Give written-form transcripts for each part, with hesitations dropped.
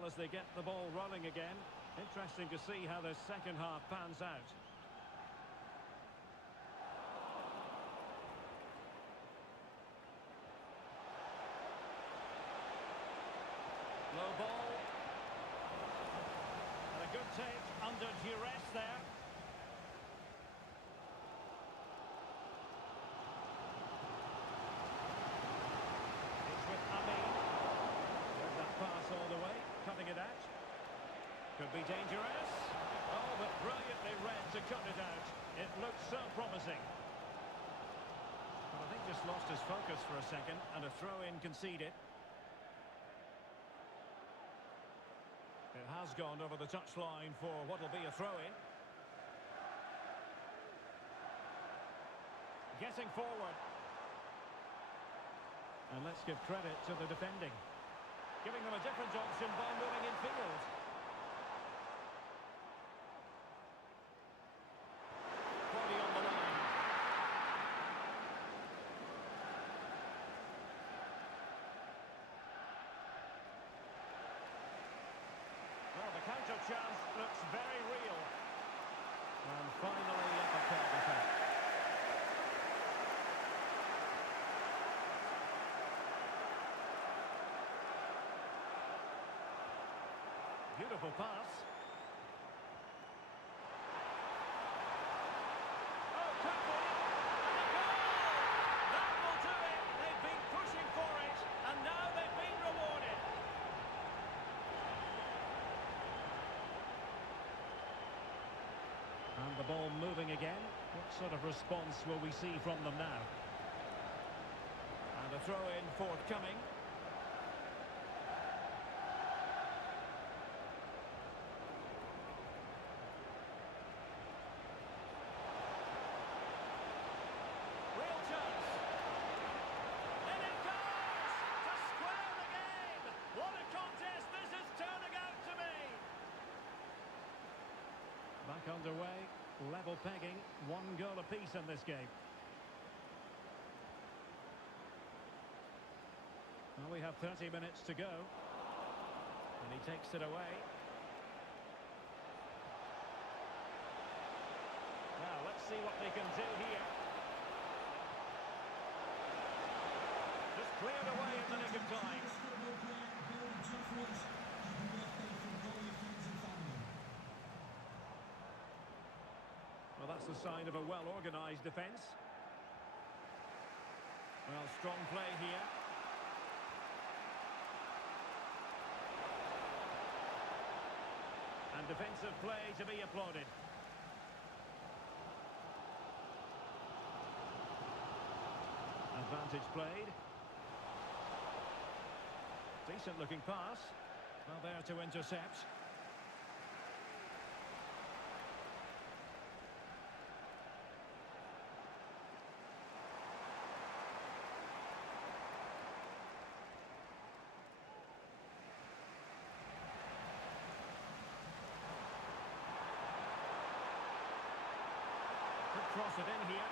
well as they get the ball rolling again. Interesting to see how the second half pans out. Low ball. And a good take under duress there. It's with Amin. There's that pass all the way, cutting it out. Could be dangerous. Oh, but brilliantly read to cut it out. It looked so promising. But I think just lost his focus for a second, and a throw-in conceded. It has gone over the touchline for what will be a throw-in. Getting forward. And let's give credit to the defending. Giving them a different option by moving in field. Body on the line. Well, the counter chance looks very real. And finally at the third attack. Beautiful pass. Oh, could be. And a goal! That will do it. They've been pushing for it, and now they've been rewarded. And the ball moving again. What sort of response will we see from them now? And a throw-in forthcoming. Back underway, level pegging, 1 goal apiece in this game. Well, we have 30 minutes to go. And he takes it away. Now, let's see what they can do here. Just cleared away in the nick of time. Well, that's the sign of a well-organised defence. Well, strong play here. And defensive play to be applauded. Advantage played. Decent looking pass. Well, there to intercept. Cross it in here.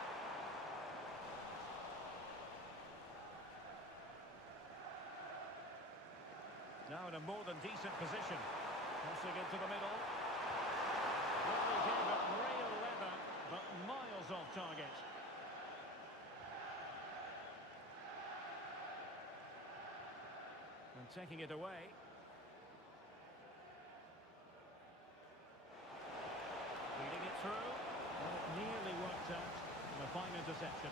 Now in a more than decent position. Crossing into the middle. Well, he gave it real leather, but miles off target. And taking it away. Feeding it through. Well, it nearly worked out in a fine interception.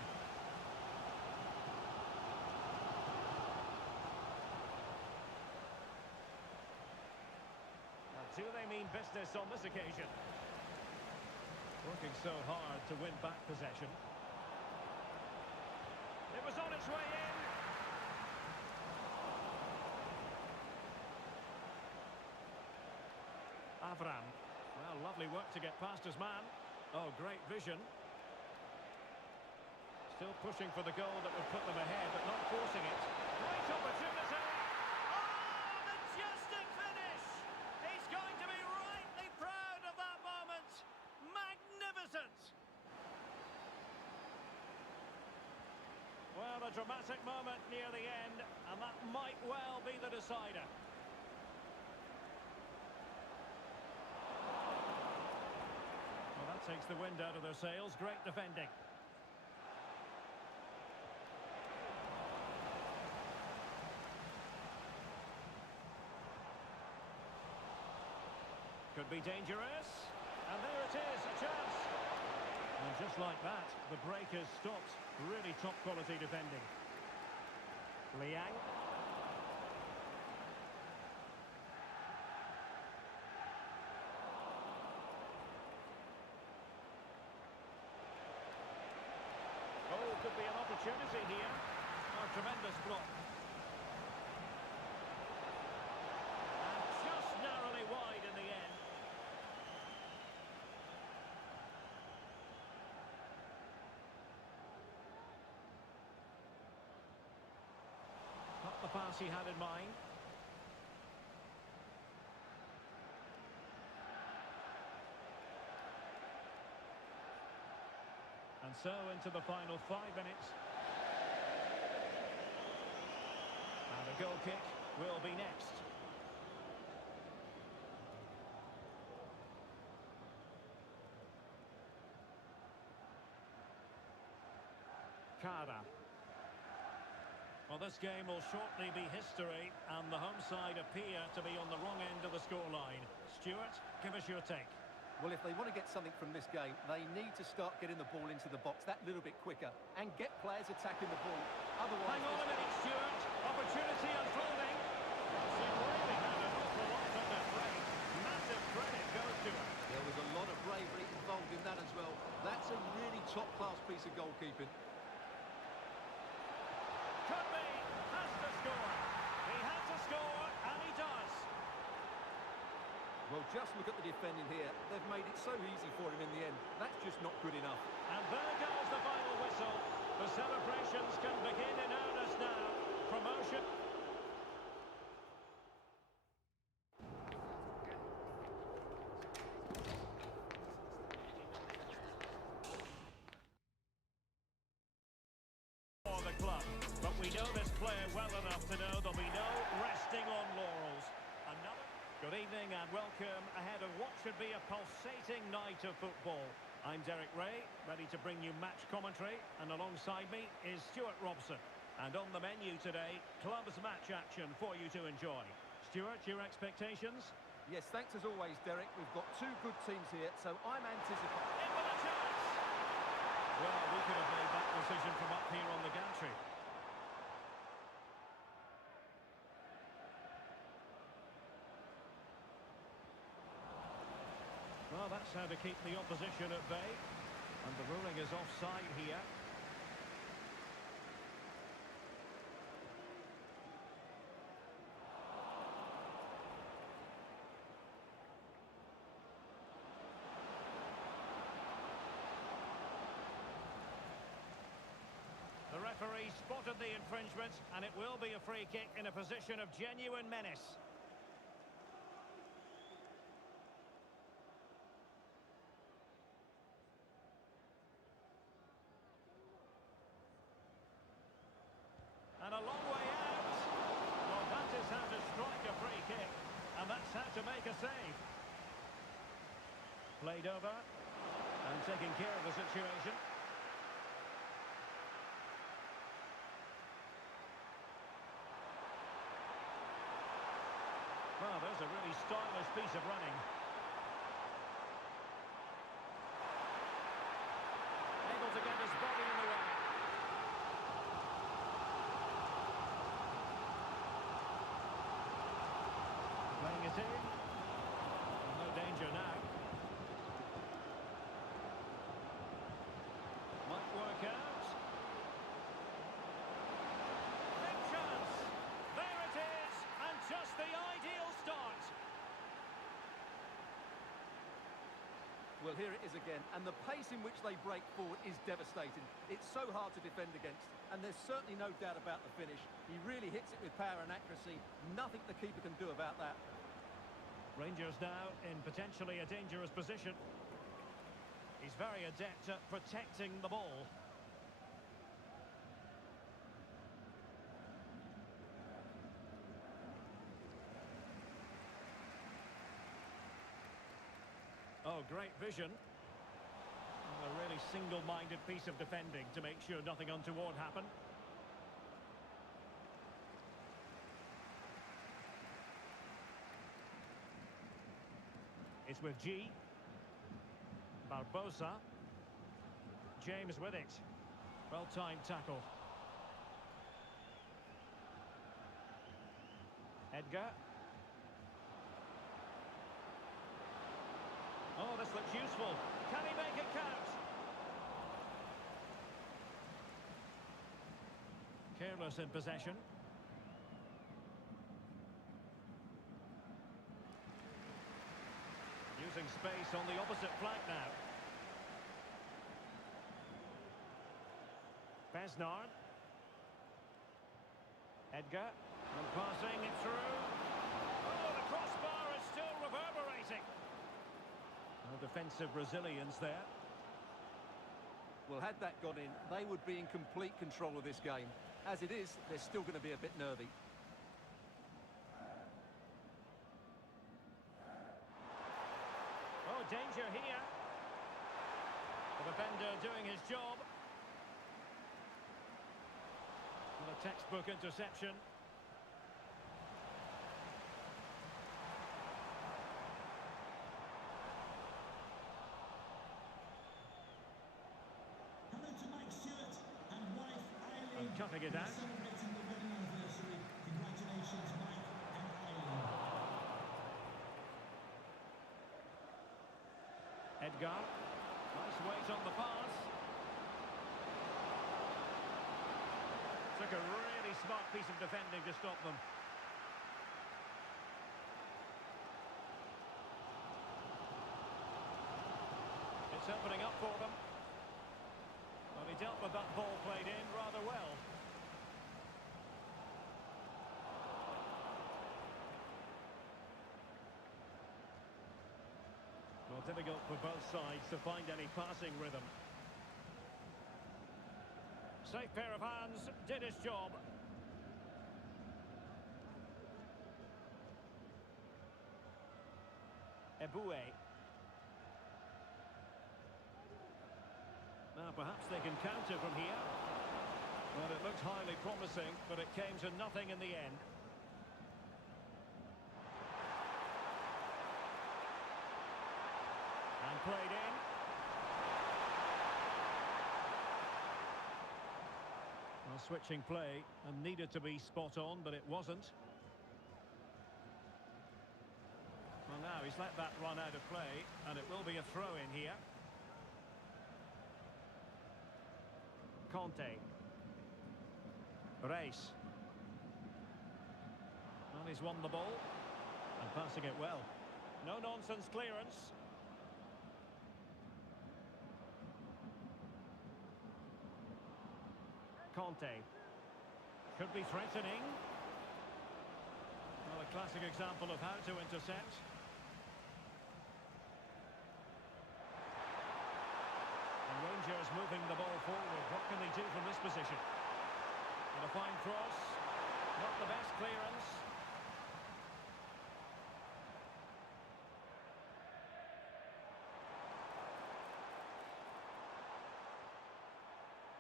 Now, do they mean business on this occasion? Working so hard to win back possession. It was on its way in. Avram. Well, lovely work to get past his man. Oh, great vision. Still pushing for the goal that would put them ahead, but not forcing it. Great opportunity! Oh, majestic finish! He's going to be rightly proud of that moment. Magnificent! Well, a dramatic moment near the end, and that might well be the decider. takes the wind out of their sails. Great defending. Could be dangerous. And there it is, a chance. And just like that, the break is stopped. Really top quality defending. Liang. Oh, could be an opportunity here. A tremendous block. And just narrowly wide in the end. Not the pass he had in mind. And so into the final 5 minutes. And a goal kick will be next. Kara. Well, this game will shortly be history, and the home side appear to be on the wrong end of the scoreline. Stuart, give us your take. Well, if they want to get something from this game, they need to start getting the ball into the box that little bit quicker and get players attacking the ball. Otherwise... Hang on a minute, Stuart. Opportunity unfolding. She really had an awful lot on that break. Massive credit goes to her. There was a lot of bravery involved in that as well. That's a really top-class piece of goalkeeping. Could be. Has to score. He has to score, and he does. Well, just look at the defending here. They've made it so easy for him in the end. That's just not good enough. And there goes the final whistle. The celebrations can begin in earnest now. Promotion. For the club. But we know this player well enough to know there'll be no resting on laurels. Another... Good evening and welcome ahead of what should be a pulsating night of football. I'm Derek Ray, ready to bring you match commentary, and alongside me is Stuart Robson. And on the menu today, clubs match action for you to enjoy. Stuart, your expectations? Yes, thanks as always, Derek. We've got two good teams here, so I'm anticipating... In with a chance! Well, we could have made that decision from up here on the gantry. Well, that's how to keep the opposition at bay. And the ruling is offside here. The referee spotted the infringement, and it will be a free kick in a position of genuine menace. And a long way out. Well, that is how to strike a free kick. And that's how to make a save. Played over. And taking care of the situation. Well, there's a really stylish piece of running. Able to get his body in the way. Playing it in. No danger now. Might work out. Big chance. There it is. And just the ideal start. Well, here it is again, and the pace in which they break forward is devastating. It's so hard to defend against, and there's certainly no doubt about the finish. He really hits it with power and accuracy. Nothing the keeper can do about that. Rangers now in potentially a dangerous position. He's very adept at protecting the ball. Oh, great vision. A really single-minded piece of defending to make sure nothing untoward happened. It's with G. Barbosa. James with it. Well-timed tackle. Edgar. Oh, this looks useful. Can he make it count? Careless in possession. Using space on the opposite flank now. Besnard. Edgar. And passing it through. Oh, the crossbar is still reverberating. No defensive resilience there. Well, had that gone in, they would be in complete control of this game. As it is, they're still going to be a bit nervy. Oh, danger here. The defender doing his job. And a textbook interception. Hello to Mike Stewart and wife Eileen. And cutting it out. Celebrating the wedding anniversary. Congratulations, Mike and Eileen. Edgar. Nice weight on the pass. Took a really smart piece of defending to stop them. It's opening up for them. Well, he dealt with that ball played in rather well. Well, difficult for both sides to find any passing rhythm. Safe pair of hands, did his job. Eboué. Now perhaps they can counter from here. Well, it looked highly promising, but it came to nothing in the end. And played in. Well, switching play and needed to be spot on, but it wasn't. Well, now he's let that run out of play, and it will be a throw in here. Conte. Reis. Well, he's won the ball and passing it well. No-nonsense clearance. Conte. Could be threatening. Well, a classic example of how to intercept. And Rangers moving the ball forward. What can they do from this position? And a fine cross. Not the best clearance.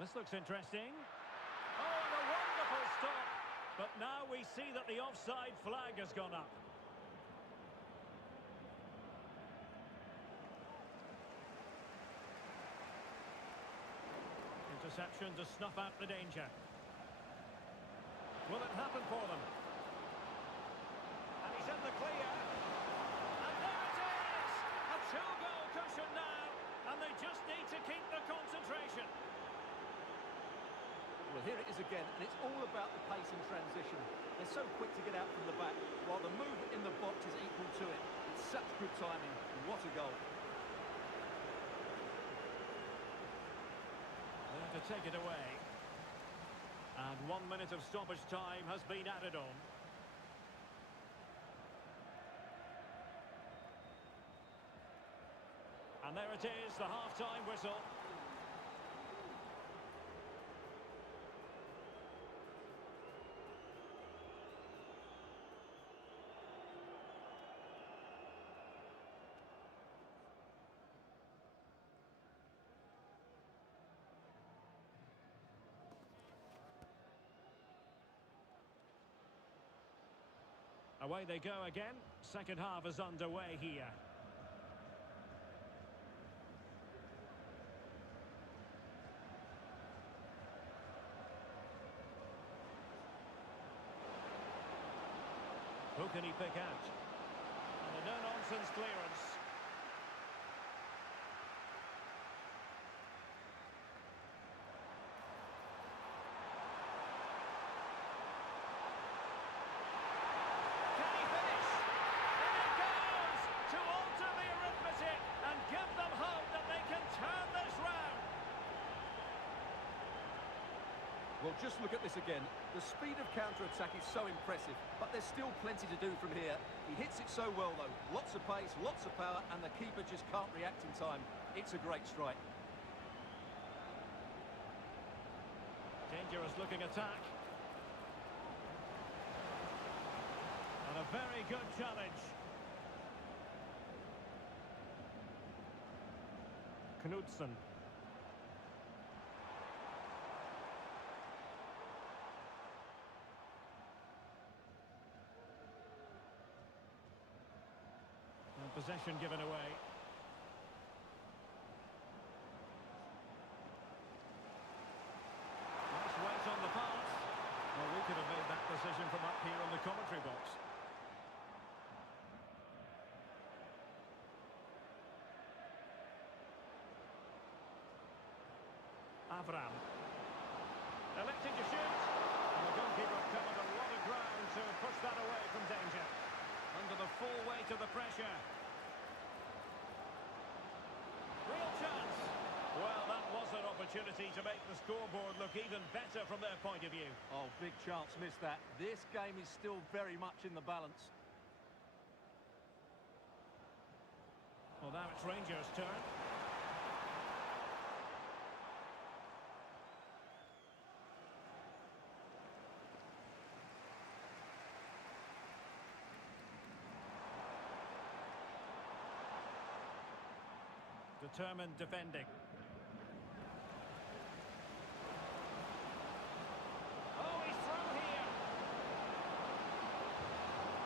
This looks interesting. Oh, and a wonderful stop. But now we see that the offside flag has gone up. Interception to snuff out the danger. Will it happen for them? And he's in the clear. And there it is! A two-goal cushion now. And they just need to keep the concentration. Well, here it is again, and it's all about the pace and transition. They're so quick to get out from the back, while the movement in the box is equal to it. It's such good timing. What a goal. There to take it away. And 1 minute of stoppage time has been added on. And there it is, the half-time whistle. Away they go again. Second half is underway here. Who can he pick out? And a no-nonsense clearance. Can he finish? And it goes to alter the arithmetic and give them hope that they can turn this round. Well, just look at this again. The speed of counter-attack is so impressive, but there's still plenty to do from here. He hits it so well, though. Lots of pace, lots of power, and the keeper just can't react in time. It's a great strike. Dangerous looking attack. And a very good challenge. Knudsen. And possession given away. Nice weight on the pass. Well, we could have made that decision from up here in the commentary box. Avram. Elected to shoot. And the goalkeeper covered a lot of ground to push that away from danger. Under the full weight of the pressure. Real chance. Well, that was an opportunity to make the scoreboard look even better from their point of view. Oh, big chance, missed that. This game is still very much in the balance. Well, now it's Rangers' turn. Determined defending. Oh, he's through here.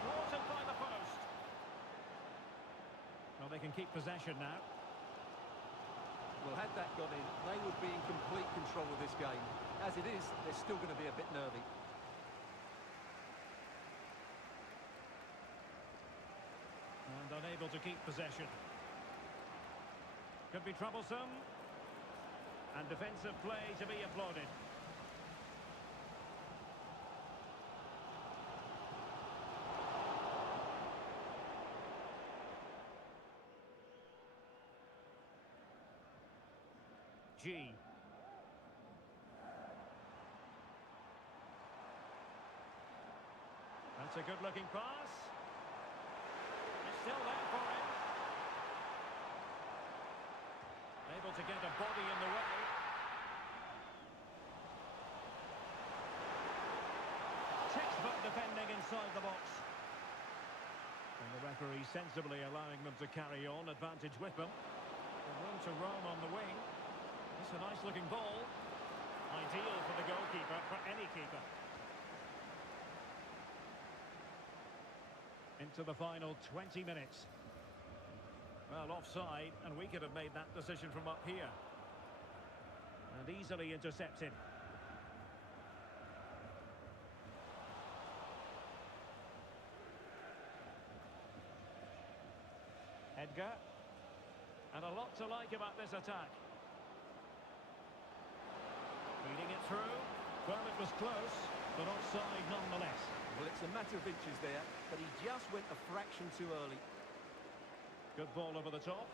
Thwarted by the post. Well, they can keep possession now. Well, had that gone in, they would be in complete control of this game. As it is, they're still going to be a bit nervy. And unable to keep possession. Could be troublesome. And defensive play to be applauded. G. That's a good-looking pass. It's still there for him. Able to get a body in the way. Textbook defending inside the box. And the referee sensibly allowing them to carry on. Advantage with them. The room to roam on the wing. It's a nice looking ball. Ideal for the goalkeeper, for any keeper. Into the final 20 minutes. Well, offside, and we could have made that decision from up here. And easily intercepted. Edgar. And a lot to like about this attack. Feeding it through. Well, it was close, but offside nonetheless. Well, it's a matter of inches there, but he just went a fraction too early. Good ball over the top.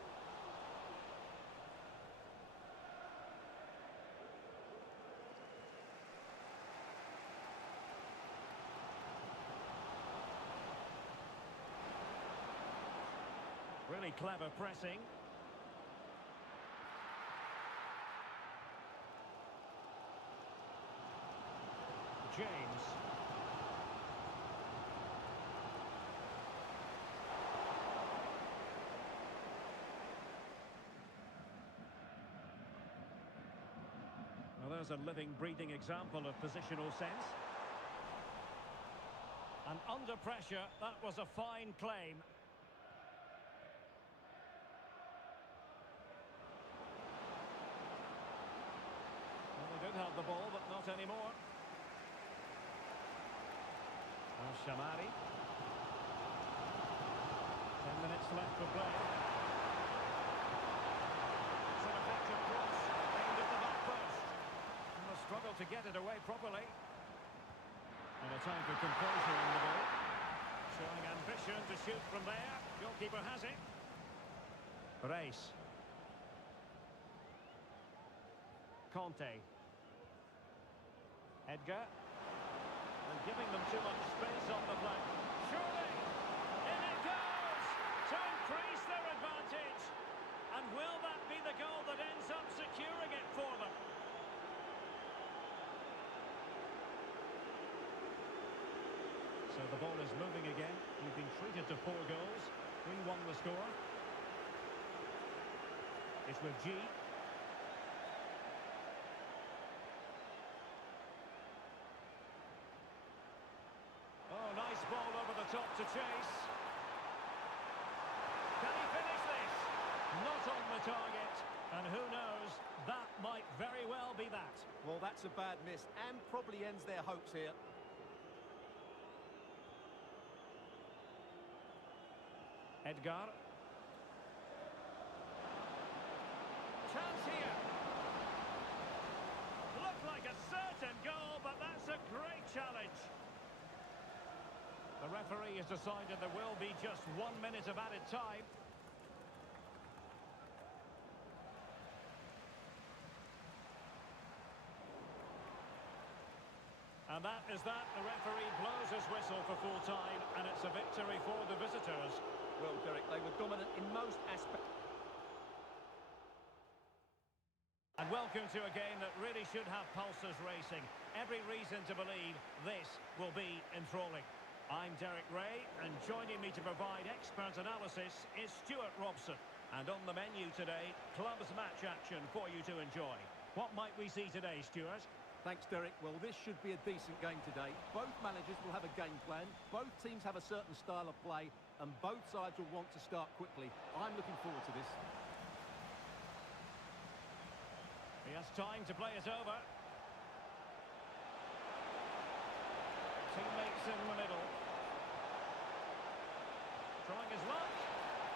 Really clever pressing. James. Well, there's a living, breathing example of positional sense. And under pressure, that was a fine claim. Well, they did have the ball, but not anymore. Al-Shamari. 10 minutes left for play. It's an effective cross, aimed at the back post. And will struggle to get it away properly. And a time for composure in the ball. Showing ambition to shoot from there. Goalkeeper has it. Reis. Conte. Edgar. And giving them too much space on the flank. Surely! In it goes! To increase their advantage. And will that be the goal that ends up securing it for them? So the ball is moving again. We've been treated to 4 goals. 3-1 the score. It's with G. Oh, nice ball over the top to Chase. Can he finish this? Not on the target. And who knows, that might very well be that. Well, that's a bad miss and probably ends their hopes here. Edgar. Chance here. Looked like a certain goal, but that's a great challenge. The referee has decided there will be just 1 minute of added time. And that is that. The referee blows his whistle for full time, and it's a victory for the visitors. Well, Derek, they were dominant in most aspects. And welcome to a game that really should have pulses racing. Every reason to believe this will be enthralling. I'm Derek Ray, and joining me to provide expert analysis is Stuart Robson. And on the menu today, clubs match action for you to enjoy. What might we see today, Stuart? Thanks, Derek. Well, this should be a decent game today. Both managers will have a game plan. Both teams have a certain style of play, and both sides will want to start quickly. I'm looking forward to this. He has time to play it over. Teammates in the middle. Trying his luck.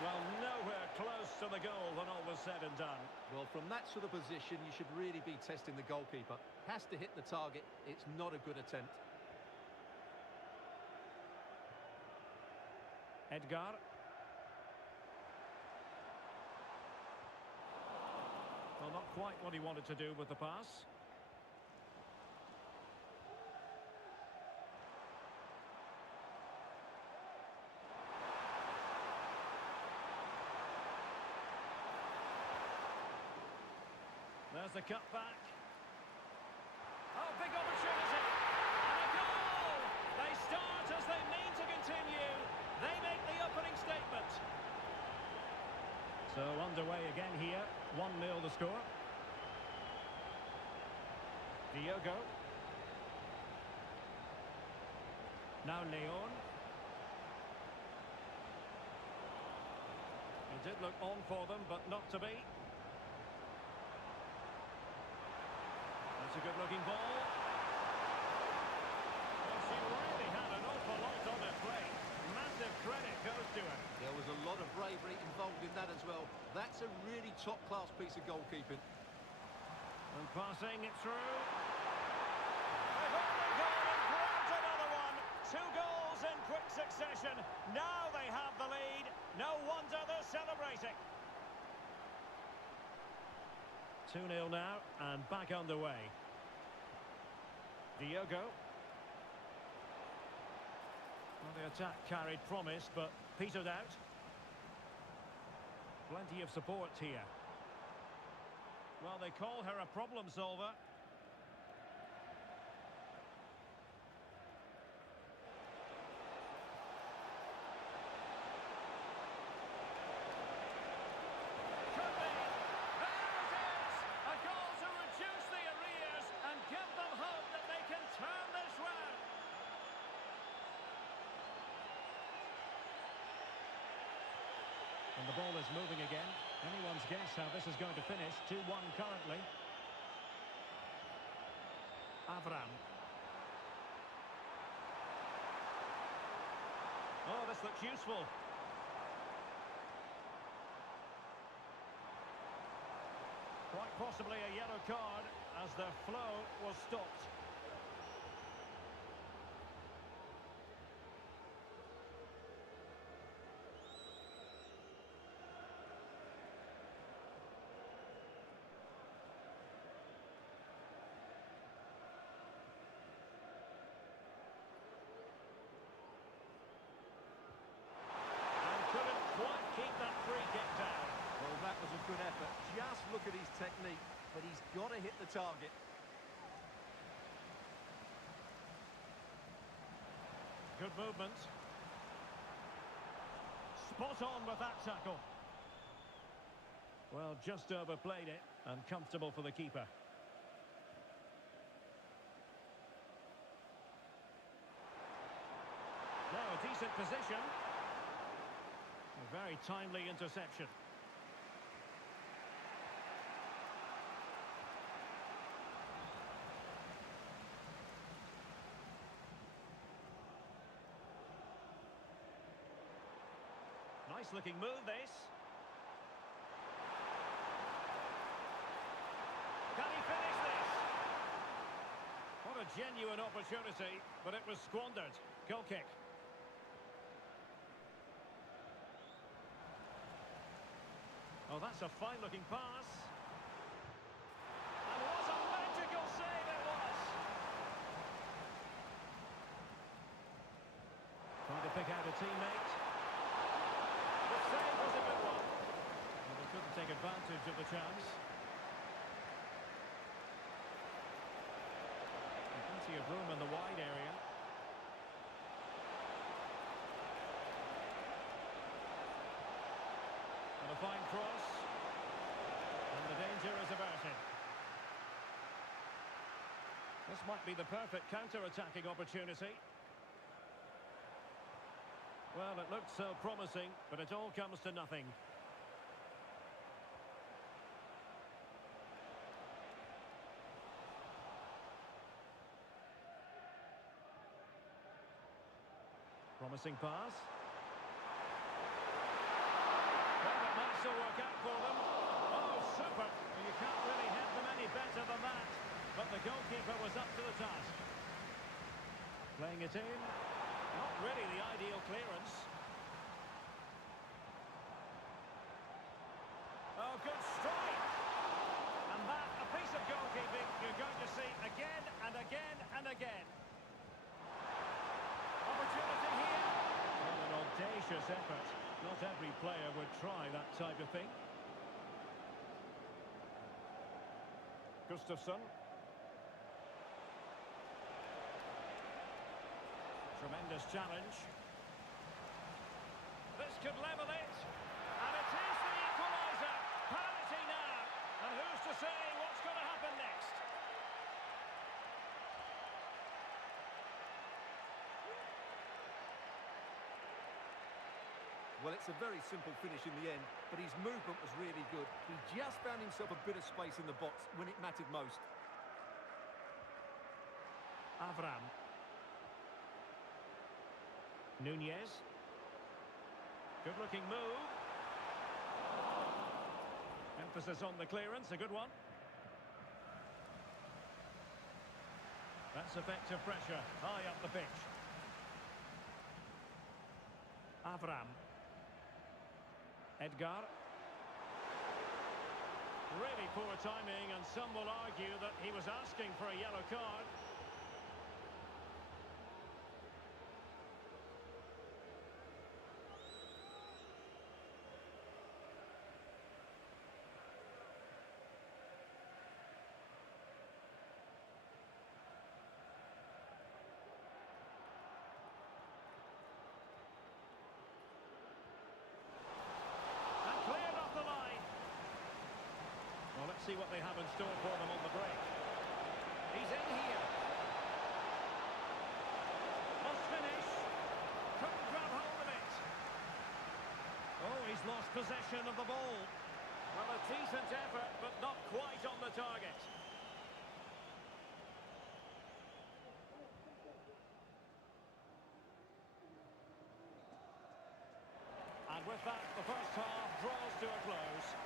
Well, nowhere close to the goal when all was said and done. Well, from that sort of position, you should really be testing the goalkeeper. Has to hit the target. It's not a good attempt. Edgar. Well, not quite what he wanted to do with the pass. There's the cut back. Oh, big opportunity. And a goal! They start as they mean to continue. They make the opening statement. So underway again here. 1-0 the score. Diogo. Now Leon. It did look on for them, but not to be. That's a good-looking ball. Well, she really had an awful lot on her plate. Massive credit goes to her. There was a lot of bravery involved in that as well. That's a really top-class piece of goalkeeping. And passing it through. They've only gone and grabbed another one. 2 goals in quick succession. Now they have the lead. No wonder they're celebrating. 2-0 now, and back underway. Diogo. Well, the attack carried promise, but petered out. Plenty of support here. Well, they call her a problem solver. Could be. There it is! A goal to reduce the arrears and give them hope that they can turn this round. is moving again. Anyone's guess how this is going to finish. 2-1 currently. Avram. Oh, this looks useful. Quite possibly a yellow card as the flow was stopped. Couldn't quite keep that free kick down. Well, that was a good effort. Just look at his technique, but he's got to hit the target. Good movement. Spot on with that tackle. Well, just overplayed it, and comfortable for the keeper. Now a decent position. A very timely interception. Nice looking move, this. Can he finish this? What a genuine opportunity, but it was squandered. Goal kick. Oh, that's a fine-looking pass. And what a magical save it was! Trying to pick out a teammate. The save was a good one. Well, they couldn't take advantage of the chance. Plenty of room in the wide area. A fine cross, and the danger is averted. This might be the perfect counter-attacking opportunity. Well, it looked so promising, but it all comes to nothing. Promising pass. Will work out for them. Oh, super. You can't really hit them any better than that. But the goalkeeper was up to the task. Playing it in. Not really the ideal clearance. Oh, good strike. And that, a piece of goalkeeping you're going to see again and again and again. Opportunity here. Oh, an audacious effort. Not every player would try that type of thing. Gustafsson. Tremendous challenge. This could level it. And it is the equaliser. Penalty now. And who's to say what's going to happen next? Well, it's a very simple finish in the end, but his movement was really good. He just found himself a bit of space in the box when it mattered most. Avram. Nunez. Good-looking move. Emphasis on the clearance, a good one. That's effective pressure, high up the pitch. Avram. Edgar. Really poor timing, and some will argue that he was asking for a yellow card. See what they have in store for them on the break. He's in here. Must finish. Couldn't grab hold of it. Oh, he's He's lost possession of the ball. Well, a decent effort, but not quite on the target. And with that, the first half draws to a close.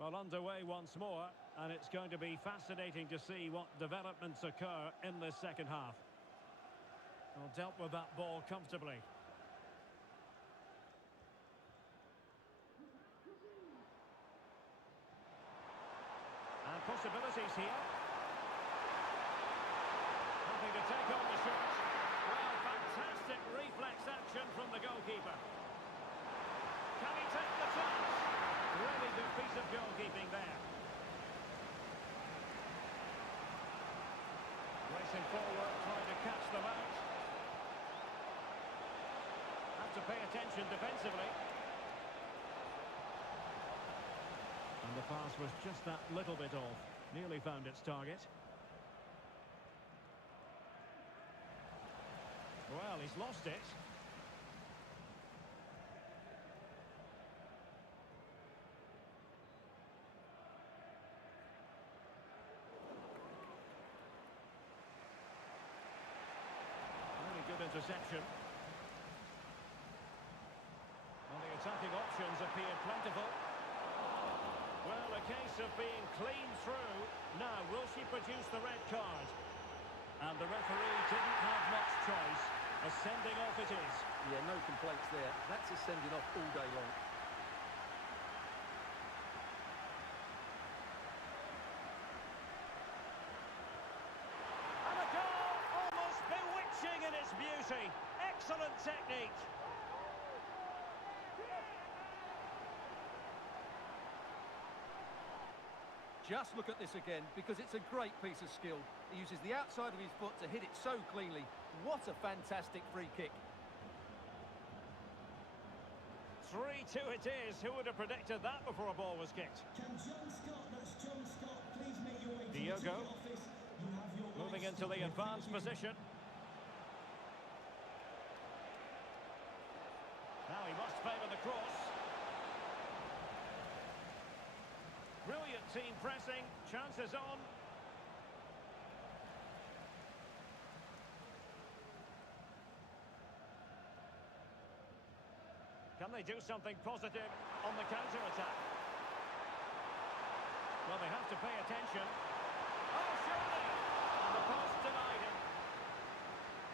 Well, underway once more, and it's going to be fascinating to see what developments occur in this second half. Well, dealt with that ball comfortably. And possibilities here. Hoping to take on the shot. Well, fantastic reflex action from the goalkeeper. Can he take the chance? Really good piece of goalkeeping there. Racing forward, trying to catch them out. Have to pay attention defensively. And the pass was just that little bit off. Nearly found its target. Well, he's lost it. Really good interception. Well, the attacking options appeared plentiful. Well, a case of being clean through. Now, will she produce the red card? And the referee didn't have much choice. A sending off it is. Yeah, no complaints there. That's a sending off all day long. And a goal! Almost bewitching in its beauty. Excellent technique. Just look at this again, because it's a great piece of skill. He uses the outside of his foot to hit it so cleanly. What a fantastic free kick. 3-2 it is. Who would have predicted that before a ball was kicked? Can John Scott, that's John Scott, please make your way to the Diogo. ticket office. You have your Moving rights into to the play. advanced Thank you. position. Now he must favour the cross. Brilliant team pressing. Chances on. Can they do something positive on the counter-attack? Well, they have to pay attention. Oh, surely! And the post denied him.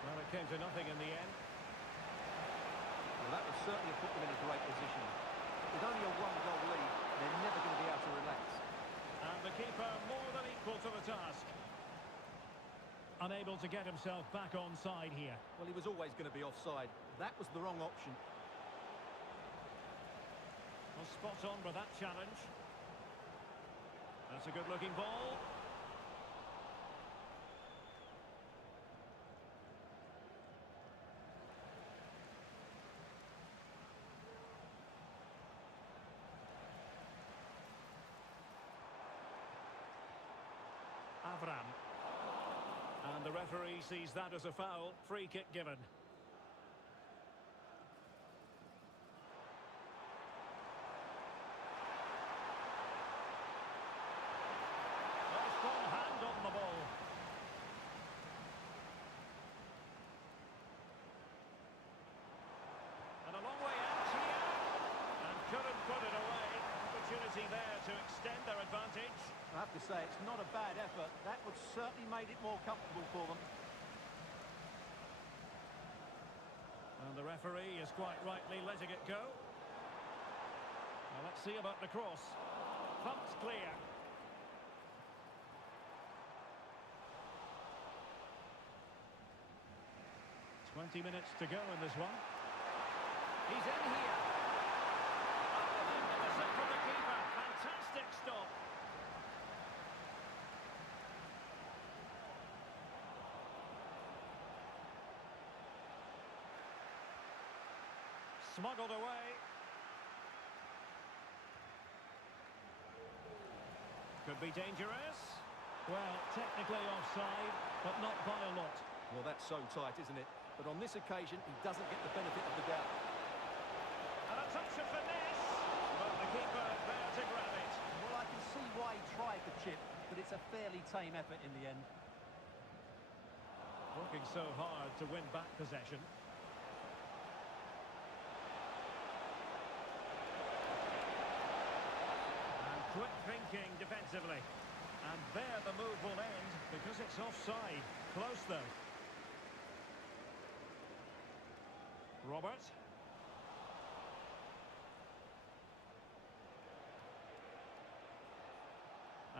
Well, it came to nothing in the end. Well, that would certainly have put them in a great position. With only a one-goal lead, they're never going to be able to relax. And the keeper more than equal to the task. Unable to get himself back onside here. Well, he was always going to be offside. That was the wrong option. Well, spot on with that challenge. That's a good-looking ball. Avram. And the referee sees that as a foul. Free kick given. A strong hand on the ball. And a long way out here. And couldn't put it away. Opportunity there to extend their advantage. I have to say, it's not a bad effort. That would certainly made it more comfortable for them. And the referee is quite rightly letting it go. Now let's see about the cross. Pumped clear. "20 minutes to go in this one. He's in here. Oh, magnificent from the keeper. Fantastic stop. Smuggled away. Could be dangerous. Well, technically offside, but not by a lot. Well, that's so tight, isn't it? But on this occasion, he doesn't get the benefit of the doubt. And a touch of finesse, but the keeper there to grab it. Well, I can see why he tried the chip, but it's a fairly tame effort in the end. Working so hard to win back possession. And quick thinking defensively. And there the move will end because it's offside. Close though. Robert.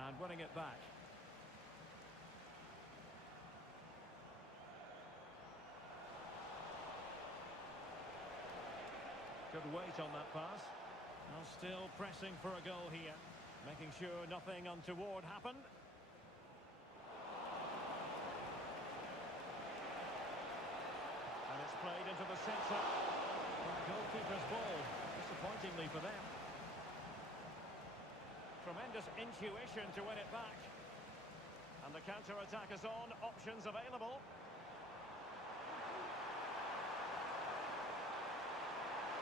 And winning it back. Good weight on that pass. Now still pressing for a goal here. Making sure nothing untoward happened. And it's played into the centre. Goalkeeper's ball, disappointingly for them. Tremendous intuition to win it back. And the counter-attack is on, options available.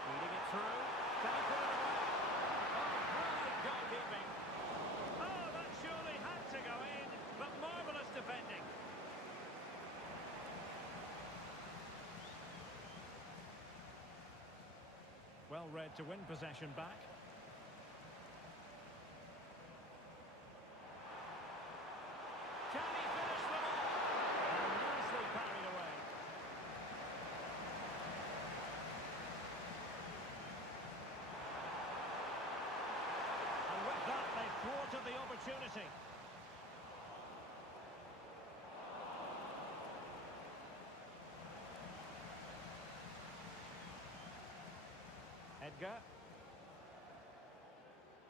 Leading it through. Can he put it away? Oh, brilliant goalkeeping. Oh, that surely had to go in, but marvellous defending. Well read to win possession back. Can he finish the ball? And nicely parried away. And with that, they thwarted the opportunity. Edgar.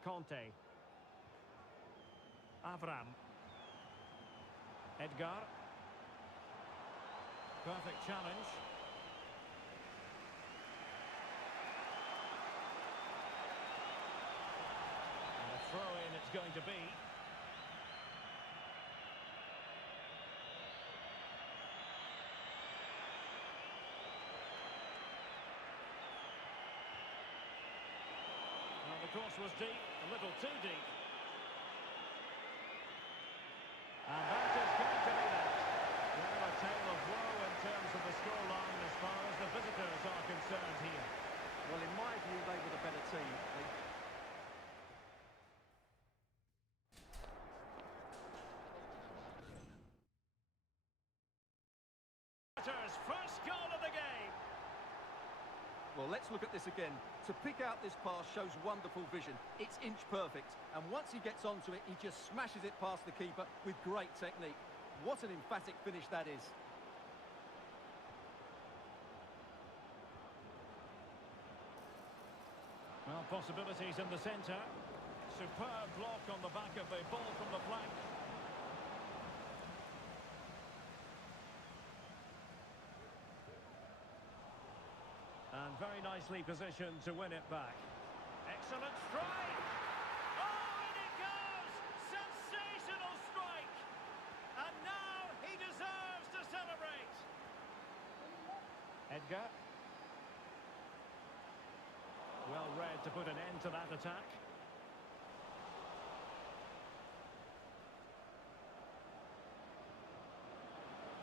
Conte. Avram. Edgar. Perfect challenge. And a throw-in it's going to be. Well, the cross was deep, a little too deep. And that is going to be that. Well, a tale of woe in terms of the scoreline as far as the visitors are concerned here. Well, in my view, they were the better team. First goal of the game. Well, let's look at this again. To pick out this pass shows wonderful vision. It's inch perfect. And once he gets onto it, he just smashes it past the keeper with great technique. What an emphatic finish that is. Well, possibilities in the centre. Superb block on the back of the ball from the flank. And very nicely positioned to win it back. Excellent strike! Oh, and it goes! Sensational strike! And now he deserves to celebrate! Edgar. Well read to put an end to that attack.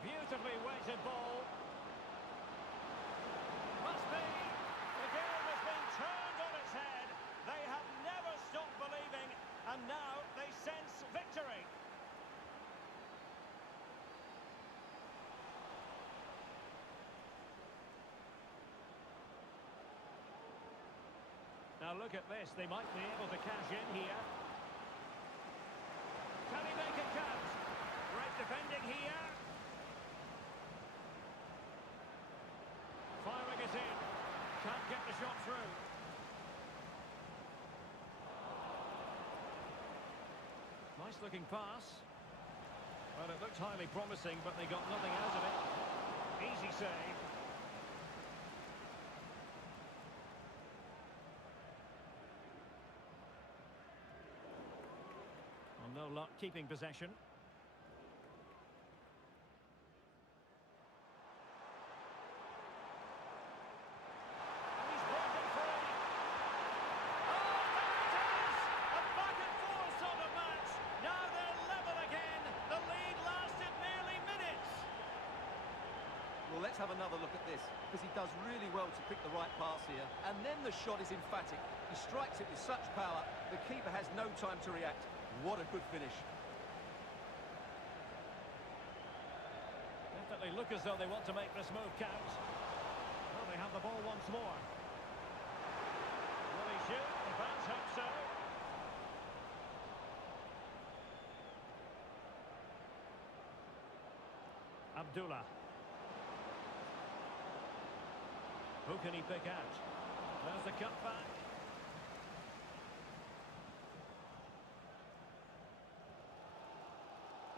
Beautifully weighted ball. Must be. The game has been turned on its head. They have never stopped believing, and now they sense victory. Now look at this, they might be able to cash in here. Can he make it count? Great defending here. Firing it in. Can't get the shot through. Nice looking pass. Well, it looked highly promising, but they got nothing out of it. Easy save. No luck keeping possession. And he's brought it free. Oh, there it is! A back and forth sort of match. Now they're level again. The lead lasted nearly minutes. Well, let's have another look at this, because he does really well to pick the right pass here. And then the shot is emphatic. He strikes it with such power, the keeper has no time to react. What a good finish. Definitely look as though they want to make this move count. Well, they have the ball once more. Will he shoot? The fans hope so. Abdullah. Who can he pick out? There's the cutback.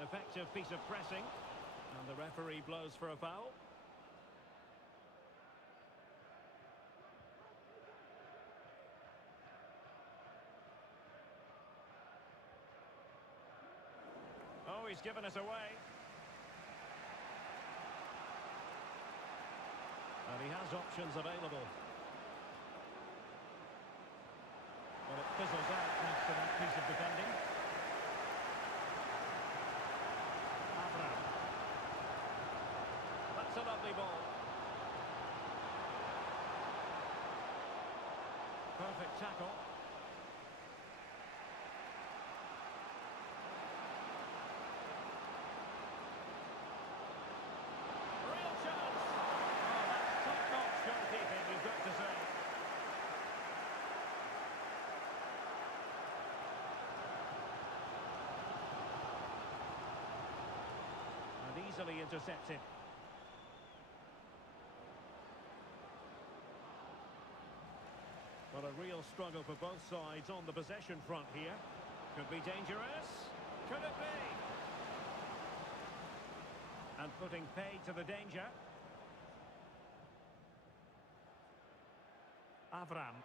Effective piece of pressing. And the referee blows for a foul. Oh, he's given us away. And he has options available. Well, it fizzles out thanks to that piece of defending. Avram. That's a lovely ball. Perfect tackle. Real chance. Oh, that's top-notch goalkeeping, you've got to say. And easily intercepted. Well, a real struggle for both sides on the possession front here. Could be dangerous. Could it be? And putting paid to the danger. Avram.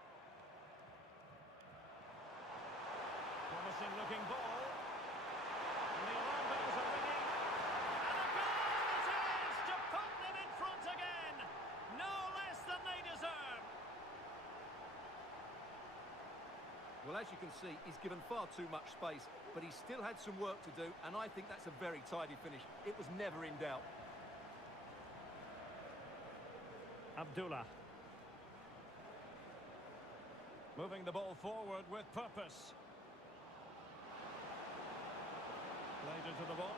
Promising looking ball. And the alarm bells are ringing. And a goal it is to put them in front again. No less than they deserve. Well, as you can see, he's given far too much space, but he still had some work to do, and I think that's a very tidy finish. It was never in doubt. Abdullah. Moving the ball forward with purpose. Played into the box.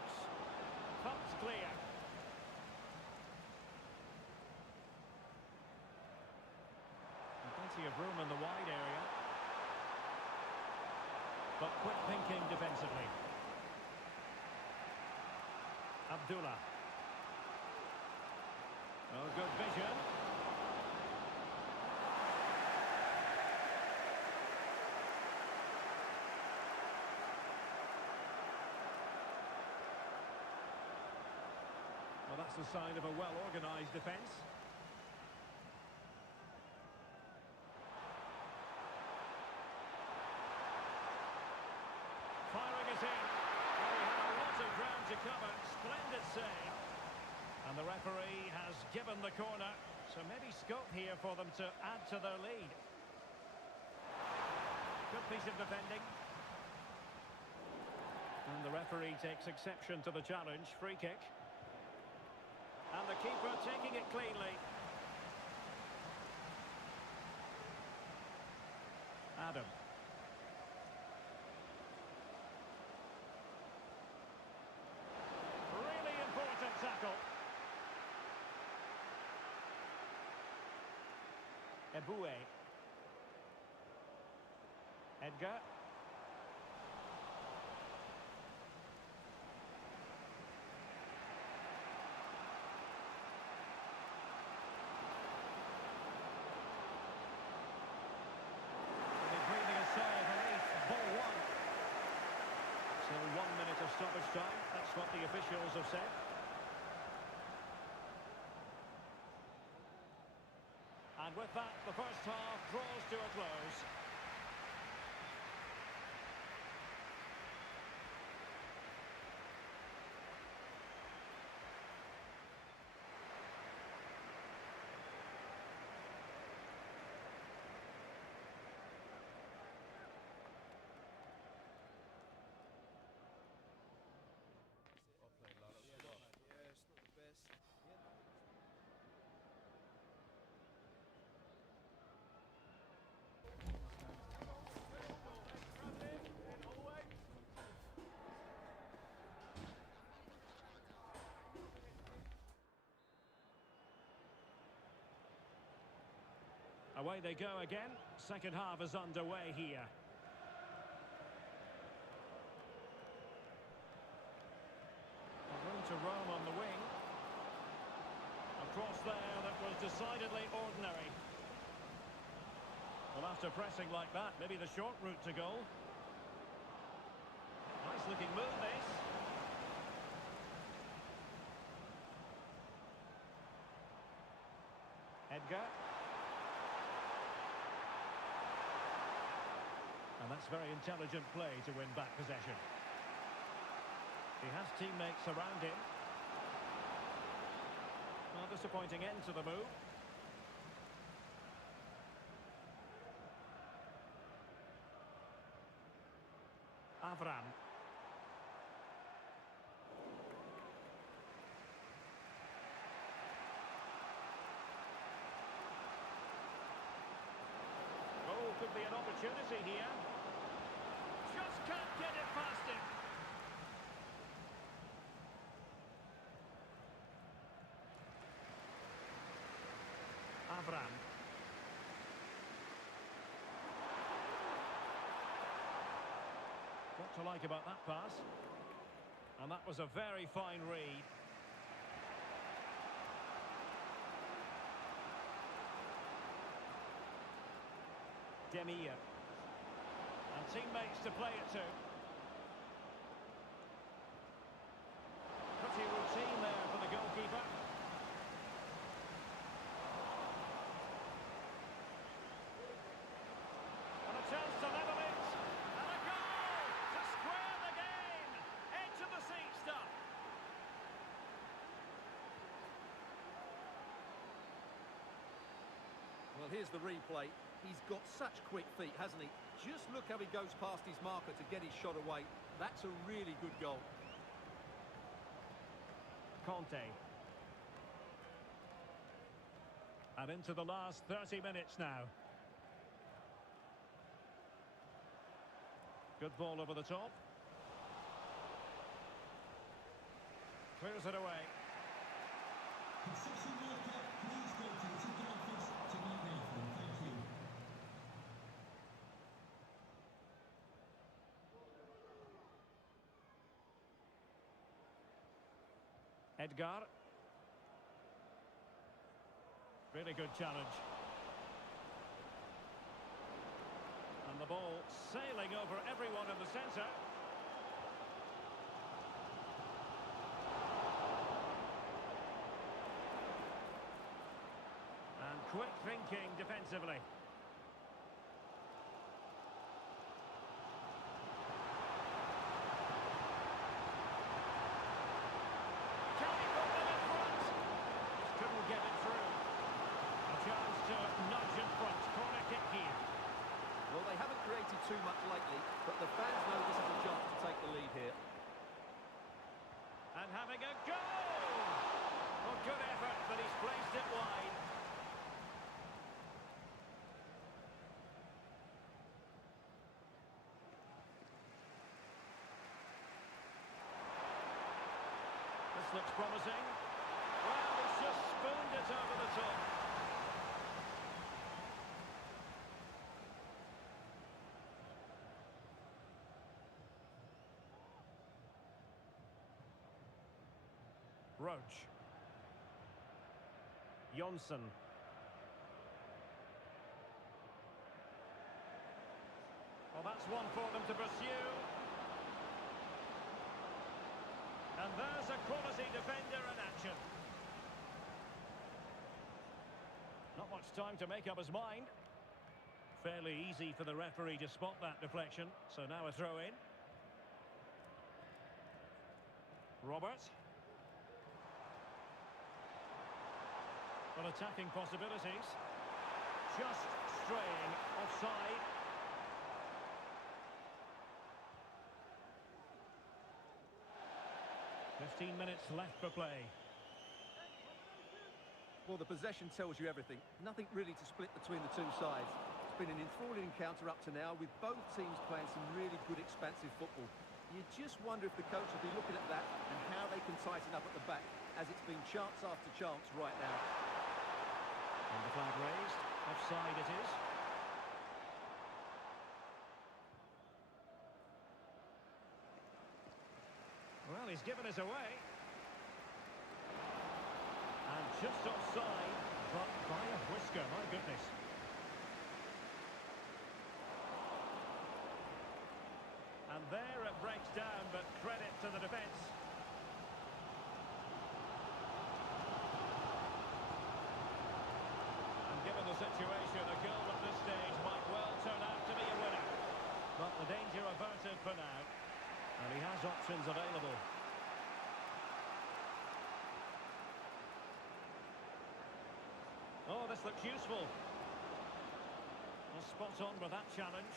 Pumped clear. And plenty of room in the wide area. But quick thinking defensively. Abdullah. Oh, good vision. Well, that's a sign of a well-organised defence. Firing it in. Well, he had a lot of ground to cover. Splendid save. And the referee has given the corner. So maybe scope here for them to add to their lead. Good piece of defending. And the referee takes exception to the challenge. Free kick. And the keeper taking it cleanly. Adam. Really important tackle. Eboué. Edgar. So 1 minute of stoppage time, that's what the officials have said. And with that, the first half draws to a close. Away they go again. Second half is underway here. Room to roam on the wing. A cross there that was decidedly ordinary. Well, after pressing like that, maybe the short route to goal. Nice looking move, this. Edgar. And that's very intelligent play to win back possession. He has teammates around him. Well, disappointing end to the move. Avram. Oh, could be an opportunity here. Just can't get it past him. Avram. What to like about that pass? And that was a very fine read. Demir. And teammates to play it to. Pretty routine there for the goalkeeper. And a chance to level it. And a goal to square the game. Edge of the seat stuff. Well, here's the replay. He's got such quick feet, hasn't he? Just look how he goes past his marker to get his shot away. That's a really good goal. Conte. And into the last 30 minutes now. Good ball over the top. Clears it away. Concession worker, please go to the ticket office to meet the referee. Thank you. Edgar. Really good challenge. And the ball sailing over everyone in the centre. And quick thinking defensively. Can he put them in front? Just couldn't get it through. A chance to nudge in front. Corner kick here. Well, they haven't created too much lately, but the fans know this is a chance to take the lead here. And having a go! Well, good effort, but he's placed it wide. This looks promising. Well, he's just spooned it over the top. Roach. Jonsson. Well, that's one for them to pursue. And there's a quality defender in action. Not much time to make up his mind. Fairly easy for the referee to spot that deflection. So now a throw in. Robert. Well, attacking possibilities. Just straying offside. "15 minutes left for play." Well, the possession tells you everything. Nothing really to split between the two sides. It's been an enthralling encounter up to now, with both teams playing some really good expansive football. You just wonder if the coach will be looking at that and how they can tighten up at the back, as it's been chance after chance right now. And the flag raised. Offside it is. Well, he's given us away. And just offside, but by a whisker, my goodness. And there it breaks down, but credit to the defence. And given the situation, a goal at this stage might well turn out to be a winner. But the danger averted for now. And he has options available. Oh, this looks useful. Well, spot on with that challenge.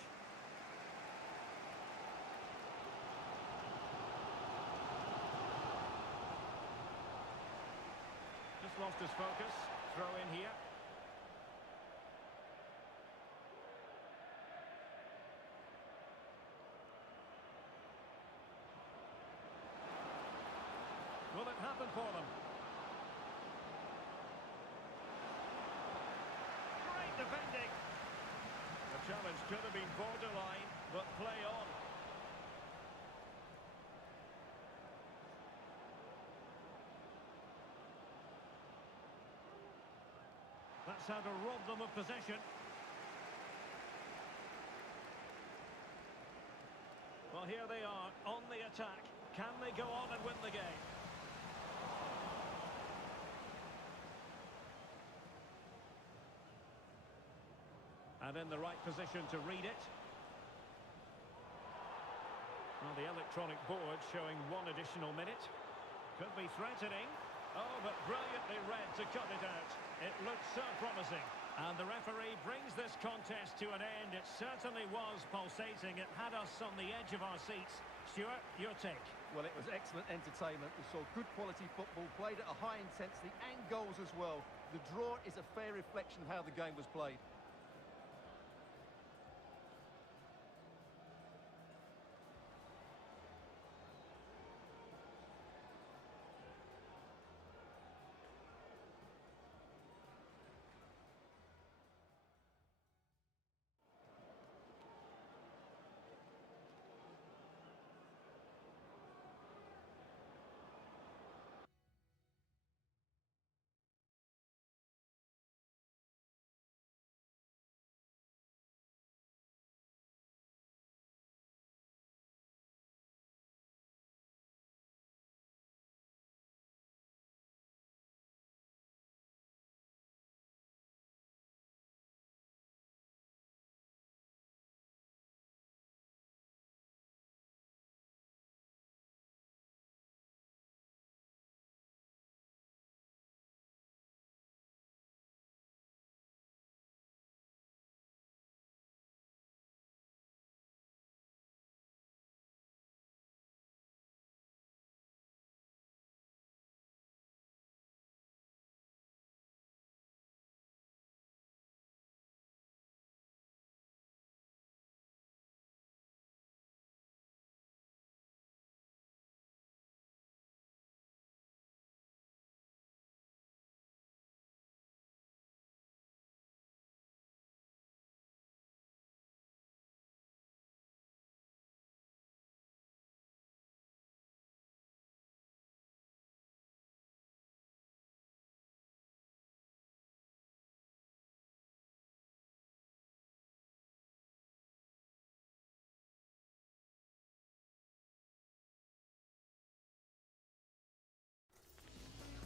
Just lost his focus. Throw in here. Will it happen for them? Great defending. The challenge could have been borderline, but play on. That's how to rob them of possession. Well, here they are, on the attack. Can they go on and win the game? And in the right position to read it. Well, the electronic board showing 1 additional minute. Could be threatening. Oh, but brilliantly read to cut it out. It looks so promising. And the referee brings this contest to an end. It certainly was pulsating. It had us on the edge of our seats. Stuart, your take? Well, it was excellent entertainment. We saw good quality football, played at a high intensity and goals as well. The draw is a fair reflection of how the game was played.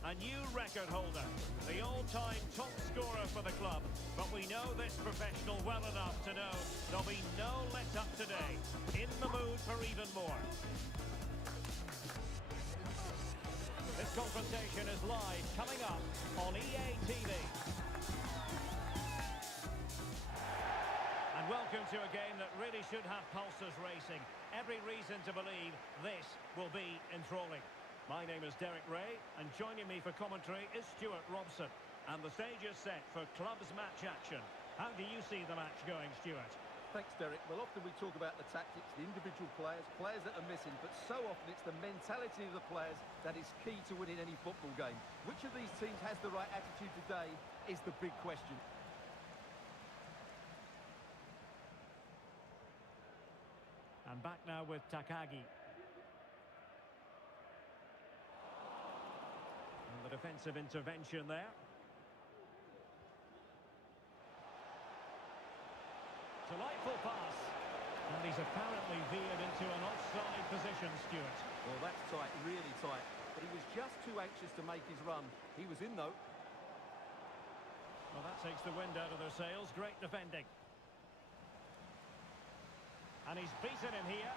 A new record holder, the all-time top scorer for the club. But we know this professional well enough to know there'll be no let-up today. In the mood for even more. This confrontation is live, coming up on EA TV. And welcome to a game that really should have pulses racing. Every reason to believe this will be enthralling. My name is Derek Ray, and joining me for commentary is Stuart Robson. And the stage is set for clubs match action. How do you see the match going, Stuart? Thanks, Derek. Well, often we talk about the tactics, the individual players, players that are missing, but so often it's the mentality of the players that is key to winning any football game. Which of these teams has the right attitude today is the big question. And back now with Takagi. And the defensive intervention there. Delightful pass. And he's apparently veered into an offside position, Stuart. Well, that's tight, really tight. But he was just too anxious to make his run. He was in, though. Well, that takes the wind out of their sails. Great defending. And he's beaten him here.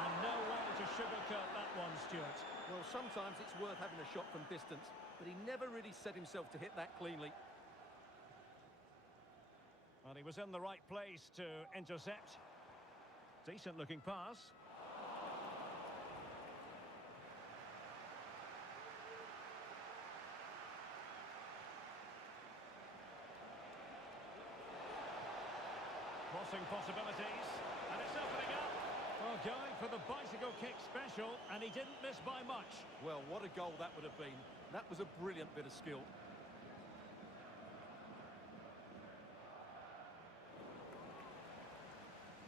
And no way to sugarcoat that one, Stuart. Well, sometimes it's worth having a shot from distance, but he never really set himself to hit that cleanly. Well, he was in the right place to intercept. Decent looking pass. Crossing possibilities, and it's opening up. Well, going for the bicycle kick special, and he didn't miss by much. Well, what a goal that would have been. That was a brilliant bit of skill.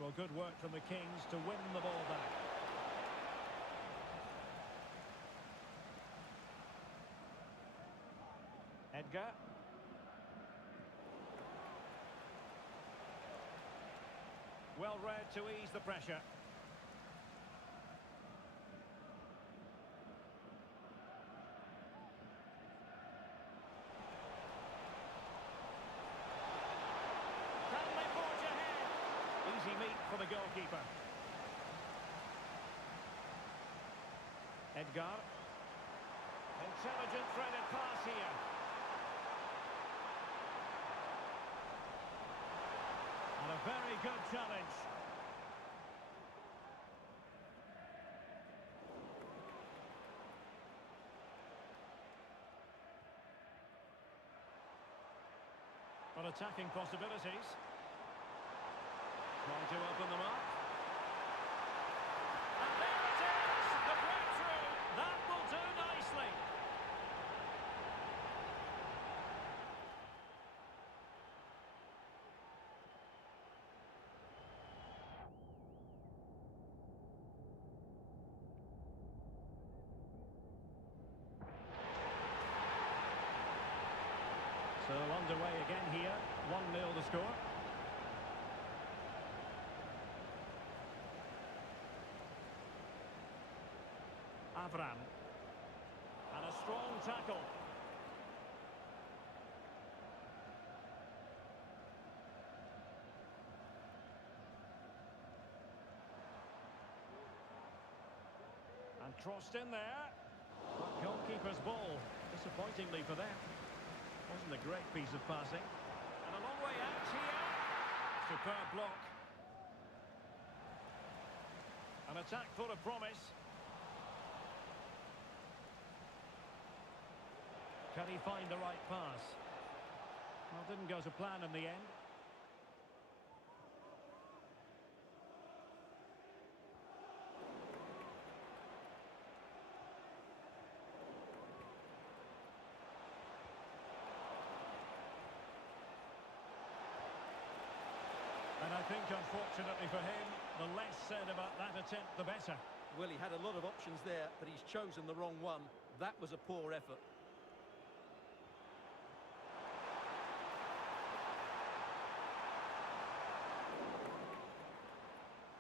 Well, good work from the Kings to win the ball back. Edgar. Well read to ease the pressure. Can they forge ahead? Easy meat for the goalkeeper. Edgar. Intelligent threaded pass here. And a very good challenge. But attacking possibilities. Trying to open them up. And there it is! The breakthrough! That will do nicely. So underway again here, 1-0 the score. Avram. And a strong tackle. And crossed in there. But goalkeeper's ball, disappointingly for them. Wasn't a great piece of passing. And a long way out here. Superb block. An attack full of promise. Can he find the right pass? Well, didn't go to plan in the end. And I think, unfortunately for him, the less said about that attempt, the better. Well, he had a lot of options there, but he's chosen the wrong one. That was a poor effort.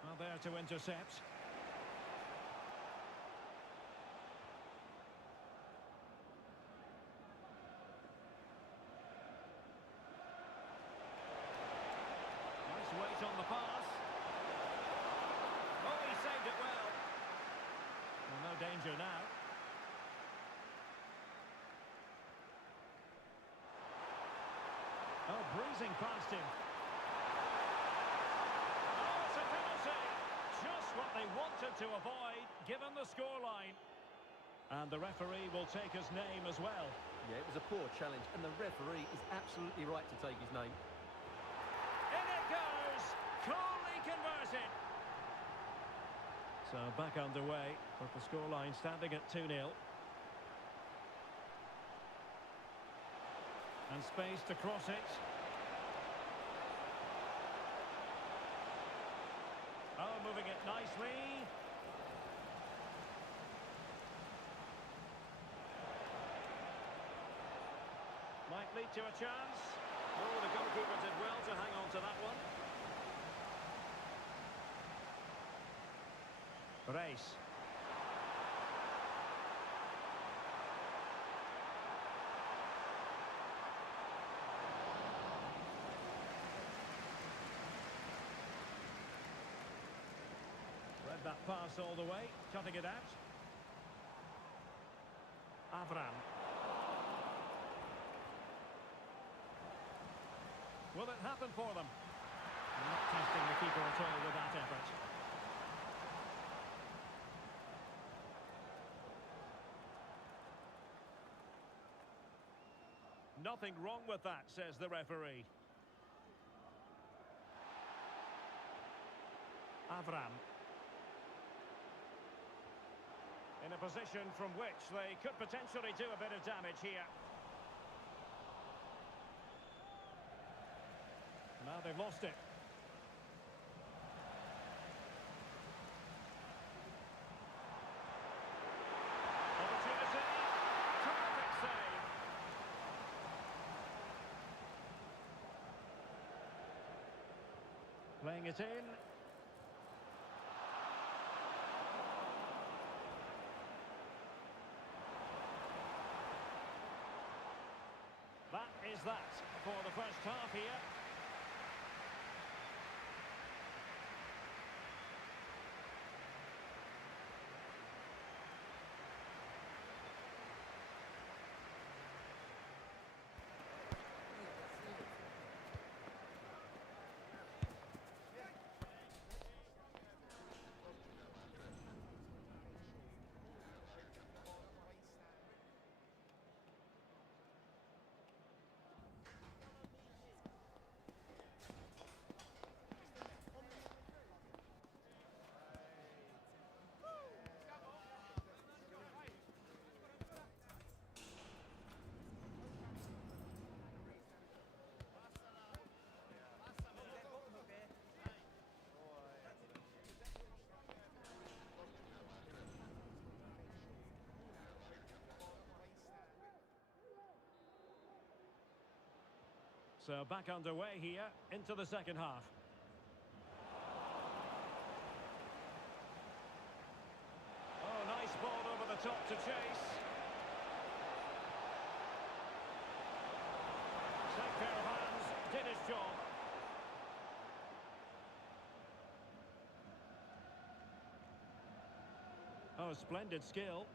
Well, there to intercept. Nice weight on the pass. Oh, he saved it well. Well, no danger now. Oh, breezing past him. Oh, it's a penalty. Just what they wanted to avoid, given the scoreline. And the referee will take his name as well. Yeah, it was a poor challenge, and the referee is absolutely right to take his name. In it goes! Coolly converted. So back underway, with the scoreline standing at 2-0. And space to cross it. lead to a chance. Oh, the goalkeeper did well to hang on to that one. Reis. Read that pass all the way, cutting it out. Avram. Will it happen for them? Not testing the keeper at all with that effort. Nothing wrong with that, says the referee. Avram. In a position from which they could potentially do a bit of damage here. Now they've lost it. Opportunity. Terrific save. Playing it in. That is that for the first half here. So back underway here into the second half. Oh, nice ball over the top to chase. Safe pair of hands, did his job. Oh, splendid skill.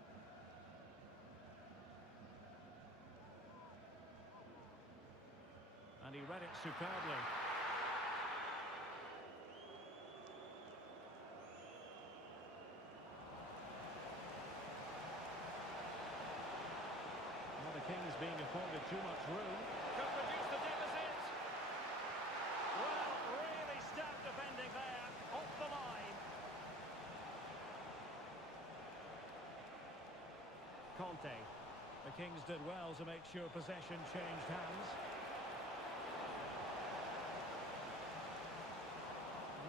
And he read it superbly. Well, the Kings being afforded too much room. Could reduce the deficit. Well, really stout defending there, off the line. Conte. The Kings did well to make sure possession changed hands.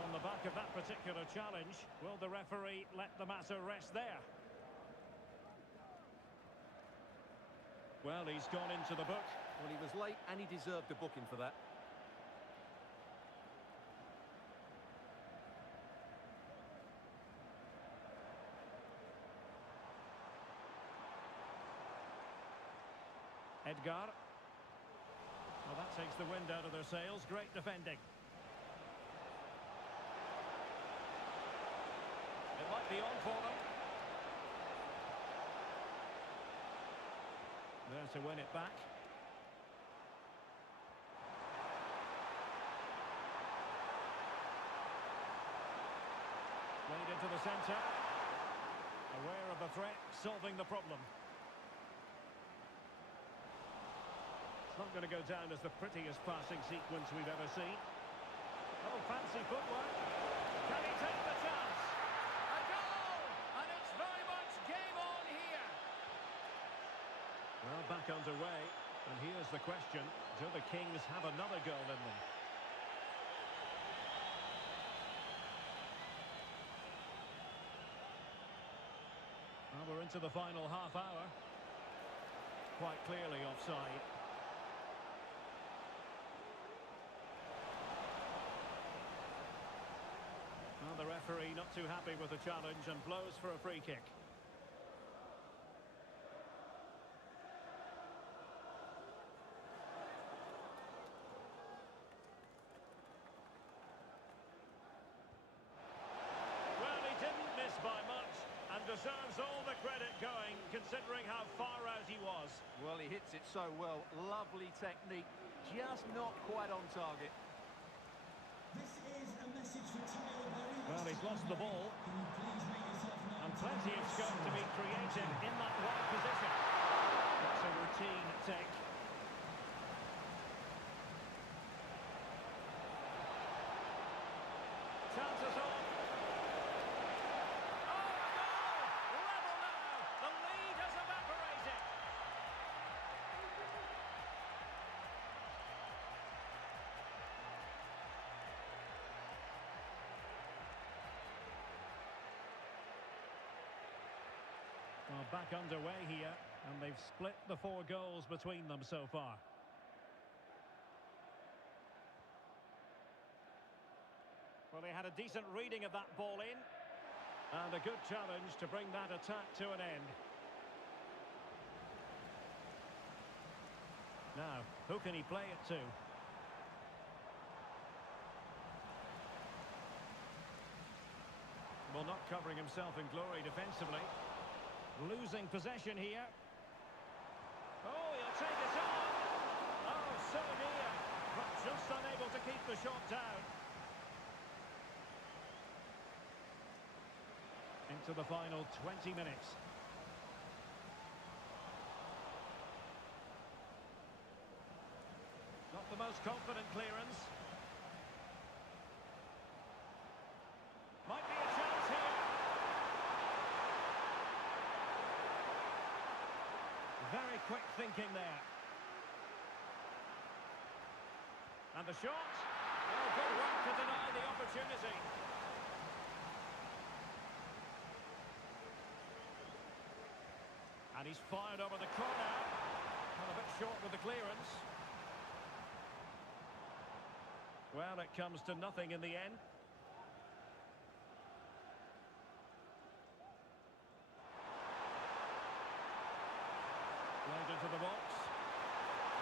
On the back of that particular challenge, will the referee let the matter rest there? Well, he's gone into the book. Well, he was late and he deserved a booking for that. Edgar. Well, that takes the wind out of their sails. Great defending. It might be on for them. There to win it back. Played into the centre. Aware of the threat, solving the problem. It's not going to go down as the prettiest passing sequence we've ever seen. Oh, fancy footwork. Can he take the chance? A goal! And it's very much game on here. Well, back underway. And here's the question. Do the Kings have another goal in them? Well, we're into the final half hour. Quite clearly offside. the referee not too happy with the challenge and blows for a free kick. Well, he didn't miss by much and deserves all the credit going, considering how far out he was. Well, he hits it so well. Lovely technique, just not quite on target. This is a message for Tyler Berry. Well, he's lost the ball. Can you please make yourself known? And plenty of scope to be created in that wide position. That's a routine take. Chances on. Oh, no! Level now! The lead has evaporated. Well, back underway here, and they've split the 4 goals between them so far. Well, they had a decent reading of that ball in. And a good challenge to bring that attack to an end. Now, who can he play it to? Well, not covering himself in glory defensively. Losing possession here. Oh, he'll take it on. Oh, so near, but just unable to keep the shot down. Into the final 20 minutes. Not the most confident clearance. Might be a chance here. Very quick thinking there. And the shot. Well, good work to deny the opportunity. And he's fired over the corner. And a bit short with the clearance. Well, it comes to nothing in the end. Played into the box.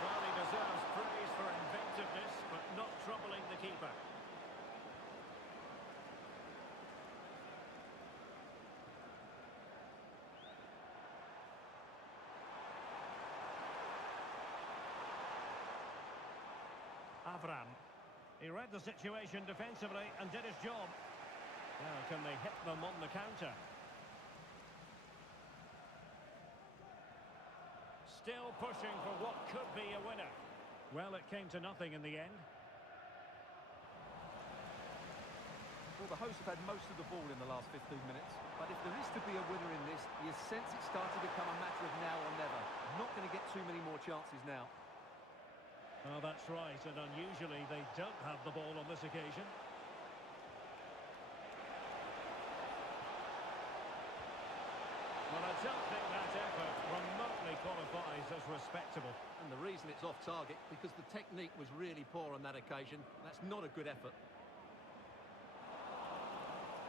Well, he deserves praise for inventiveness, but not troubling the keeper. Avram. He read the situation defensively and did his job. Now, can they hit them on the counter? Still pushing for what could be a winner. Well, it came to nothing in the end. Well, the hosts have had most of the ball in the last 15 minutes. But if there is to be a winner in this, you sense it's starting to become a matter of now or never. Not going to get too many more chances now. Oh, that's right, and unusually they don't have the ball on this occasion. Well, I don't think that effort remotely qualifies as respectable. And the reason it's off target, because the technique was really poor on that occasion. That's not a good effort.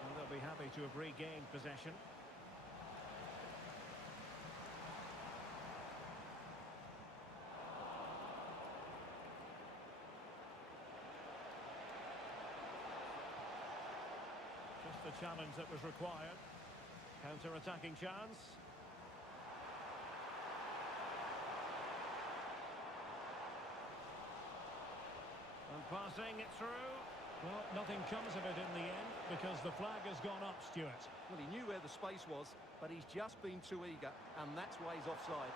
And they'll be happy to have regained possession. Just the challenge that was required. Counter-attacking chance. And passing it through. Well, nothing comes of it in the end because the flag has gone up, Stuart. Well, he knew where the space was, but he's just been too eager, and that's why he's offside.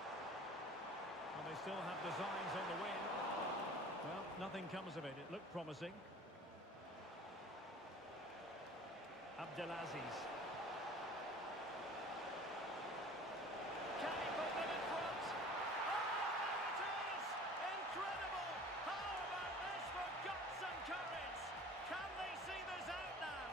And they still have designs on the win. Well, nothing comes of it. It looked promising. Abdelaziz. Can he put them in front? Oh, there it is! Incredible! How about this for guts and courage? Can they see this out now?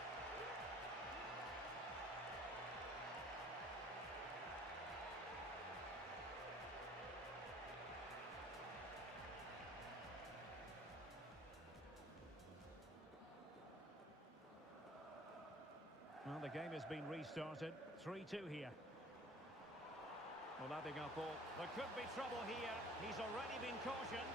And the game has been restarted. 3-2 here. Well, adding up all. There could be trouble here. He's already been cautioned.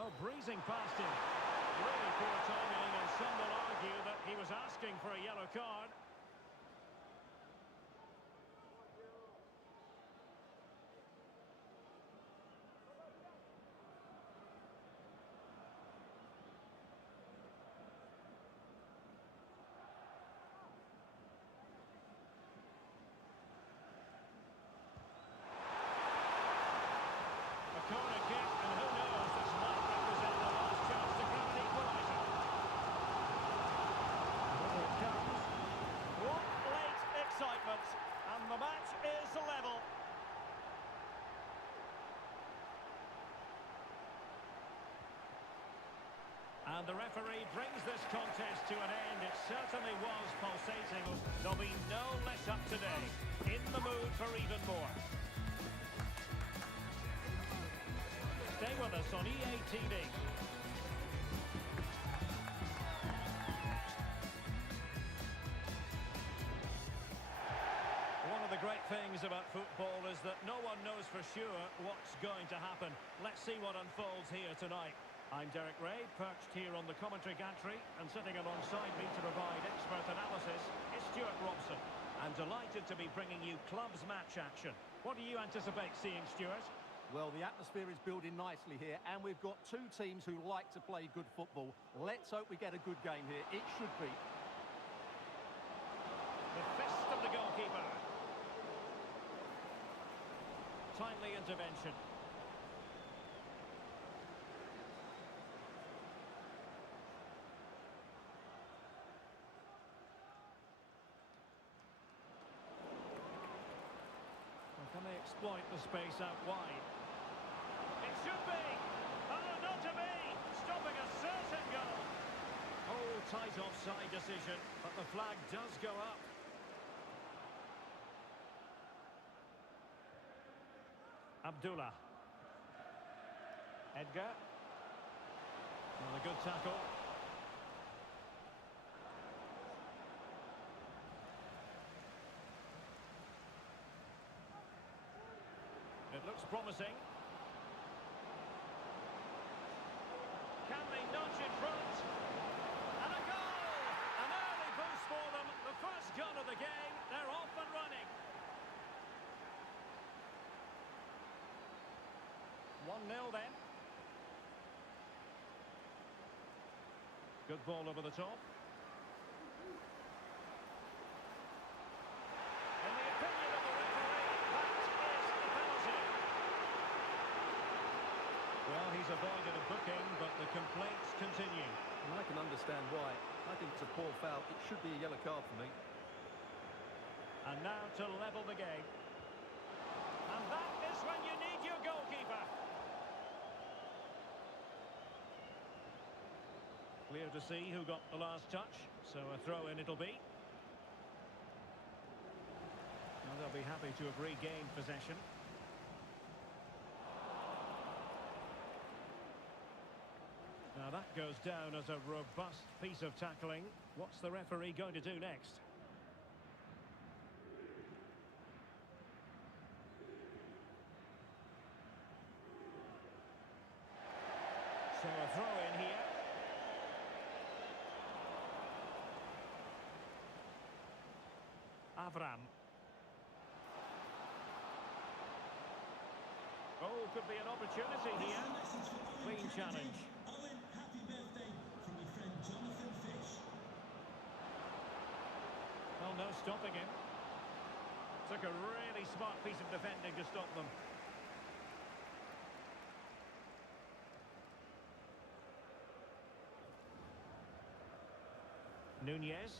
Oh, breezing past him. Really poor timing, and some will argue that he was asking for a yellow card. A corner kick, and who knows, this might represent the last chance to grab an equaliser. Here it comes. What late excitement, and the match is level. And the referee brings this contest to an end. It certainly was pulsating. There'll be no let-up today. In the mood for even more. Stay with us on EA TV. One of the great things about football is that no one knows for sure what's going to happen. Let's see what unfolds here tonight. I'm Derek Ray, perched here on the commentary gantry, and sitting alongside me to provide expert analysis is Stuart Robson. I'm delighted to be bringing you clubs match action. What do you anticipate seeing, Stuart? Well, the atmosphere is building nicely here, and we've got two teams who like to play good football. Let's hope we get a good game here. It should be. The fist of the goalkeeper. Timely intervention. Well, can they exploit the space out wide? It should be! Oh, not to be! Stopping a certain goal! Oh, tight offside decision, but the flag does go up. Abdullah. Edgar. Well, a good tackle. It looks promising. Can they nudge in front? And a goal! An early boost for them. The first gun of the game. They're off and running. 1-0 then. Good ball over the top. In the opinion of the referee, that is the penalty. Well, he's avoided a booking, but the complaints continue. And I can understand why. I think it's a poor foul. It should be a yellow card for me. And now to level the game. And that is when you need your goalkeeper. Clear to see who got the last touch, so a throw-in it'll be. And they'll be happy to have regained possession. Now that goes down as a robust piece of tackling. What's the referee going to do next? So a throw-in here. Avram. Oh, could be an opportunity here. Clean challenge. Owen, happy birthday from your friend Jonathan Fish. Well, no stopping him. Took a really smart piece of defending to stop them. Nunez.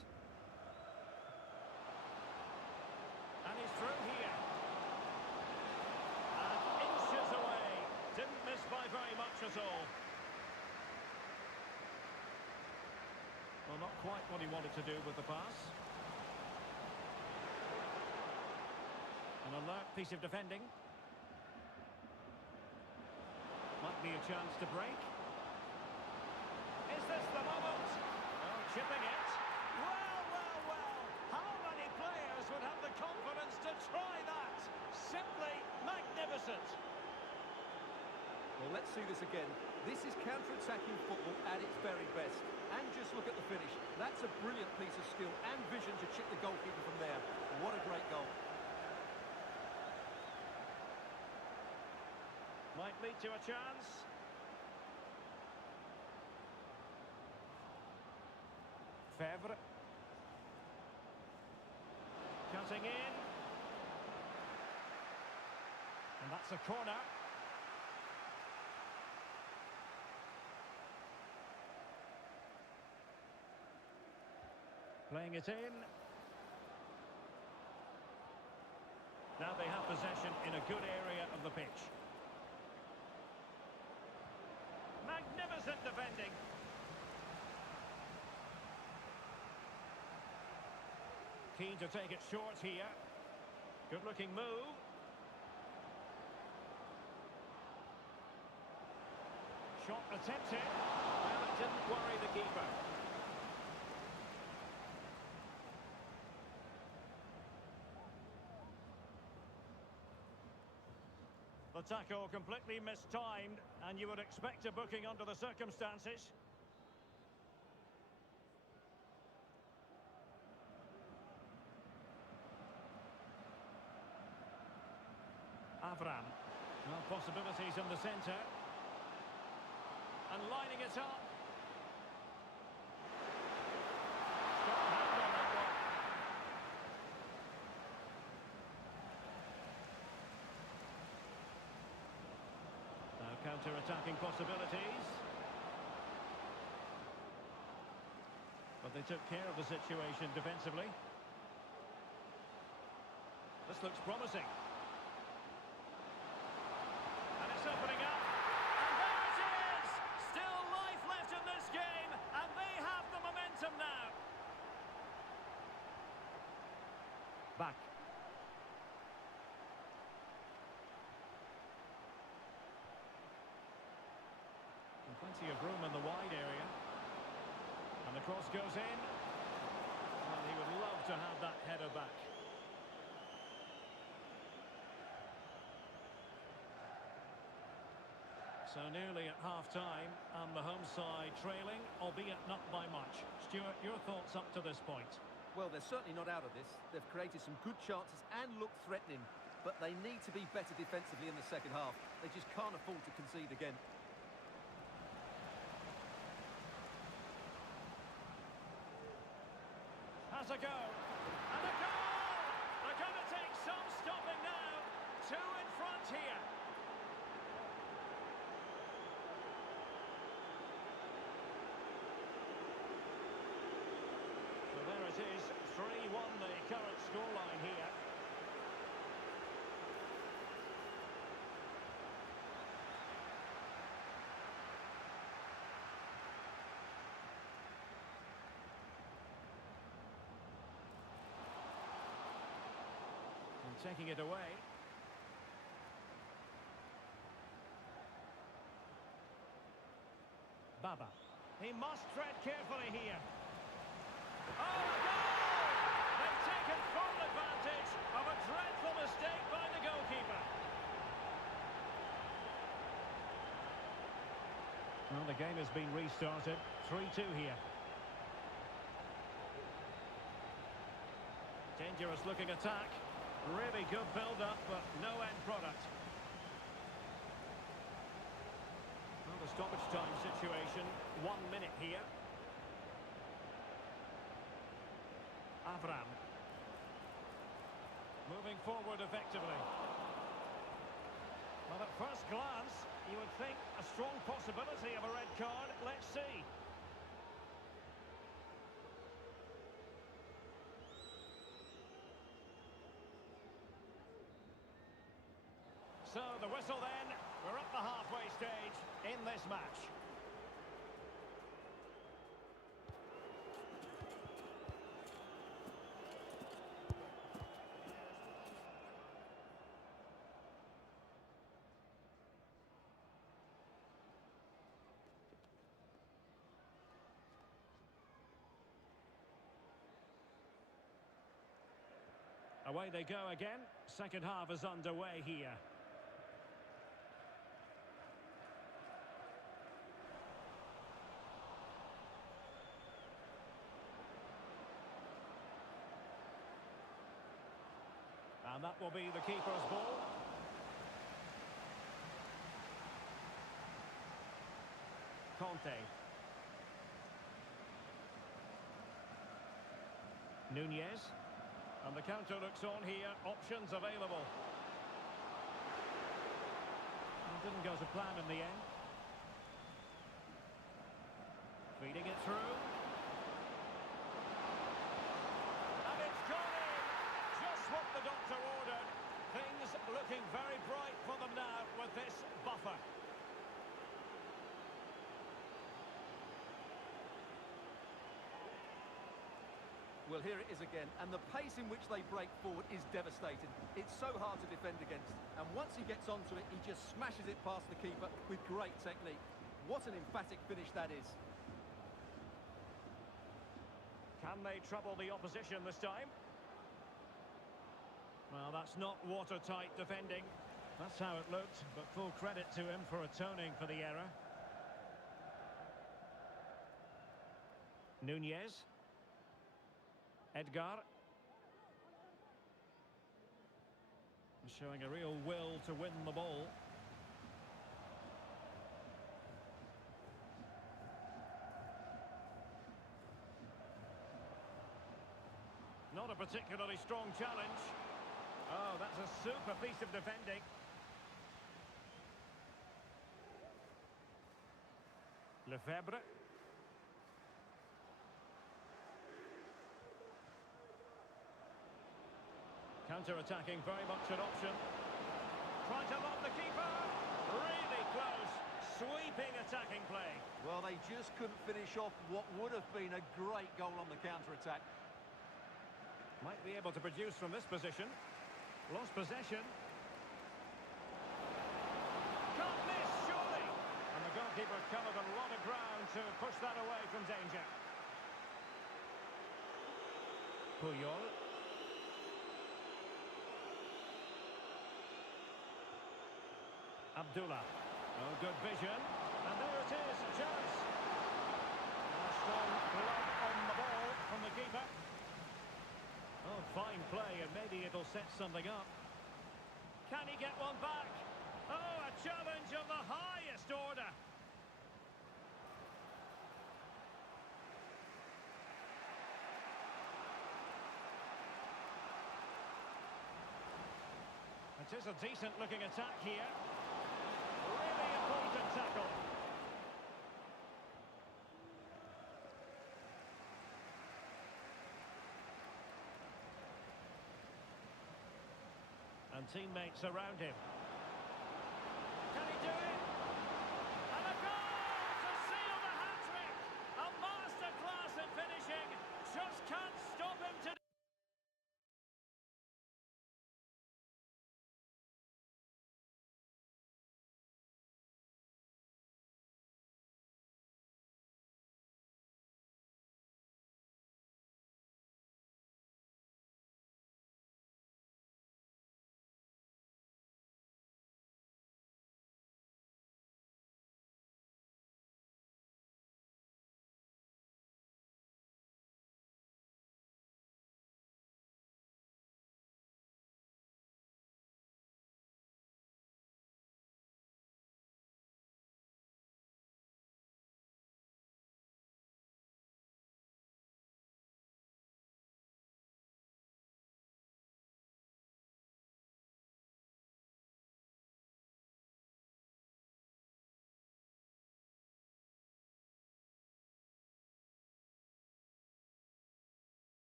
And he's through here. And inches away. Didn't miss by very much at all. Well, not quite what he wanted to do with the pass. An alert piece of defending. Might be a chance to break. Is this the moment? Oh, chipping it. Well, well, well. How many players would have the confidence to try that? Simply magnificent. Well, let's see this again. This is counter-attacking football at its very best. And just look at the finish. That's a brilliant piece of skill and vision to chip the goalkeeper from there. What a great goal. Might lead to a chance. Fevre. Cutting in. And that's a corner. Playing it in. Now they have possession in a good area of the pitch. Magnificent defending. Keen to take it short here. Good looking move. Shot attempted. Well, it didn't worry the keeper. The tackle completely mistimed, and you would expect a booking under the circumstances. Avram. Well, possibilities in the centre. And lining it up. Strong hand on that one. Now counter-attacking possibilities. But they took care of the situation defensively. This looks promising. And it's opening up. And there it is! Still life left in this game, and they have the momentum now. Back. And plenty of room in the wide area. And the cross goes in. Well, he would love to have that header back. So nearly at half-time, and the home side trailing, albeit not by much. Stuart, your thoughts up to this point? Well, they're certainly not out of this. They've created some good chances and look threatening. But they need to be better defensively in the second half. They just can't afford to concede again. Has a go. And a goal! They're going to take some stopping now. Two in front here. So there it is, 3-1 the current scoreline here. And taking it away. Baba. He must tread carefully here. Oh, a goal! They've taken full advantage of a dreadful mistake by the goalkeeper. Well, the game has been restarted. 3-2 here. Dangerous looking attack. Really good build-up, but no end product. Well, the stoppage time situation. 1 minute here. Avram. Moving forward effectively. Well, at first glance, you would think a strong possibility of a red card. Let's see. So, the whistle then. We're at the halfway stage in this match. Away they go again. Second half is underway here. And that will be the keeper's ball. Conte. Nunez. And the counter looks on here. Options available. It didn't go to plan in the end. Feeding it through. And it's gone in. Just what the doctor ordered. Things looking very bright for them now with this buffer. Well, here it is again, and the pace in which they break forward is devastating. It's so hard to defend against, and once he gets onto it, he just smashes it past the keeper with great technique. What an emphatic finish that is. Can they trouble the opposition this time? Well, that's not watertight defending. That's how it looked, but full credit to him for atoning for the error. Nunez. Edgar. Showing a real will to win the ball. Not a particularly strong challenge. Oh, that's a super piece of defending. Lefebvre. Counter-attacking, very much an option. Trying to lob the keeper. Really close. Sweeping attacking play. Well, they just couldn't finish off what would have been a great goal on the counter-attack. Might be able to produce from this position. Lost possession. Can't miss, surely. And the goalkeeper covered a lot of ground to push that away from danger. Puyol. Abdullah. Oh, good vision. And there it is, a chance. A strong glove on the ball from the keeper. Oh, fine play, and maybe it'll set something up. Can he get one back? Oh, a challenge of the highest order. It is a decent-looking attack here. Really important tackle. And teammates around him. Can he do it? And a goal to seal the hat-trick! A masterclass in finishing. Just can't stop him today.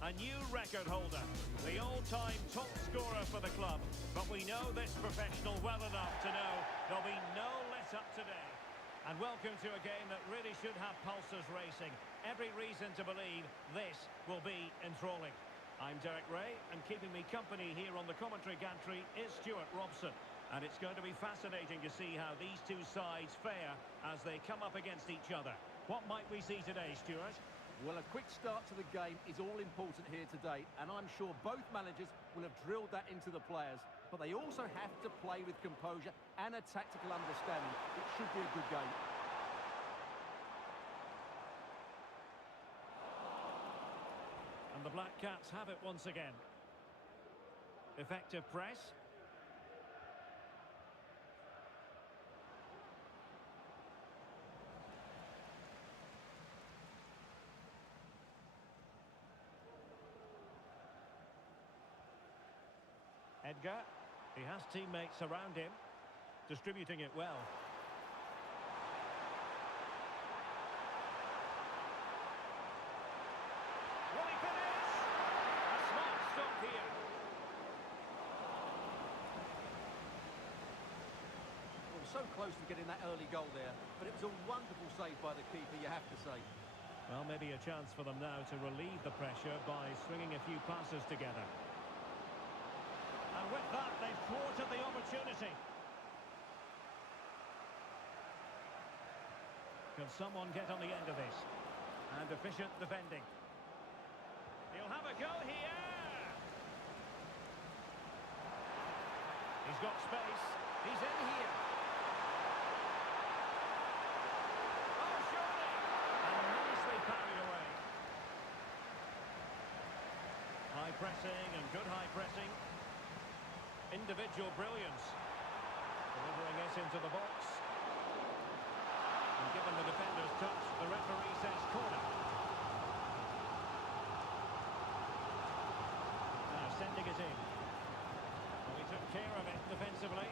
a new record holder, the all-time top scorer for the club. But we know this professional well enough to know there'll be no let-up today. And welcome to a game that really should have pulses racing. Every reason to believe this will be enthralling. I'm Derek Ray, and keeping me company here on the commentary gantry is Stuart Robson. And it's going to be fascinating to see how these two sides fare as they come up against each other. What might we see today, Stuart? Well, a quick start to the game is all important here today, and I'm sure both managers will have drilled that into the players. But they also have to play with composure and a tactical understanding. It should be a good game. And the Black Cats have it once again. Effective press. Edgar, he has teammates around him, distributing it well. Will he finish? A smart stop here. Well, so close to getting that early goal there, but it was a wonderful save by the keeper, you have to say. Well, maybe a chance for them now to relieve the pressure by swinging a few passes together. And with that, they've thwarted the opportunity. Can someone get on the end of this? And efficient defending. He'll have a go here. He's got space. He's in here. Oh, surely. And nicely parried away. High pressing and good high pressing. Individual brilliance. Delivering it into the box. And given the defender's touch, the referee says corner. Now sending it in. Well, he took care of it defensively.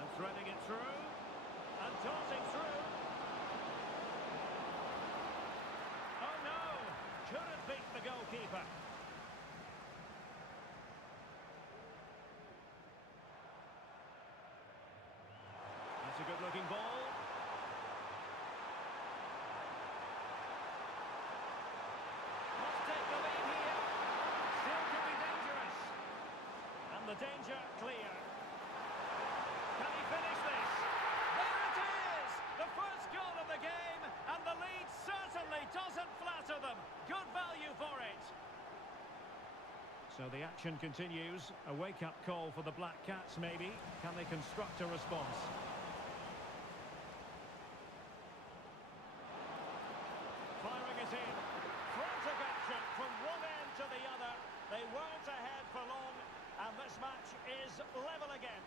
And threading it through. And tossing through. Oh, no. Couldn't beat the goalkeeper. It's a good-looking ball. Must take the lead here. Still could be dangerous. And the danger clear. Can he finish this? There it is! The first goal of the game, and the lead certainly doesn't flatter them. Good value for it. So the action continues. A wake-up call for the Black Cats, maybe. Can they construct a response? Firing it in. Frantic action from one end to the other. They weren't ahead for long, and this match is level again.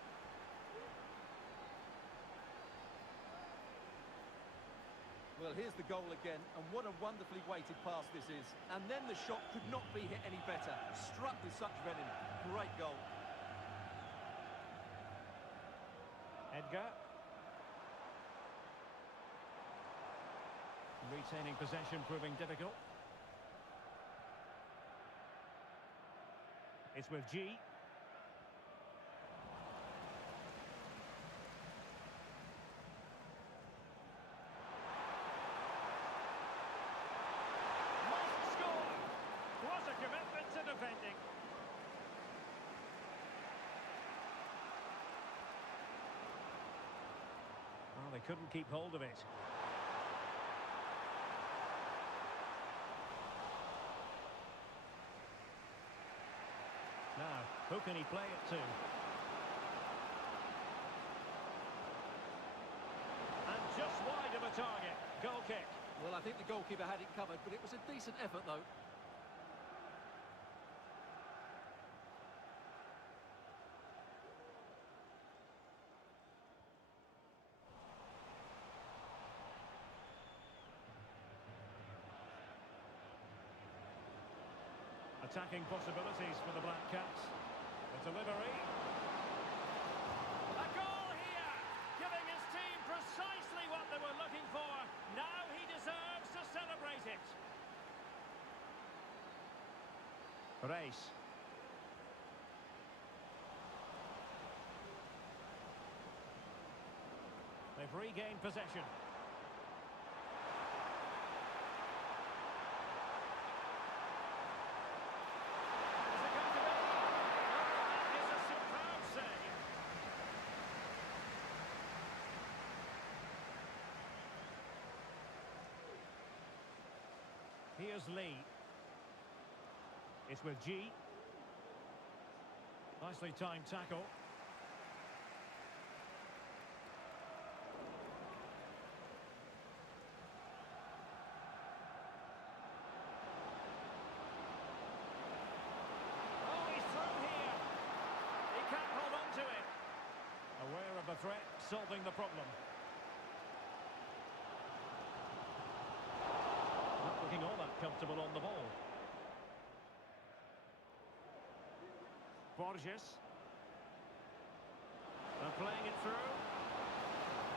Well, here's the goal again, and what a wonderfully weighted pass this is. And then the shot could not be hit any better. Struck with such venom. Great goal. Edgar. Retaining possession proving difficult. It's with G. Must score. What a commitment to defending. Oh, they couldn't keep hold of it. Now, who can he play it to? And just wide of a target. Goal kick. Well, I think the goalkeeper had it covered, but it was a decent effort, though. Attacking possibilities for the Black Cats. The delivery. A goal here, giving his team precisely what they were looking for. Now he deserves to celebrate it. Reis. They've regained possession. Is it going to be? Oh, that is a superb save. Here's Lee. It's with G. Nicely timed tackle. Oh, he's through here. He can't hold on to it. Aware of the threat, solving the problem. Not looking all that comfortable on the ball. Borges. They're playing it through.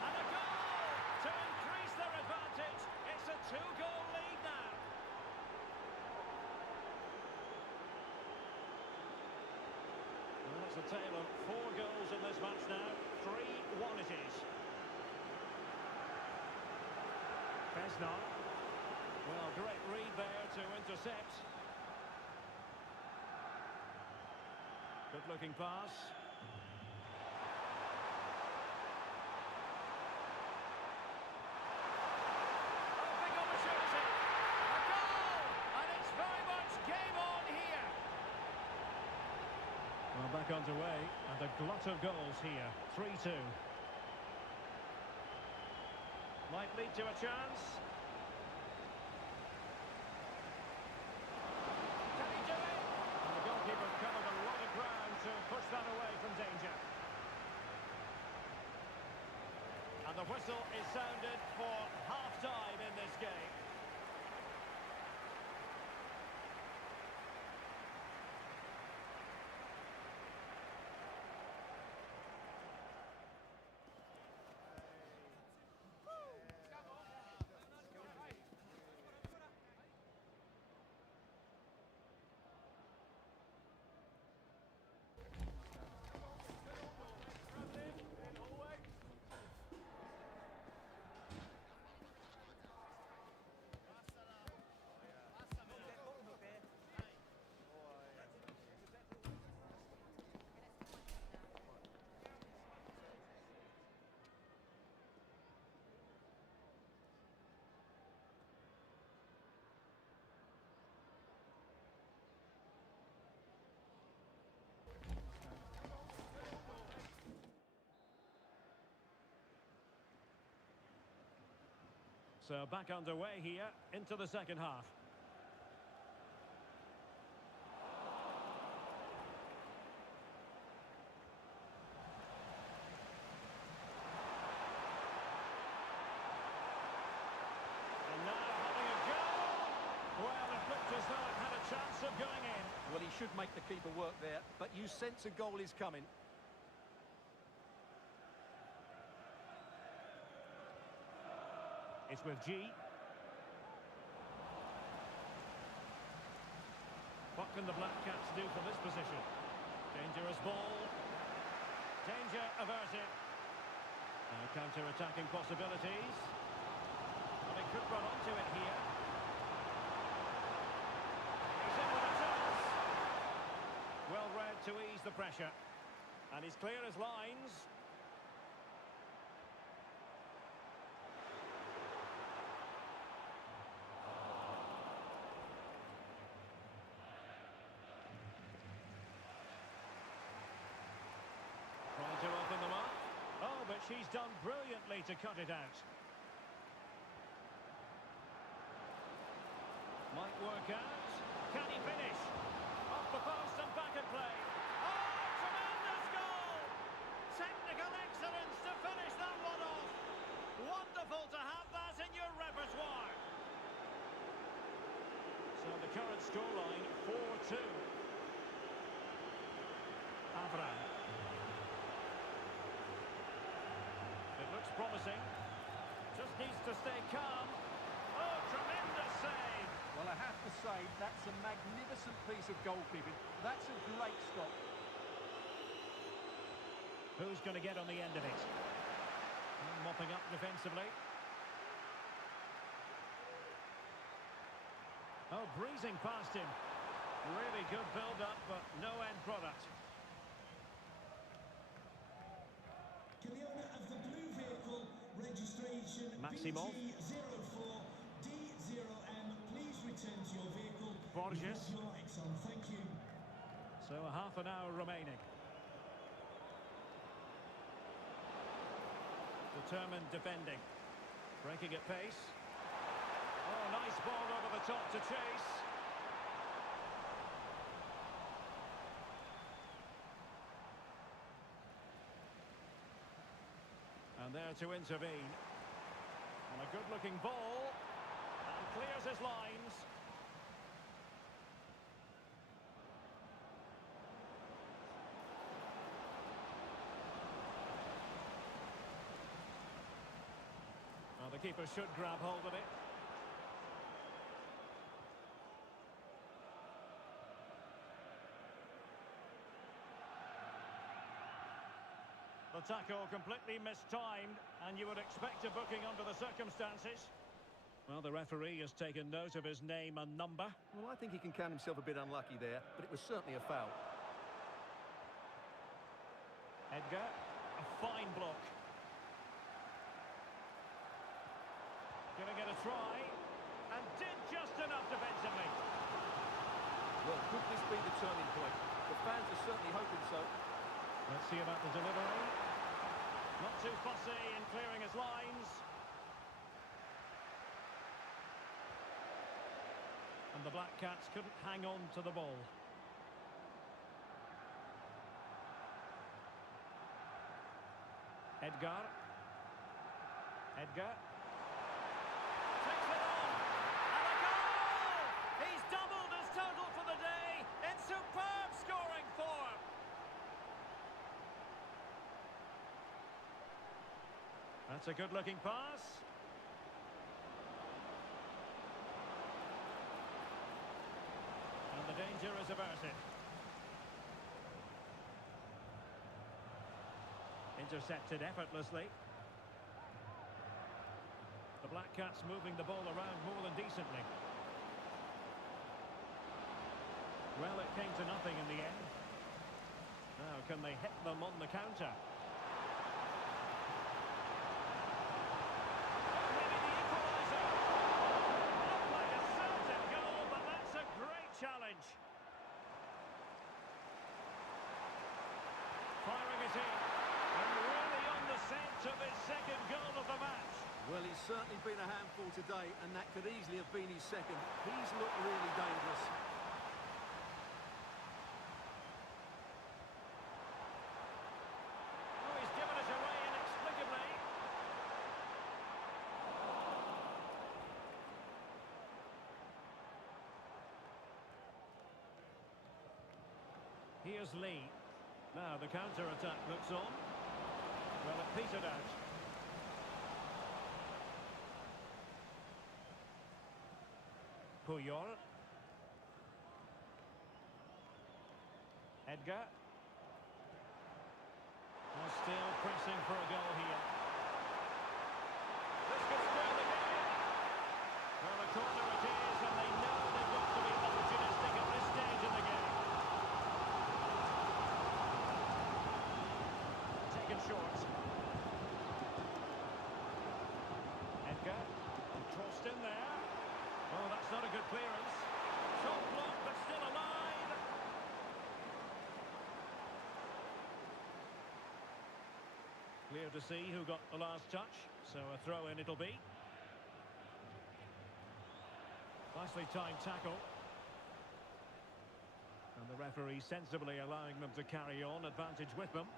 And a goal to increase their advantage. It's a two-goal lead now. Well, that's a tale of 4 goals in this match now. 3-1 it is. Besnard. Well, great read there to intercept. Good-looking pass. Oh, big opportunity. A goal! And it's very much game on here. Well, back underway, and a glut of goals here. 3-2. Might lead to a chance. Can he do it? And the goalkeeper covered a lot of ground to push that away from danger. And the whistle is sounded for half-time in this game. So back underway here into the second half. And now having a go. Well, it looked as though it had a chance of going in. Well, he should make the keeper work there, but you sense a goal is coming. It's with G. What can the Black Caps do from this position? Dangerous ball. Danger averted. Now counter-attacking possibilities. Well, they could run onto it here. He's in with a chance. Well read to ease the pressure. And he's clear as lines. Trying to open them up. Oh, but she's done brilliantly to cut it out. Might work out. Can he finish? Off the post and back at play. Oh, tremendous goal! Technical excellence to finish that one off. Wonderful to have that in your repertoire. So the current scoreline, 4-2. Avram. It looks promising. Just needs to stay calm. Oh, tremendous save. Well, Well, I have to say, that's a magnificent piece of goalkeeping. That's a great stop. Who's going to get on the end of it? Mopping up defensively. Oh, breezing past him. Really good build-up, but no end product. Can the owner of the blue vehicle, registration Maximov. BT04D0M, please return to your vehicle. Borges. With your lights on. Thank you. So a half an hour remaining. Determined defending. Breaking at pace. Oh, nice ball over the top to chase. And there to intervene. And a good-looking ball. And clears his lines. Well, the keeper should grab hold of it. The tackle completely mistimed, and you would expect a booking under the circumstances. Well, the referee has taken note of his name and number. Well, I think he can count himself a bit unlucky there, but it was certainly a foul. Edgar, a fine block. Giving it a try, and did just enough defensively. Well, could this be the turning point? The fans are certainly hoping so. Let's see about the delivery. Not too fussy in clearing his lines. And the Black Cats couldn't hang on to the ball. Edgar. Edgar. Takes it on. And a goal! He's doubled his total for the day in superb scoring form. That's a good-looking pass. And the danger is averted. Intercepted effortlessly. The Black Cats moving the ball around more than decently. Well, it came to nothing in the end. Now, can they hit them on the counter? Maybe the equaliser. Not quite a certain goal, but that's a great challenge. Firing it in. And really on the scent of his second goal of the match. Well, he's certainly been a handful today, and that could easily have been his second. He's looked really dangerous. Oh, he's given it away inexplicably. Here's Lee. Now the counter-attack looks on. Well, it petered out. Puyol. Edgar. Well, still pressing for a goal here. This could spoil the game. Well, a corner it is, and they know they've got to be opportunistic at this stage in the game. Taken short. Edgar. Crossed in there. Oh, that's not a good clearance. Shot blocked, but still alive. Clear to see who got the last touch, so a throw-in it'll be. Nicely timed tackle. And the referee sensibly allowing them to carry on, advantage with them.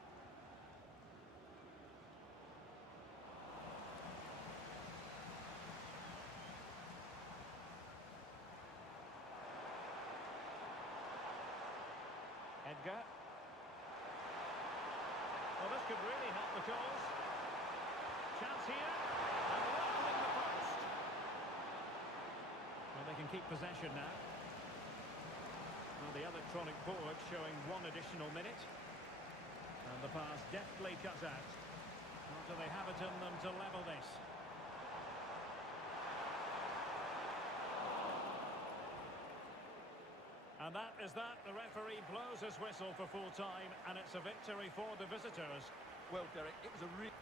Edgar. Well, this could really help the cause. Chance here, and rattling the post. Well, the can keep possession now. Well, the electronic board showing 1 additional minute. And the pass deftly cut out. Or do they have it in them to level this? And that is that. The referee blows his whistle for full time, and it's a victory for the visitors. Well, Derek, it was a real...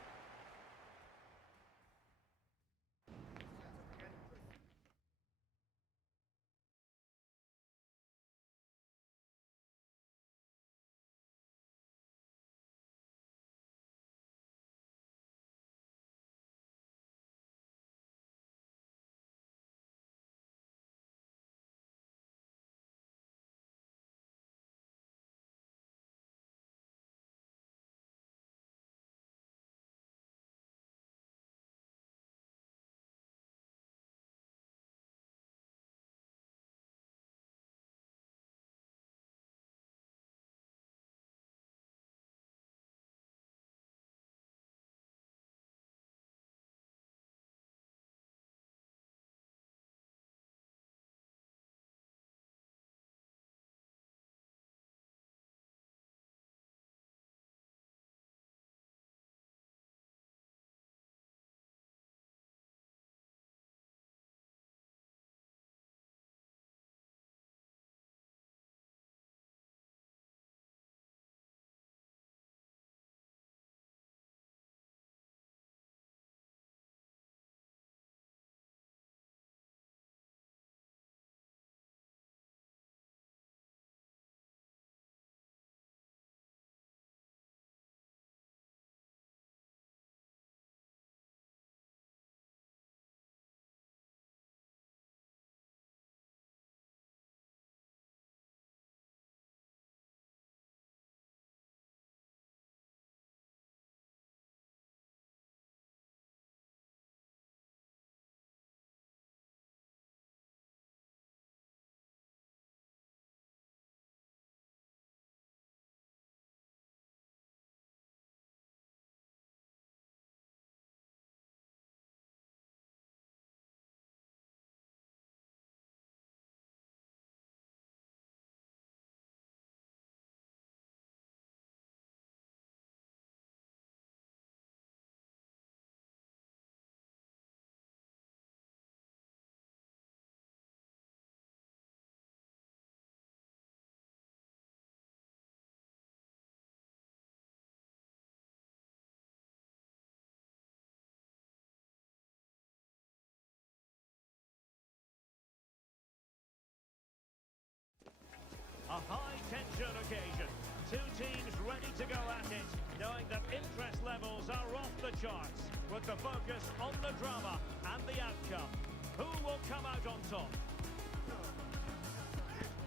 A high-tension occasion. Two teams ready to go at it, knowing that interest levels are off the charts, with the focus on the drama and the outcome. Who will come out on top?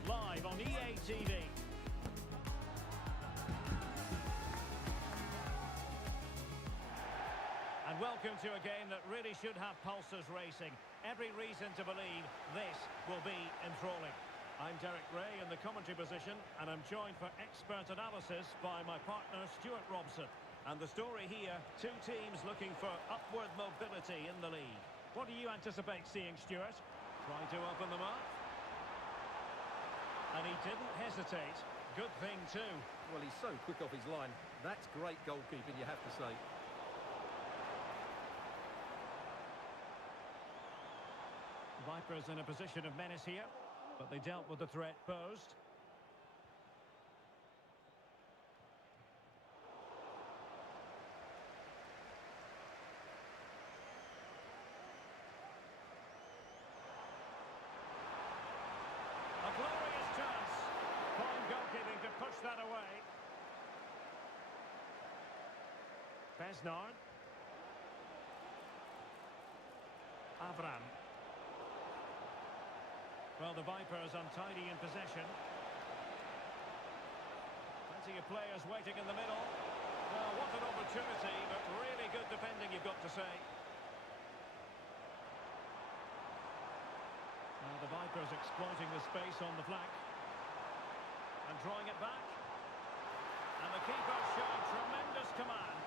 Live on EA TV. And welcome to a game that really should have pulses racing. Every reason to believe this will be enthralling. I'm Derek Ray in the commentary position, and I'm joined for expert analysis by my partner Stuart Robson. And the story here, two teams looking for upward mobility in the league. What do you anticipate seeing, Stuart? Trying to open them up. And he didn't hesitate. Good thing too. Well, he's so quick off his line. That's great goalkeeping, you have to say. Vipers in a position of menace here, but they dealt with the threat posed. A glorious chance. Fine goalkeeping to push that away. Besnard. Avram. Well, the Vipers untidy in possession. Plenty of players waiting in the middle. Well, what an opportunity, but really good defending, you've got to say. Now the Vipers exploiting the space on the flank. And drawing it back. And the keeper showing tremendous command.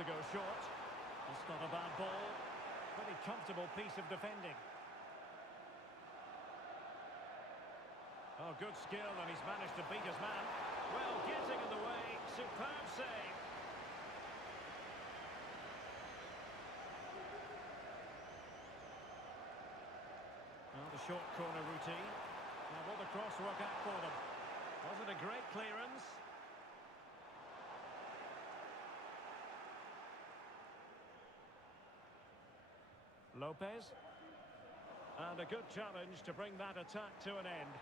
to go short. It's not a bad ball. Pretty comfortable piece of defending. Oh, good skill, and he's managed to beat his man. Well, getting in the way. Superb save. Now the short corner routine. Now will the cross work out for them? Was it a great clearance? Lopez. And a good challenge to bring that attack to an end.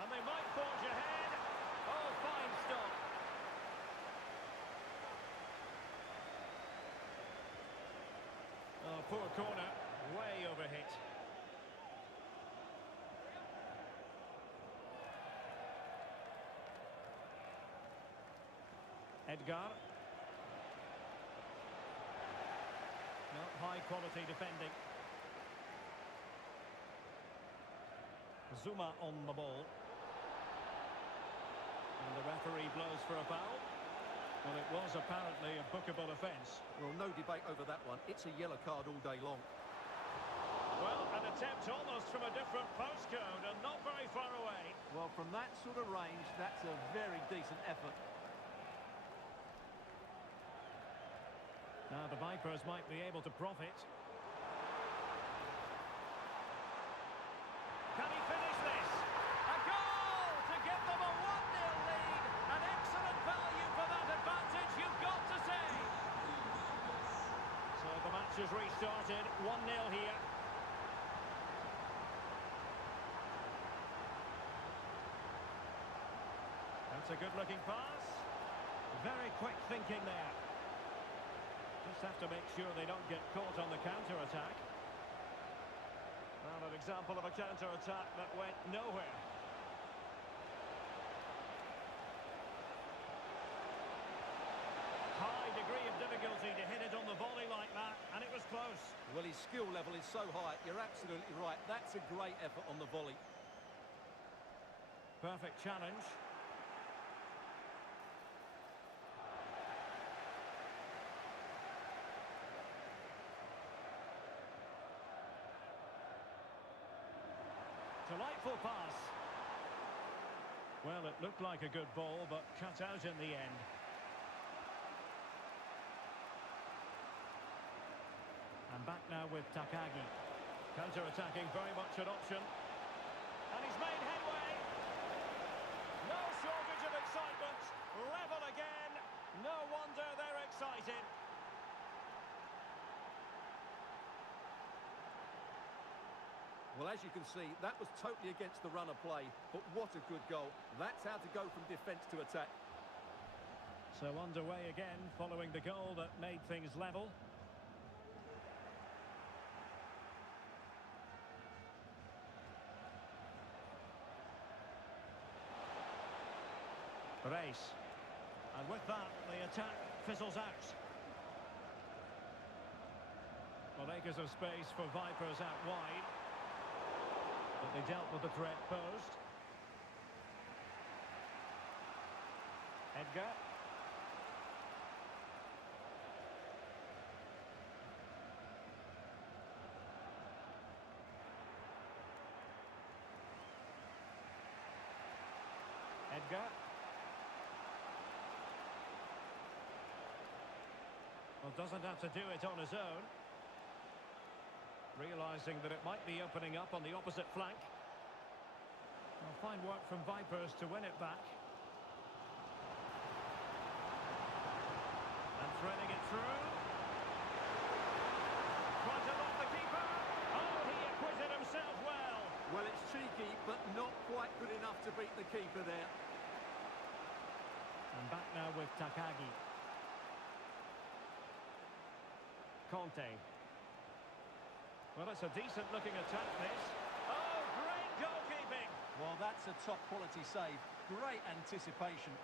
And they might forge ahead. Oh, fine stop. Oh, poor corner. Way overhit. Edgar. No, high quality defending. Zuma on the ball. And the referee blows for a foul. Well, it was apparently a bookable offence. Well, no debate over that one. It's a yellow card all day long. Well, an attempt almost from a different postcode and not very far away. Well, from that sort of range, that's a very decent effort. Now the Vipers might be able to profit. Can he finish this? A goal to give them a 1-0 lead. An excellent value for that advantage, you've got to say. So the match has restarted. 1-0 here. That's a good-looking pass. Very quick thinking there. Just have to make sure they don't get caught on the counter-attack. Well, an example of a counter-attack that went nowhere. High degree of difficulty to hit it on the volley like that, and it was close. Well, his skill level is so high, you're absolutely right. That's a great effort on the volley. Perfect challenge. Delightful pass. Well, it looked like a good ball, but cut out in the end. And back now with Takagi. Counter-attacking, very much an option. And he's made headway. No shortage of excitement. Level again. No wonder they're excited. Well, as you can see, that was totally against the run of play, but what a good goal. That's how to go from defence to attack. So underway again, following the goal that made things level. Race. And with that, the attack fizzles out. Well, acres of space for Vipers out wide. But they dealt with the threat posed. Edgar. Edgar. Well, doesn't have to do it on his own. Realising that it might be opening up on the opposite flank. Well, fine work from Vipers to win it back. And threading it through. Trying to lock the keeper. Oh, he acquitted himself well. Well, it's cheeky, but not quite good enough to beat the keeper there. And back now with Takagi. Conte. Well, it's a decent-looking attack, this. Oh, great goalkeeping! Well, that's a top-quality save. Great anticipation.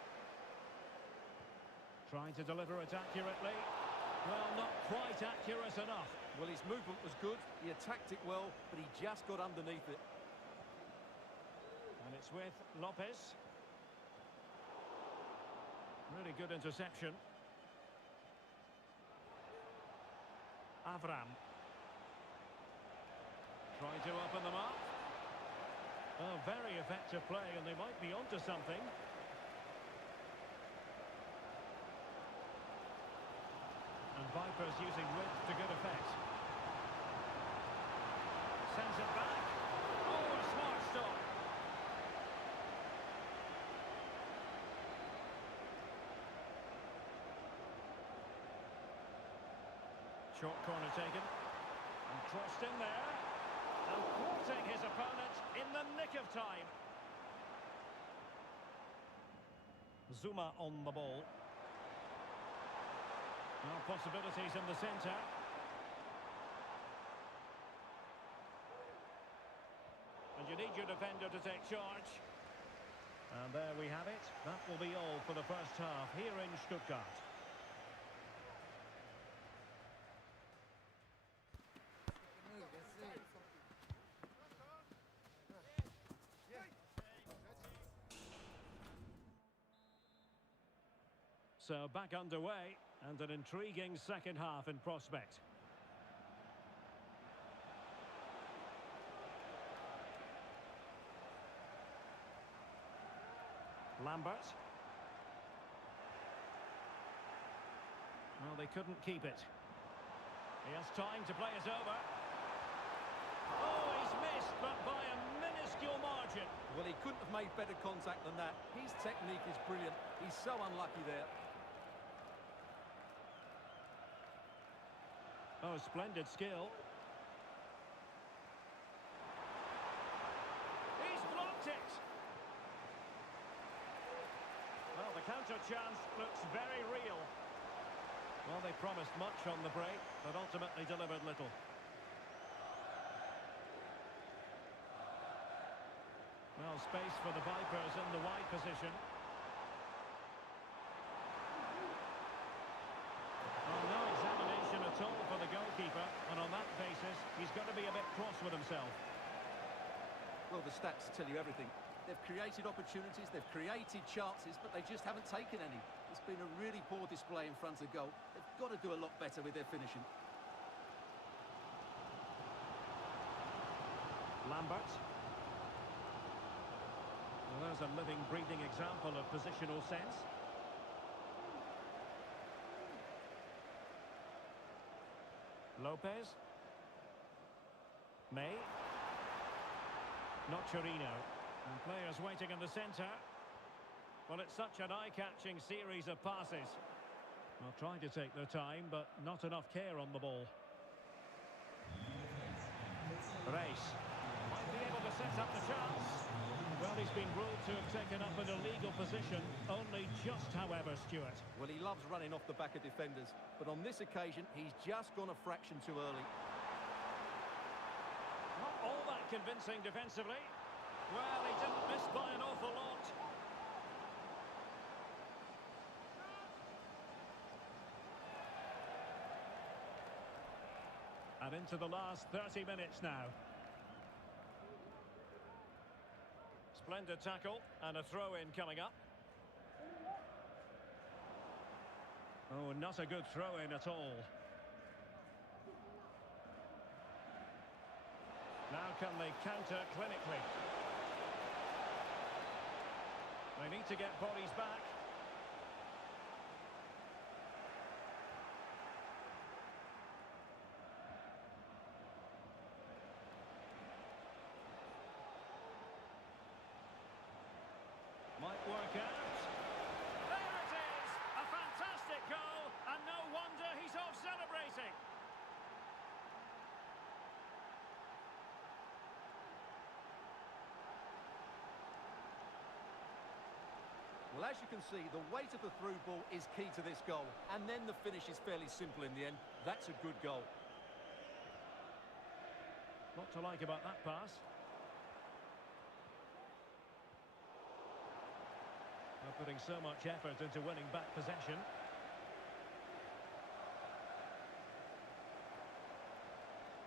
Trying to deliver it accurately. Well, not quite accurate enough. Well, his movement was good. He attacked it well, but he just got underneath it. And it's with Lopez. Really good interception. Avram. Trying to open them up. Oh, very effective play, and they might be onto something. And Vipers using width to good effect. Sends it back. Oh, a smart stop. Short corner taken. And crossed in there. And thwarting his opponent in the nick of time. Zuma on the ball. Now possibilities in the centre. And you need your defender to take charge. And there we have it. That will be all for the first half here in Stuttgart. So back underway, and an intriguing second half in prospect. Lambert. Well, they couldn't keep it. He has time to play it over. Oh, he's missed, but by a minuscule margin. Well, he couldn't have made better contact than that. His technique is brilliant. He's so unlucky there. Oh, splendid skill. He's blocked it. Well, the counter chance looks very real. Well, they promised much on the break, but ultimately delivered little. Well, space for the Vipers in the wide position. Oh, no examination at all for the goalkeeper, and on that basis, he's got to be a bit cross with himself. Well, the stats tell you everything. They've created opportunities, they've created chances, but they just haven't taken any. It's been a really poor display in front of goal. They've got to do a lot better with their finishing. Lambert. Well, there's a living, breathing example of positional sense. Lopez. May. Nocerino. And players waiting in the centre. Well, it's such an eye-catching series of passes. Well, trying to take their time, but not enough care on the ball. Reis. Might be able to set up the chance. Well, he's been ruled to have taken up an illegal position. Only just, however, Stuart. Well, he loves running off the back of defenders, but on this occasion, he's just gone a fraction too early. Not all that convincing defensively. Well, he didn't miss by an awful lot. And into the last 30 minutes now. Splendid tackle and a throw-in coming up. Oh, not a good throw-in at all. Now can they counter clinically? They need to get bodies back. Might work out. There it is! A fantastic goal, and no wonder he's off celebrating. Well, as you can see, the weight of the through ball is key to this goal. And then the finish is fairly simple in the end. That's a good goal. What to like about that pass? They're putting so much effort into winning back possession.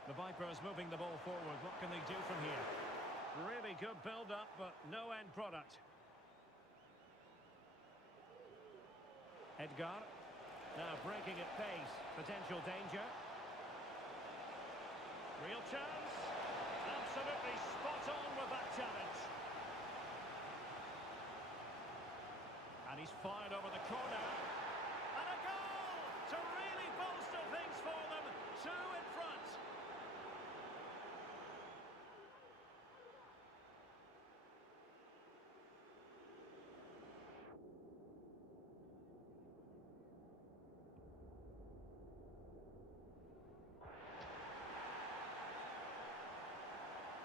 The Vipers moving the ball forward. What can they do from here? Really good build-up, but no end product. Edgar. Now breaking at pace. Potential danger. Real chance. Absolutely spot on with that challenge. And he's fired over the corner. And a goal to really bolster things for them. Two in front.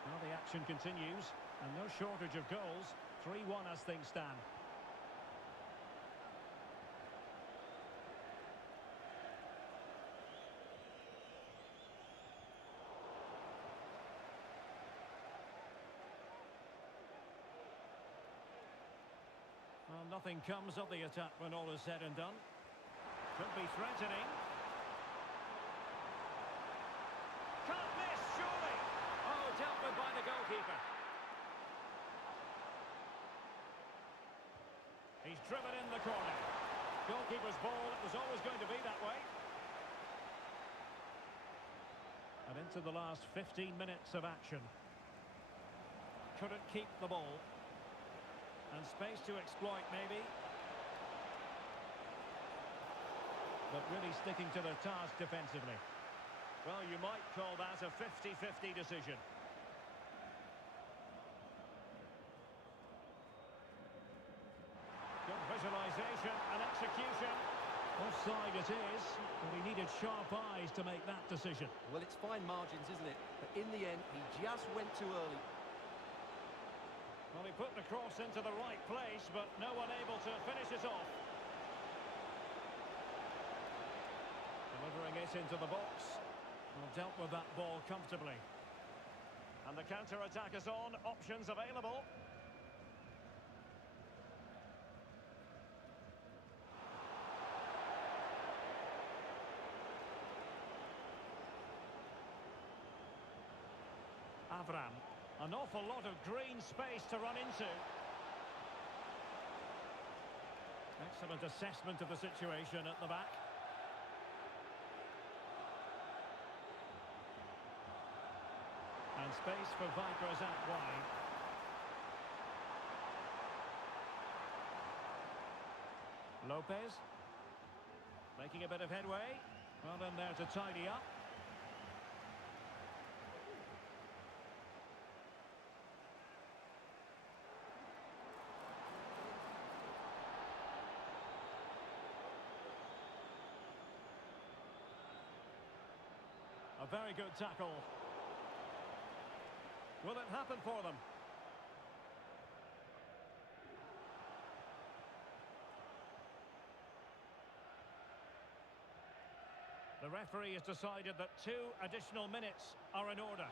Well, the action continues, and no shortage of goals. 3-1 as things stand. Well, nothing comes of the attack when all is said and done. Could be threatening. Can't miss, surely. Oh, dealt with by the goalkeeper. He's driven in the corner. Goalkeeper's ball, it was always going to be that way. And into the last 15 minutes of action. Couldn't keep the ball. And space to exploit, maybe. But really sticking to their task defensively. Well, you might call that a 50-50 decision. Good visualisation and execution. Offside it is, but he needed sharp eyes to make that decision. Well, it's fine margins, isn't it? But in the end, he just went too early. Well, he put the cross into the right place, but no one able to finish it off. Delivering it into the box. Well, dealt with that ball comfortably. And the counter-attack is on. Options available. Avram. An awful lot of green space to run into. Excellent assessment of the situation at the back. And space for Vipers out wide. Lopez. Making a bit of headway. Well done there to tidy up. A very good tackle. Will it happen for them? The referee has decided that 2 additional minutes are in order.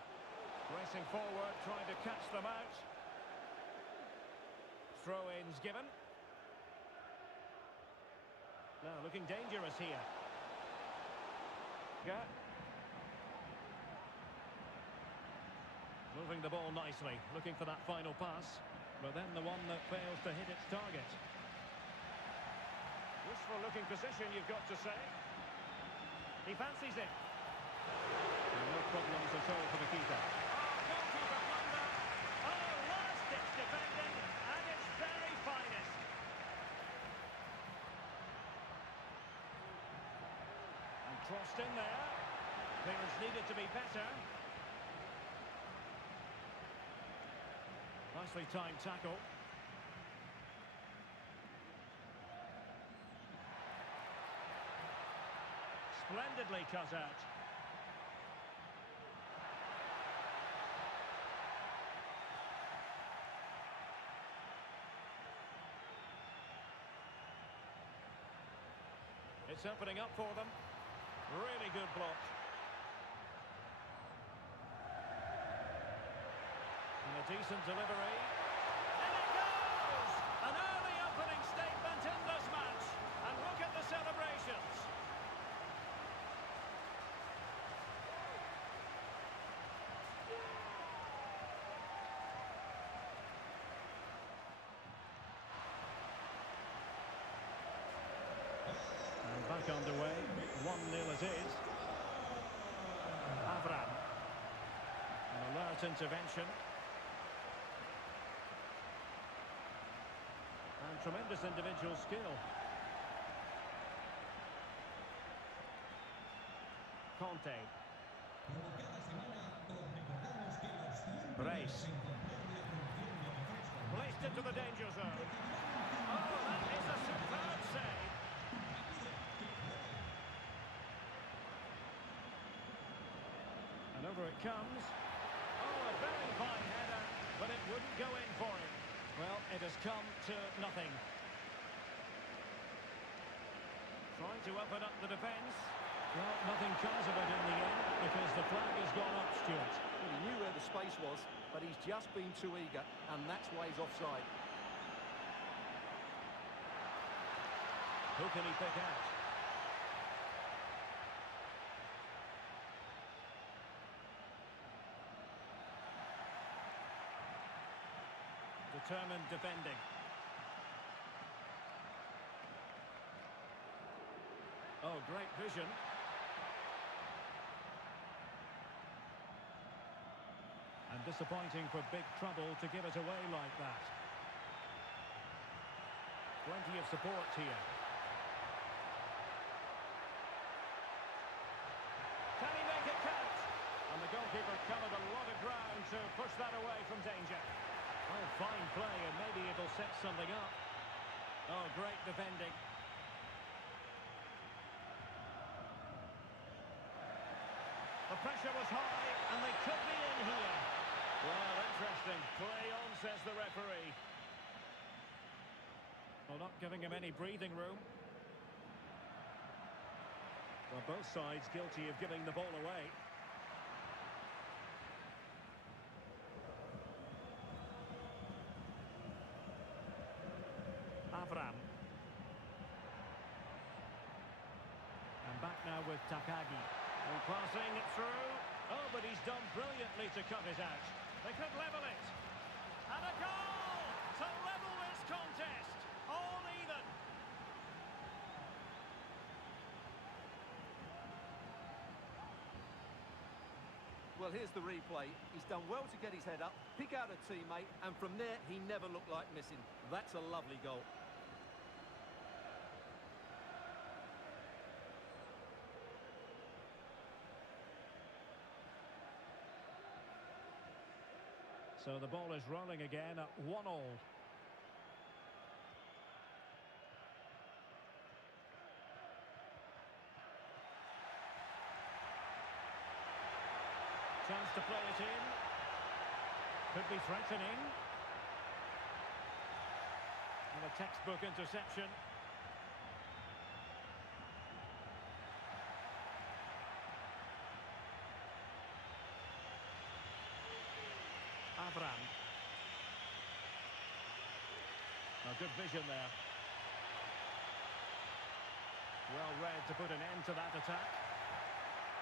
Racing forward, trying to catch them out. Throw-ins given. Now looking dangerous here. Yeah. Moving the ball nicely, looking for that final pass, but then the one that fails to hit its target. Wishful looking position, you've got to say. He fancies it. And no problems at all for the keeper. Oh, goalkeeper blunder. Oh, last-ditch defending at its very finest. And crossed in there. Clearance needed to be better. Nicely timed tackle. Splendidly cut out. It's opening up for them. Really good block. And a decent delivery. And it goes! An early opening statement in this match. And look at the celebrations. And back underway. 1-0 it is. Avram. prompt intervention. And tremendous individual skill. Conte. Como cada semana, os recordamos que los 100 Brace. primeros en comprar la promoción de refrescos Placed into the danger zone. recibirán un Oh, that is a superb save. And over it comes. Oh, a very fine header, but it wouldn't go in for him. Well, it has come to nothing. Trying to open up the defence. Well, nothing comes of it in the end because the flag has gone up, Stuart. Well, he knew where the space was, but he's just been too eager, and that's why he's offside. Who can he pick out? Determined defending. Oh, great vision. And disappointing for big trouble to give it away like that. Plenty of support here. Can he make it count? And the goalkeeper covered a lot of ground to push that away from danger. Oh, fine play, and maybe it'll set something up. Oh, great defending. The pressure was high, and they could be in here. Well, interesting. Play on, says the referee. Well, not giving him any breathing room. Well, both sides guilty of giving the ball away. Avram. And back now with Takagi. And passing it through. Oh, but he's done brilliantly to cut it out. They could level it. And a goal to level this contest. All even. Well, here's the replay. He's done well to get his head up, pick out a teammate, and from there, he never looked like missing. That's a lovely goal. So the ball is rolling again at 1-1. Chance to play it in. Could be threatening. And a textbook interception. Avram. Oh, good vision there. Well read to put an end to that attack.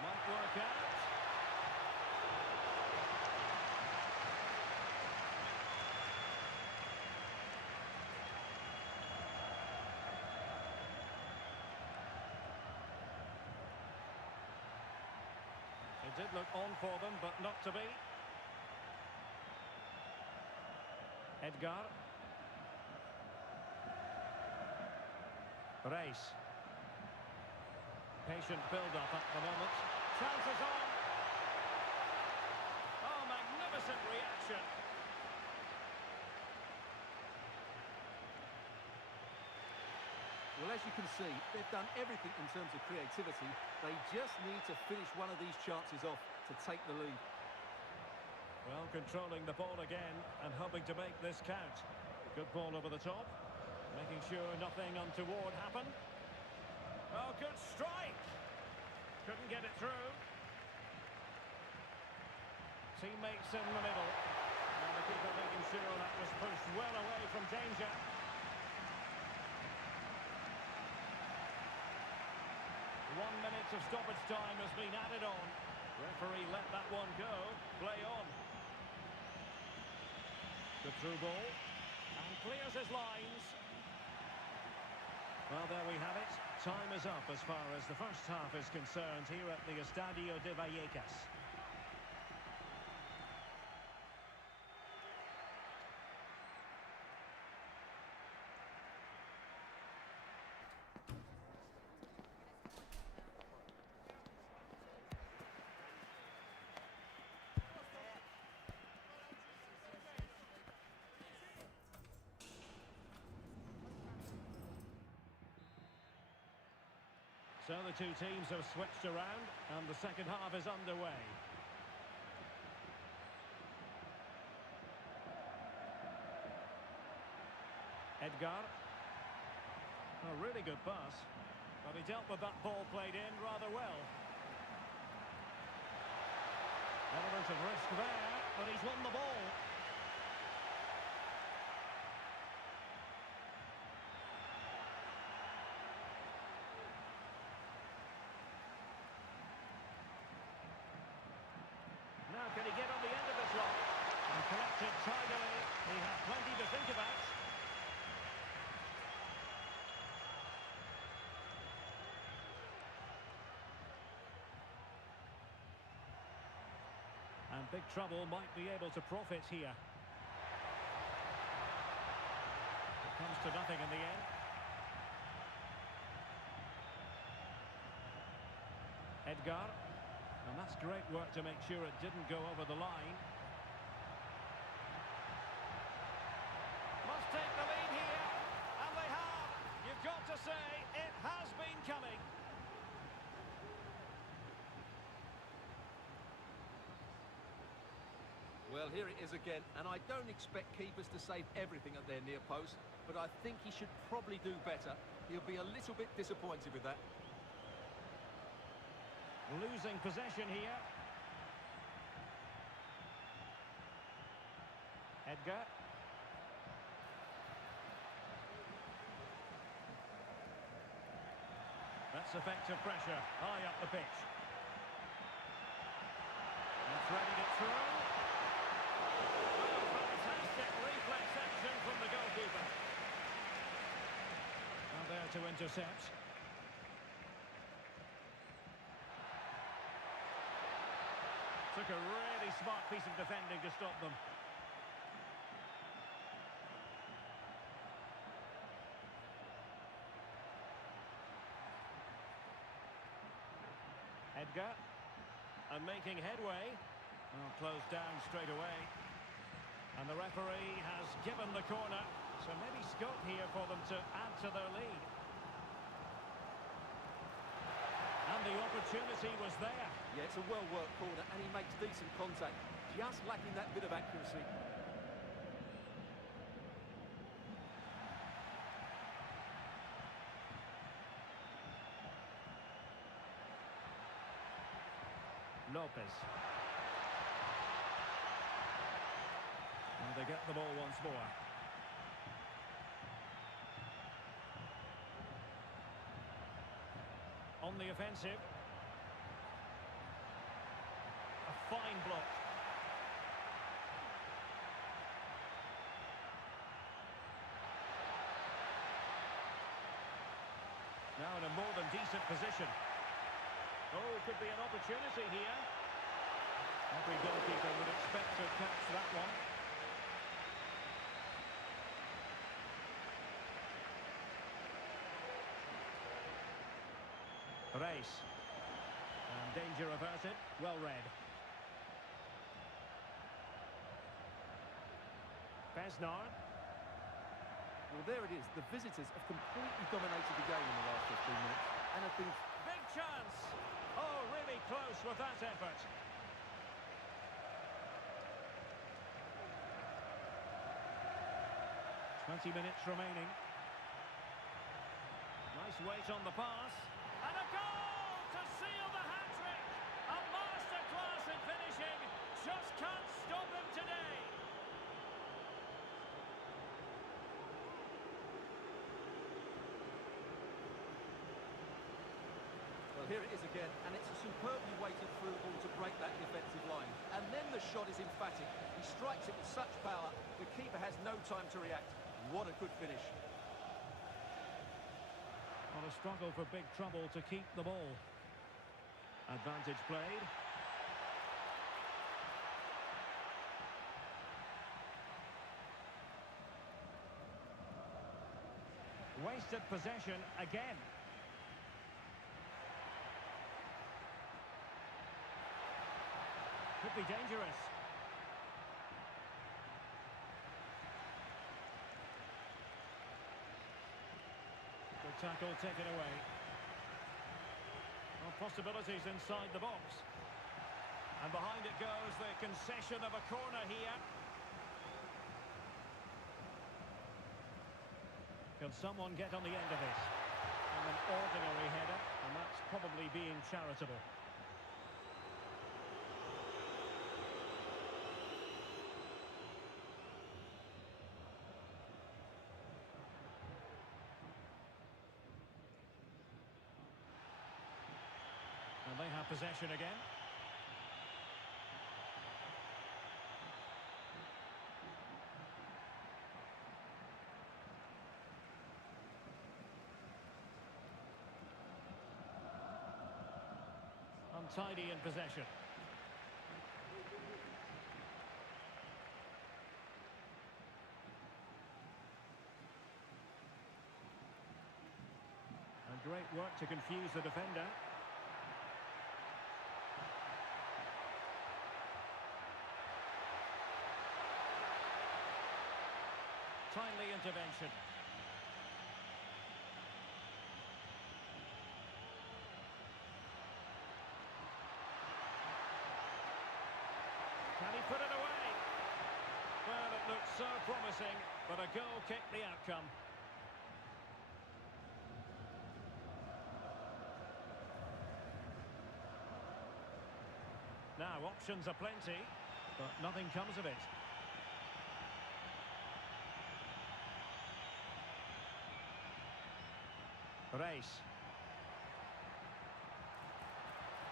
Might work out. It did look on for them, but not to be. Edgar. Brace. Patient build-up at the moment. Chances on. Oh, magnificent reaction. Well, as you can see, they've done everything in terms of creativity. They just need to finish one of these chances off to take the lead. Well, controlling the ball again and hoping to make this count. Good ball over the top. Making sure nothing untoward happened. Oh, good strike. Couldn't get it through. Teammates in the middle. And the keeper making sure that was pushed well away from danger. One minute of stoppage time has been added on. Referee let that one go. Play on. The through ball. And clears his lines. Well, there we have it. Time is up as far as the first half is concerned here at the Estadio de Vallecas. So the two teams have switched around, and the second half is underway. Edgar. A really good pass. But he dealt with that ball played in rather well. Element of risk there, but he's won the ball. Now can he get on the end of this one? And collect it tidily. He has plenty to think about. And big trouble might be able to profit here. It comes to nothing in the end. Edgar. And that's great work to make sure it didn't go over the line. Must take the lead here. And they have. You've got to say, it has been coming. Well, here it is again, and I don't expect keepers to save everything at their near post, but I think he should probably do better. He'll be a little bit disappointed with that. Losing possession here. Edgar. That's effective pressure, high up the pitch. And threading it through. Fantastic reflex action from the goalkeeper. Now there to intercept. Took a really smart piece of defending to stop them. Edgar. And making headway. Well, closed down straight away. And the referee has given the corner. So maybe scope here for them to add to their lead. And the opportunity was there. Yeah, it's a well-worked corner, and he makes decent contact. Just lacking that bit of accuracy. Lopez. And they get the ball once more. On the offensive. A fine block. Now in a more than decent position. Oh, could be an opportunity here. Every goalkeeper would expect to catch that one. Reis. And danger averted. Well read. Besnard. Well, there it is. The visitors have completely dominated the game in the last 15 minutes. And have been... Big chance! Oh, really close with that effort. .20 minutes remaining. Nice weight on the pass. And a goal to seal the hat-trick! A masterclass in finishing. Just can't stop him today. Well, here it is again, and it's a superbly weighted through ball to break that defensive line. And then the shot is emphatic. He strikes it with such power, the keeper has no time to react. What a good finish. On a struggle for big trouble to keep the ball. Advantage played. Wasted possession again. Could be dangerous. Good tackle taken away. possibilities inside the box. And behind it goes the concession of a corner here. Can someone get on the end of it? And an ordinary header, and that's probably being charitable. And they have possession again. Untidy in possession. And great work to confuse the defender. Timely intervention. Can he put it away? Well, it looked so promising, but a goal kicked the outcome. Now, options are plenty, but nothing comes of it. Reis.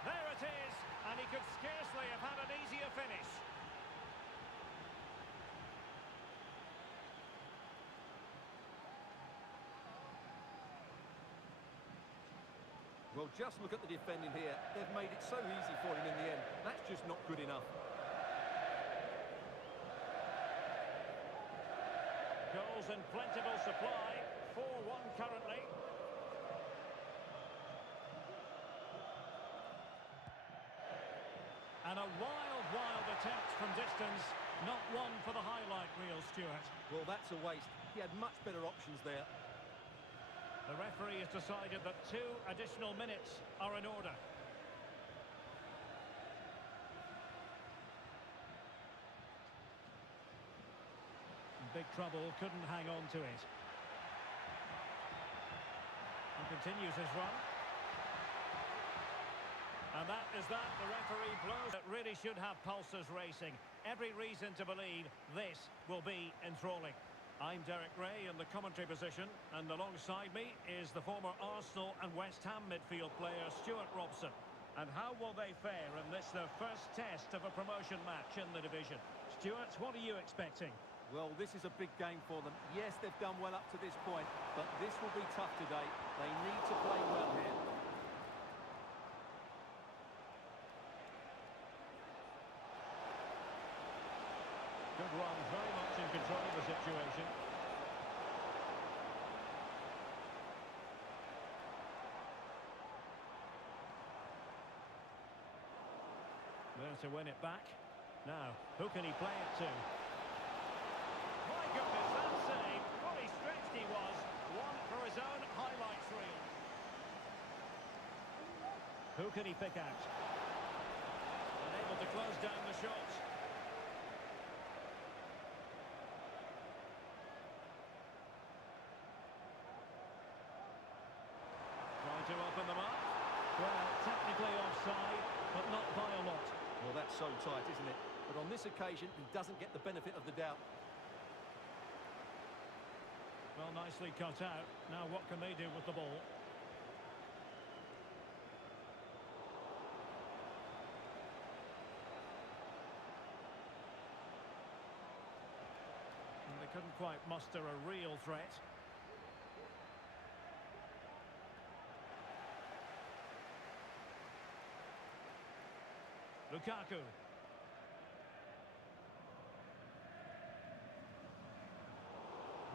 There it is, and he could scarcely have had an easier finish. Well, just look at the defending here. They've made it so easy for him in the end. That's just not good enough. Goals in plentiful supply. 4-1 currently. And a wild attempt from distance. Not one for the highlight reel, Stuart. Well, that's a waste. He had much better options there. The referee has decided that 2 additional minutes are in order. Big trouble, couldn't hang on to it. He continues his run. And that is that. The referee blows. It really should have pulses racing. Every reason to believe this will be enthralling. I'm Derek Ray in the commentary position, and alongside me is the former Arsenal and West Ham midfield player Stuart Robson. And how will they fare in this, their first test of a promotion match in the division? Stuart, what are you expecting? Well, this is a big game for them. Yes, they've done well up to this point, but this will be tough today. They need to play well here. Good run, very much in control of the situation. There to win it back. Now, who can he play it to? My goodness, that save! Fully stretched he was. One for his own highlights reel. Who can he pick out? Unable to close down the shot. Trying to open them up. Well, technically offside, but not by a lot. Well, that's so tight, isn't it? But on this occasion, he doesn't get the benefit of the doubt. Well, nicely cut out. Now what can they do with the ball? And they couldn't quite muster a real threat. Lukaku.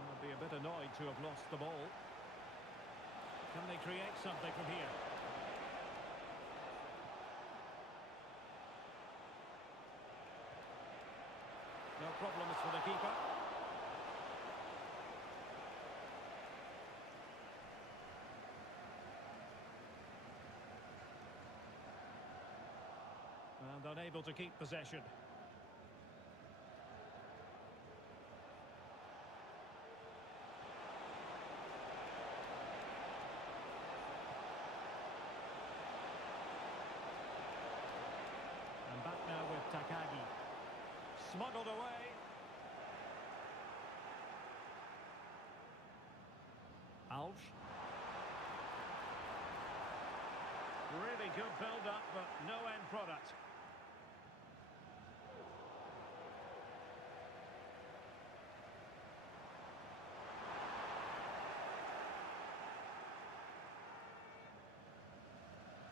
I'll be a bit annoyed to have lost the ball. Can they create something from here? No problems for the keeper. And unable to keep possession. And back now with Takagi. Smuggled away. Alves. Really good build-up, but no end product.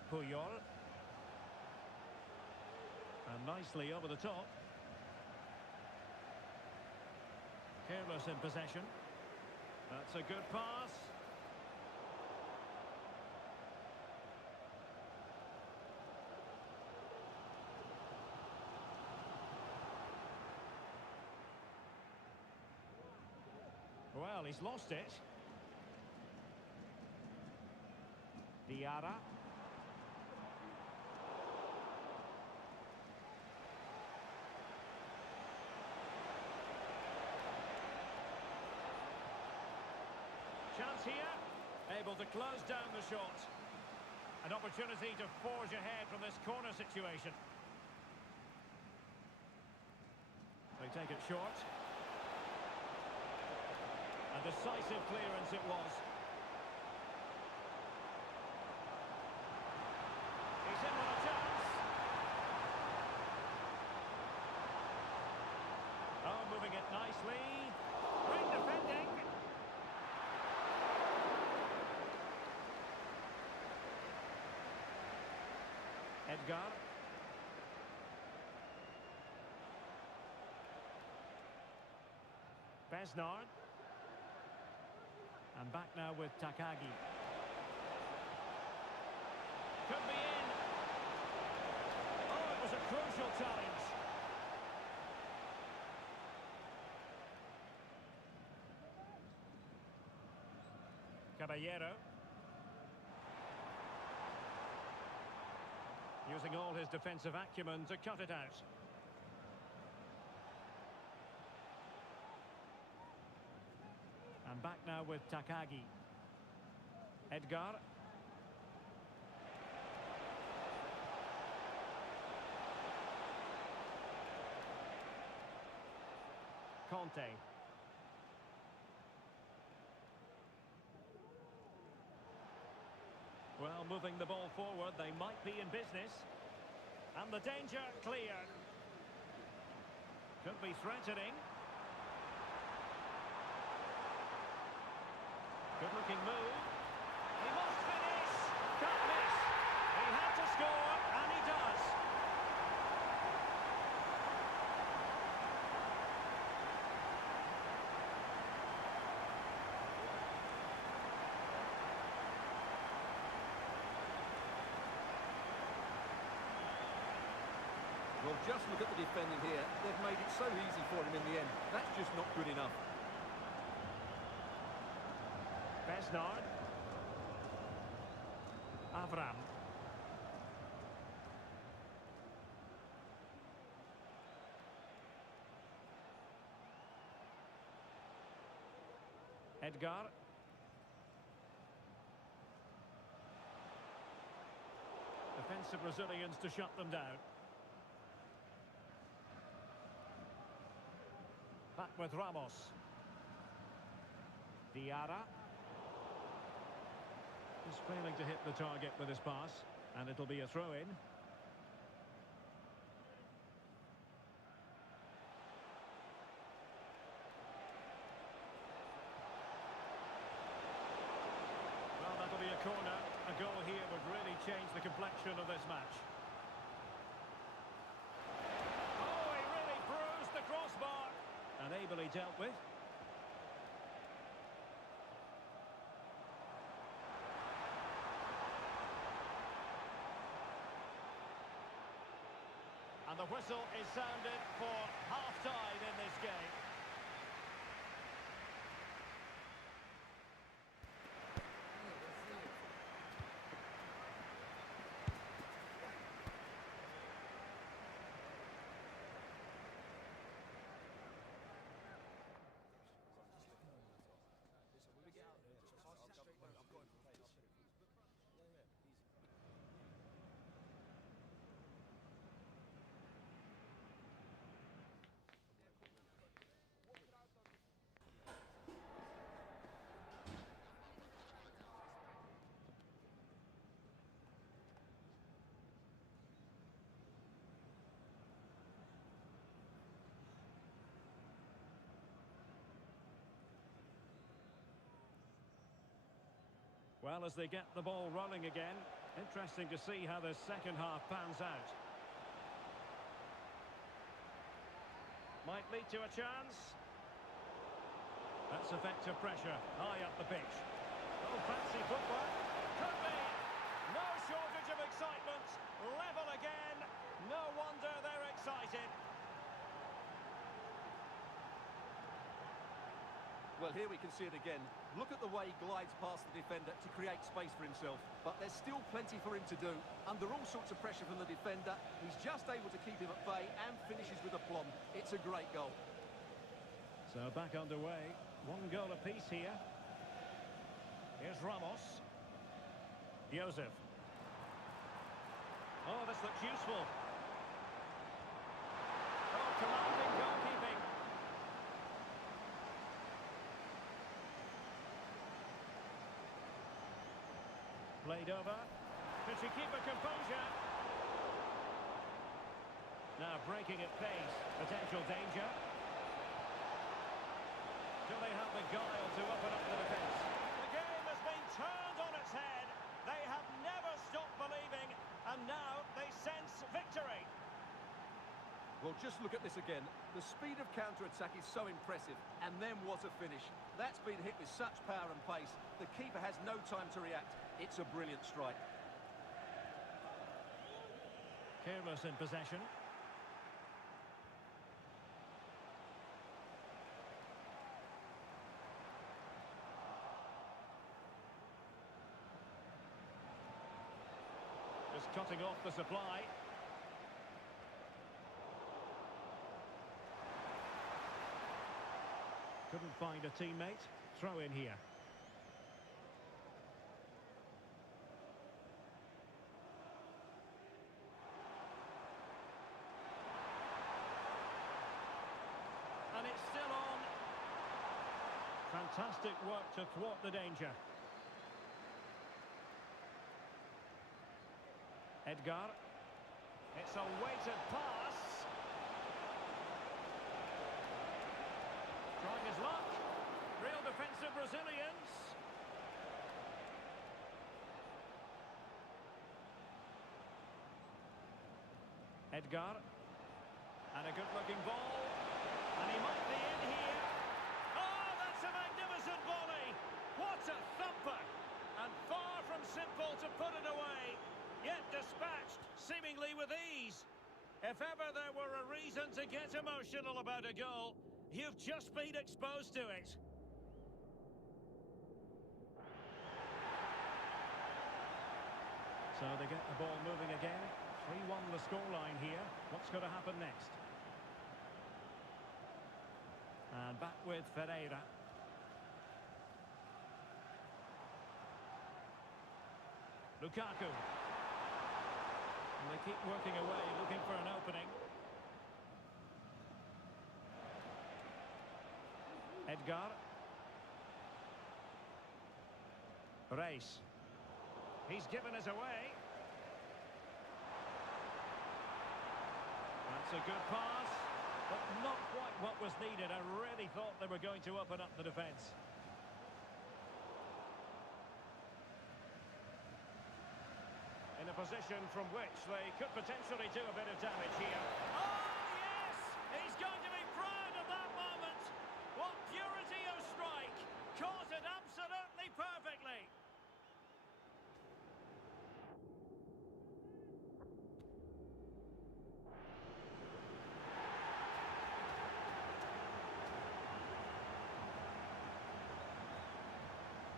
Puyol. And nicely over the top. Careless in possession. That's a good pass. Well, he's lost it. Diarra. Chance here. Able to close down the shot. An opportunity to forge ahead from this corner situation. They take it short. A decisive clearance it was. He's in with a chance. Oh, moving it nicely. Great defending. Edgar. Besnard. And back now with Takagi. Could be in. Oh, it was a crucial challenge. Caballero. Using all his defensive acumen to cut it out. And back now with Takagi. Edgar. Conte. Well, moving the ball forward, they might be in business. And the danger clear. Could be threatening. Good-looking move. He must finish. Can't miss. He had to score, and he does. Well, just look at the defending here. They've made it so easy for him in the end. That's just not good enough. Besnard. Avram. Edgar. Defensive Brazilians to shut them down. Back with Ramos. Diarra. He's failing to hit the target with his pass, and it'll be a throw-in. Well, that'll be a corner. A goal here would really change the complexion of this match. Oh, he really bruised the crossbar. And ably dealt with. And the whistle is sounded for half-time in this game. Well, as they get the ball rolling again, interesting to see how the second half pans out. Might lead to a chance. That's effective pressure, high up the pitch. Oh, fancy footwork. Could be. No shortage of excitement. Level again. No wonder they're excited. Well, here we can see it again. Look at the way he glides past the defender to create space for himself. But there's still plenty for him to do. Under all sorts of pressure from the defender, he's just able to keep him at bay and finishes with aplomb. It's a great goal. So back underway. One goal apiece here. Here's Ramos. Joseph. Oh, this looks useful. Oh, commanding goalkeeping. Played over. Can she keep her composure? Now breaking at pace. Potential danger. Do they have the guile to open up the defence? The game has been turned on its head. They have never stopped believing, and now they sense victory. Well, just look at this again. The speed of counter-attack is so impressive, and then what a finish. That's been hit with such power and pace. The keeper has no time to react. It's a brilliant strike. Careless in possession. Just cutting off the supply. Couldn't find a teammate. Throw in here. And it's still on. Fantastic work to thwart the danger. Edgar. It's a weighted pass. Trying his luck. Real defensive Brazilians. Edgar. And a good-looking ball. And he might be in here. Oh, that's a magnificent volley. What a thumper. And far from simple to put it away. Yet dispatched, seemingly with ease. If ever there were a reason to get emotional about a goal, you've just been exposed to it. So they get the ball moving again. 3-1 the scoreline here. What's going to happen next? And back with Ferreira. Lukaku. And they keep working away, looking for an opening. Edgar. Reis. He's given us away. That's a good pass, but not quite what was needed. I really thought they were going to open up the defence. In a position from which they could potentially do a bit of damage here. Oh, yes! He's going to be proud of that moment. What purity of strike. Caught it absolutely perfectly.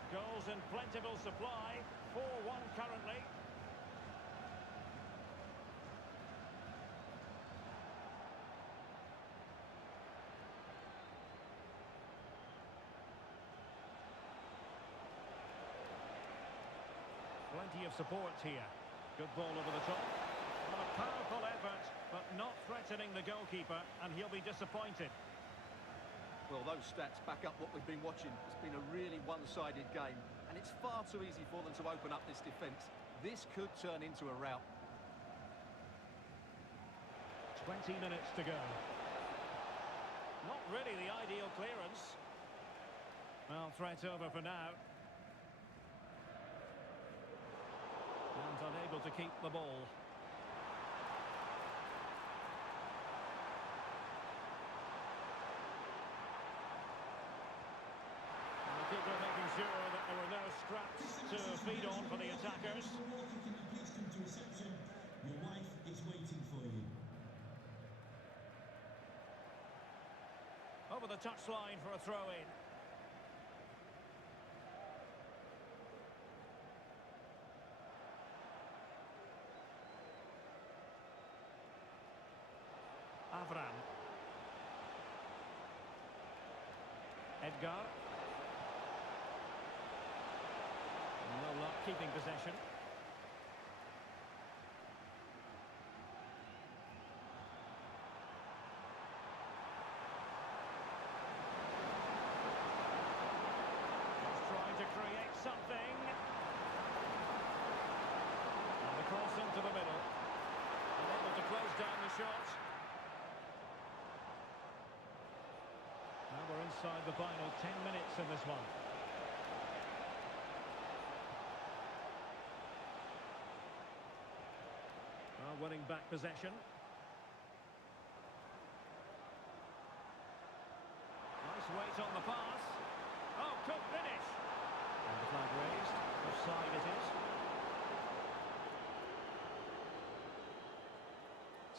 Goals in plentiful supply. 4-1 currently. Plenty of support here. Good ball over the top. What a powerful effort, but not threatening the goalkeeper, and he'll be disappointed. Well, those stats back up what we've been watching. It's been a really one-sided game, and it's far too easy for them to open up this defence. This could turn into a rout. 20 minutes to go. Not really the ideal clearance. Well, threat over for now. unable to keep the ball. And the keeper making sure that there were no scraps to feed on for the attackers. Walking in accustomed to reception. Your wife is waiting for you. Over the touchline for a throw-in. Avram. Edgar. No luck keeping possession. He's trying to create something. And the cross into the middle. Unable to close down the shot. Now we're inside the final 10 minutes in this one. Winning back possession. Nice weight on the pass. Oh, good finish. And the flag raised. Offside it is.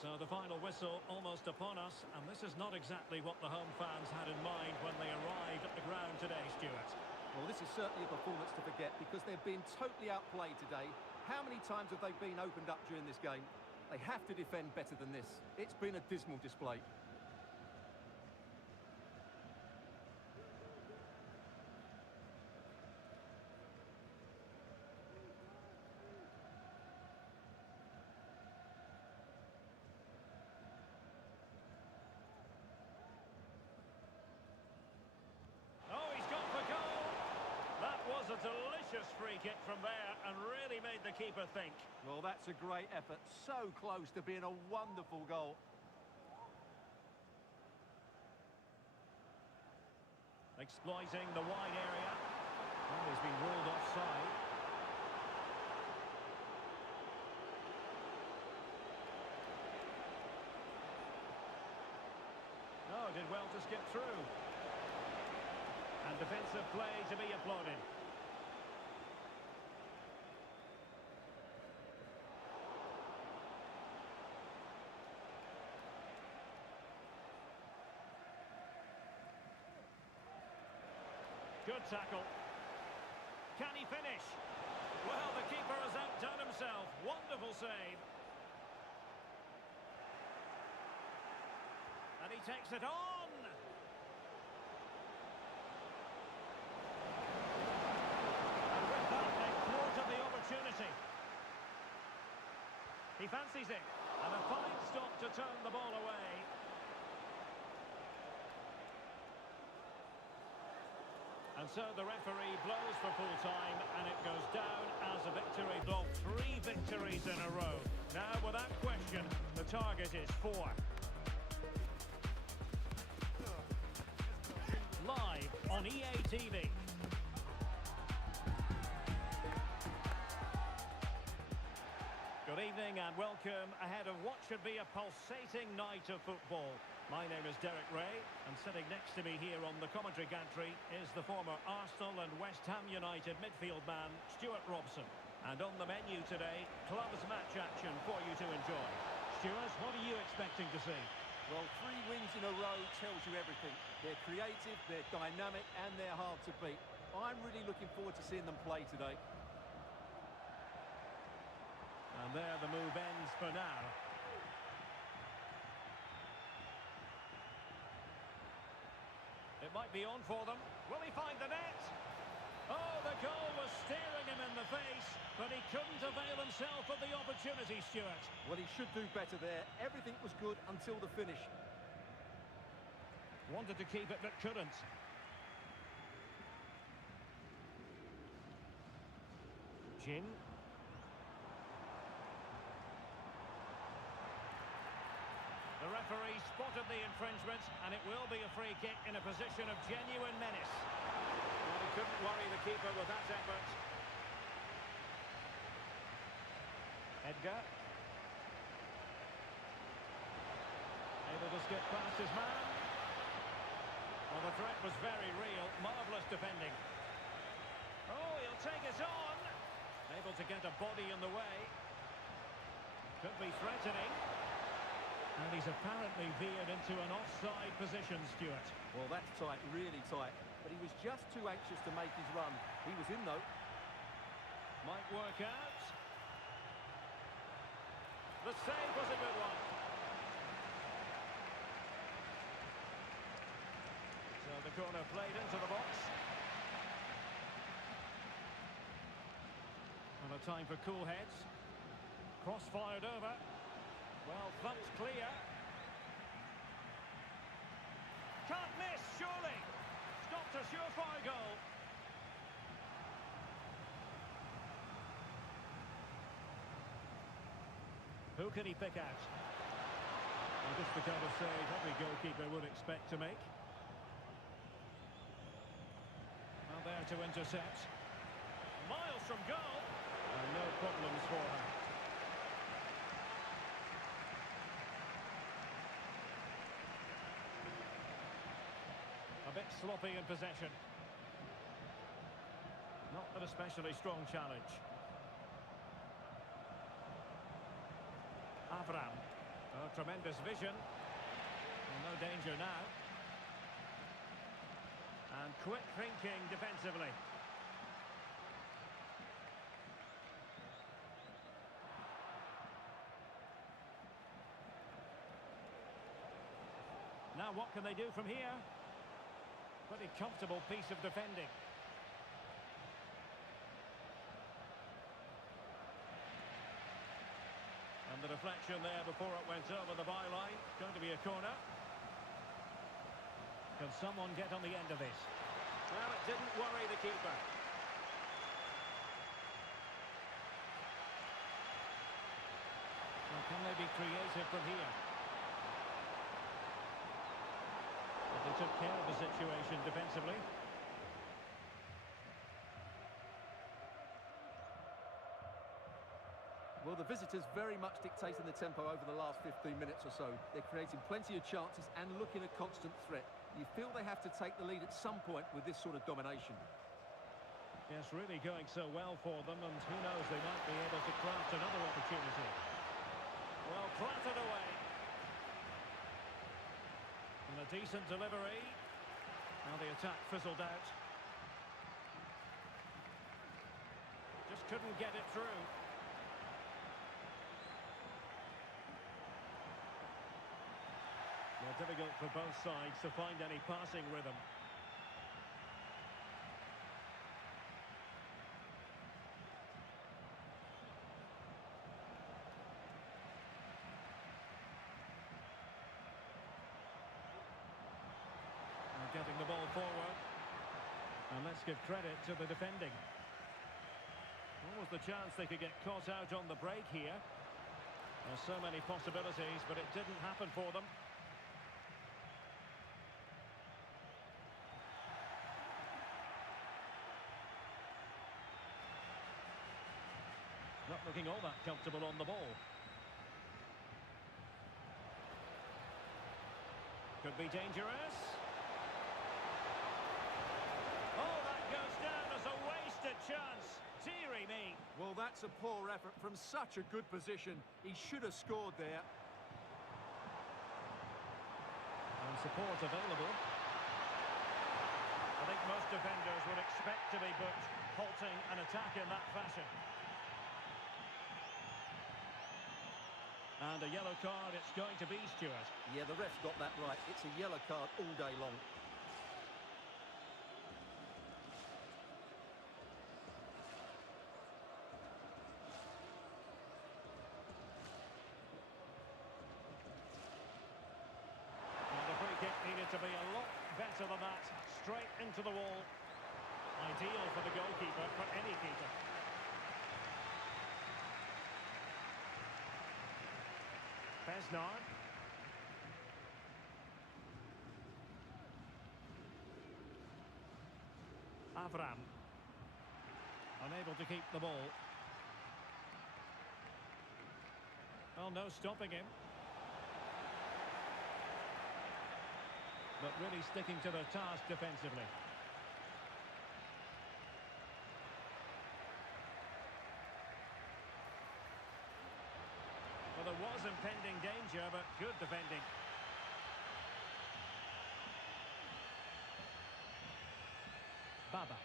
So the final whistle almost upon us, and this is not exactly what the home fans had in mind when they arrived at the ground today, Stuart. Well, this is certainly a performance to forget because they've been totally outplayed today. How many times have they been opened up during this game? They have to defend better than this. It's been a dismal display. Oh, he's gone for goal. That was a delicious free kick from there and really made the keeper think. Well, that's a great effort. So close to being a wonderful goal. Exploiting the wide area. Oh, he's been ruled offside. Oh, did well to skip through. And defensive play to be applauded. Good tackle. Can he finish? Well, the keeper has outdone himself. Wonderful save. And he takes it on. And with that, they've thwarted the opportunity. He fancies it. And a fine stop to turn the ball away. And so the referee blows for full time, and it goes down as a victory. Though 3 victories in a row. Now, without question, the target is 4. Live on EA TV. Good evening and welcome ahead of what should be a pulsating night of football. My name is Derek Ray, and sitting next to me here on the commentary gantry is the former Arsenal and West Ham United midfield man, Stuart Robson. And on the menu today, clubs match action for you to enjoy. Stuart, what are you expecting to see? Well, 3 wins in a row tells you everything. They're creative, they're dynamic, and they're hard to beat. I'm really looking forward to seeing them play today. And there the move ends for now. It might be on for them. Will he find the net? Oh, the goal was staring him in the face, but he couldn't avail himself of the opportunity, Stuart. Well, he should do better there. Everything was good until the finish. Wanted to keep it, but couldn't. Jin. The referee spotted the infringement, and it will be a free kick in a position of genuine menace. Well, he couldn't worry the keeper with that effort. Edgar. Able to skip past his man. Well, the threat was very real. Marvellous defending. Oh, he'll take it on. Able to get a body in the way. Could be threatening. And he's apparently veered into an offside position, Stuart. Well, that's tight, really tight. But he was just too anxious to make his run. He was in, though. Might work out. The save was a good one. So the corner played into the box. And a time for cool heads. Cross fired over. Well, thumped clear. Can't miss, surely. Stopped a surefire goal. Who can he pick out? Well, just the kind of save every goalkeeper would expect to make. Well, there to intercept. Miles from goal. And no problems for her. A bit sloppy in possession. Not an especially strong challenge. Avram. Oh, tremendous vision. Well, no danger now. And quick thinking defensively. Now what can they do from here? Pretty comfortable piece of defending. And the deflection there before it went over the byline. Going to be a corner. Can someone get on the end of this? Well, it didn't worry the keeper. Well, can they be creative from here? Well, they took care of the situation defensively. Well, the visitors very much dictating the tempo over the last 15 minutes or so. They're creating plenty of chances and looking a constant threat. You feel they have to take the lead at some point with this sort of domination. Yes, really going so well for them, and who knows, they might be able to craft another opportunity. Well, clattered away. And a decent delivery. Now the attack fizzled out. Just couldn't get it through. Well, difficult for both sides to find any passing rhythm. And getting the ball forward. And let's give credit to the defending. What was the chance they could get caught out on the break here? There's so many possibilities, but it didn't happen for them. Not looking all that comfortable on the ball. Could be dangerous. Oh, that goes down as a wasted chance. Deary me. Well, that's a poor effort from such a good position. He should have scored there. And support available. I think most defenders would expect to be booked, halting an attack in that fashion. And a yellow card it's going to be, Stuart. Yeah, the ref's got that right. It's a yellow card all day long. Well, the free kick needed to be a lot better than that. Straight into the wall. Ideal for the goalkeeper, for any keeper. Besnard. Avram. Unable to keep the ball. Well, no stopping him. But really sticking to their task defensively. Well, there was impending danger, but good defending. Baba.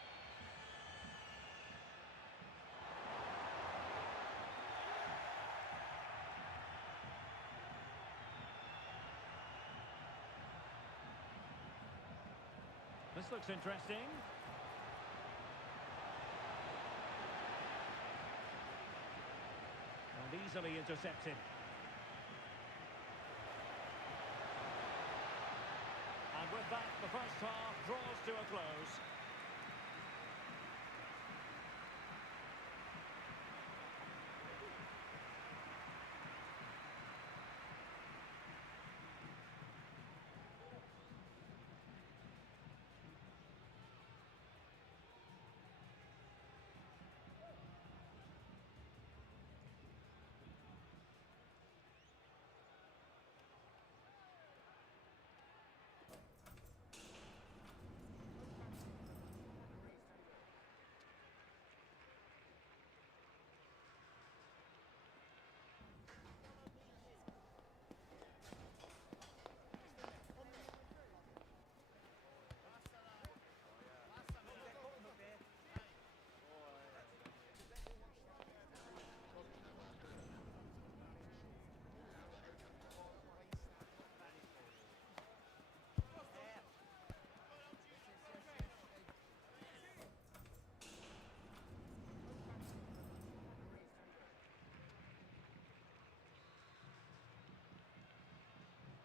This looks interesting. And easily intercepted. And with that, the first half draws to a close.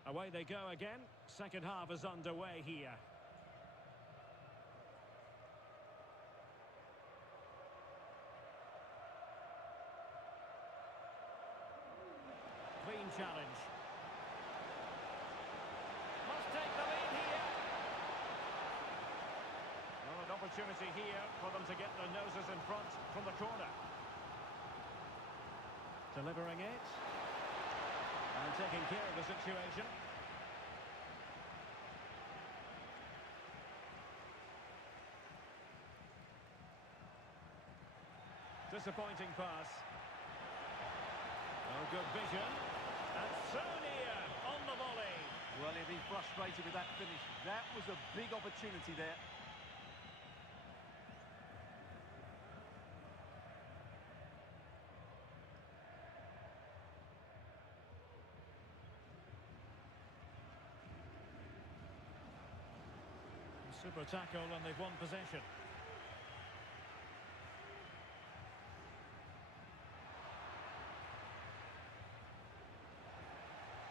Away they go again. Second half is underway here. Clean challenge. Must take the lead here. Well, an opportunity here for them to get their noses in front from the corner. Delivering it. And taking care of the situation. Disappointing pass. Oh, good vision. And Sonia on the volley. Well, he'll be frustrated with that finish. That was a big opportunity there. Super tackle and they've won possession.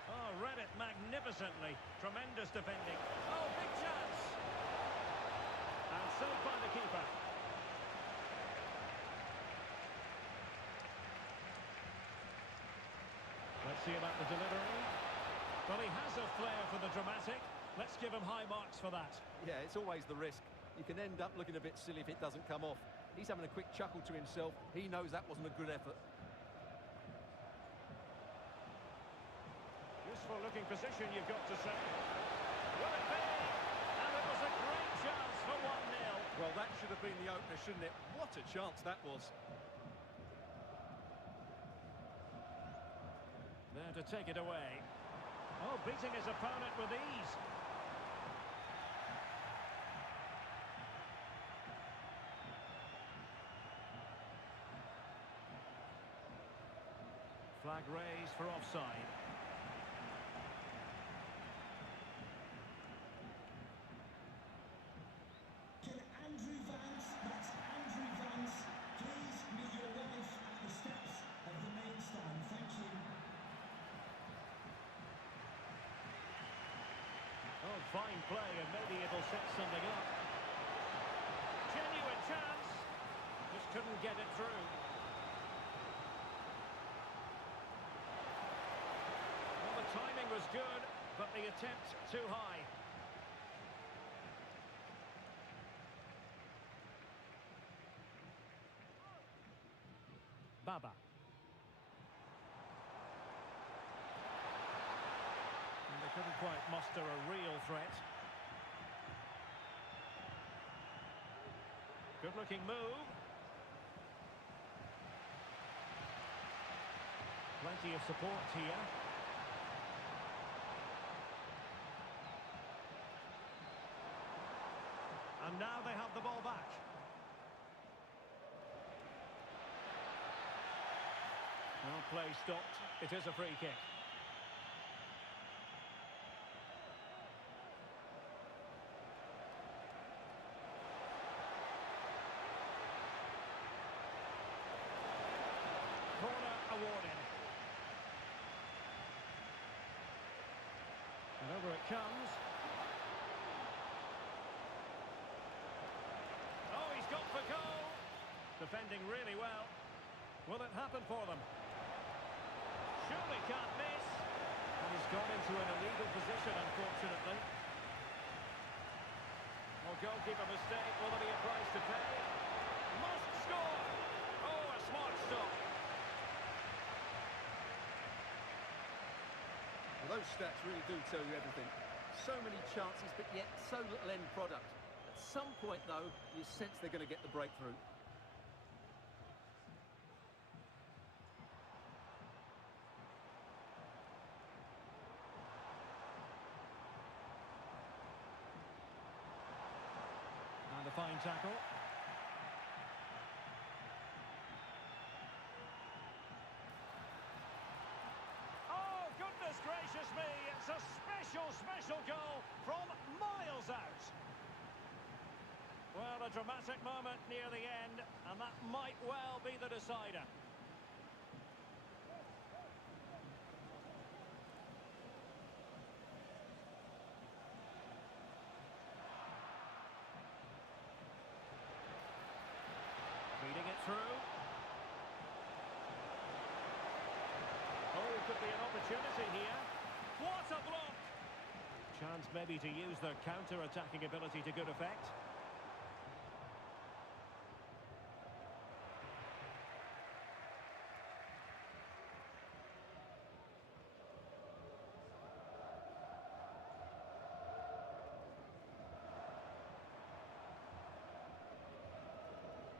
Oh, read it magnificently. Tremendous defending. Oh, big chance. And saved by the keeper. Let's see about the delivery. Well, he has a flair for the dramatic. Let's give him high marks for that. Yeah, it's always the risk. You can end up looking a bit silly if it doesn't come off. He's having a quick chuckle to himself. He knows that wasn't a good effort. Useful looking position, you've got to say. Will it be? And it was a great chance for 1-0. Well, that should have been the opener, shouldn't it? What a chance that was. There to take it away. Oh, beating his opponent with ease. Flag raised for offside. Can Andrew Vance, that's Andrew Vance, please meet your wife at the steps of the main stand. Thank you. Oh, fine play, and maybe it'll set something up. Genuine chance. Just couldn't get it through. Well, the timing was good, but the attempt too high. Baba. quite muster a real threat. Good-looking move. Plenty of support here. And now they have the ball back. Well, play stopped. It is a free kick. Corner awarded. And over it comes. Oh, he's got the goal. Defending really well. Will it happen for them? Surely can't miss. And he's gone into an illegal position, unfortunately. Well, goalkeeper mistake. Will there be a price to pay? Must score. Oh, a smart stop. Well, those stats really do tell you everything. So many chances, but yet so little end product. At some point, though, you sense they're going to get the breakthrough. And a fine tackle. Oh, goodness gracious me! It's a special goal from miles out. Well, a dramatic moment near the end, and that might well be the decider. Feeding it through. Oh, could be an opportunity here. What a block! Chance maybe to use their counter-attacking ability to good effect.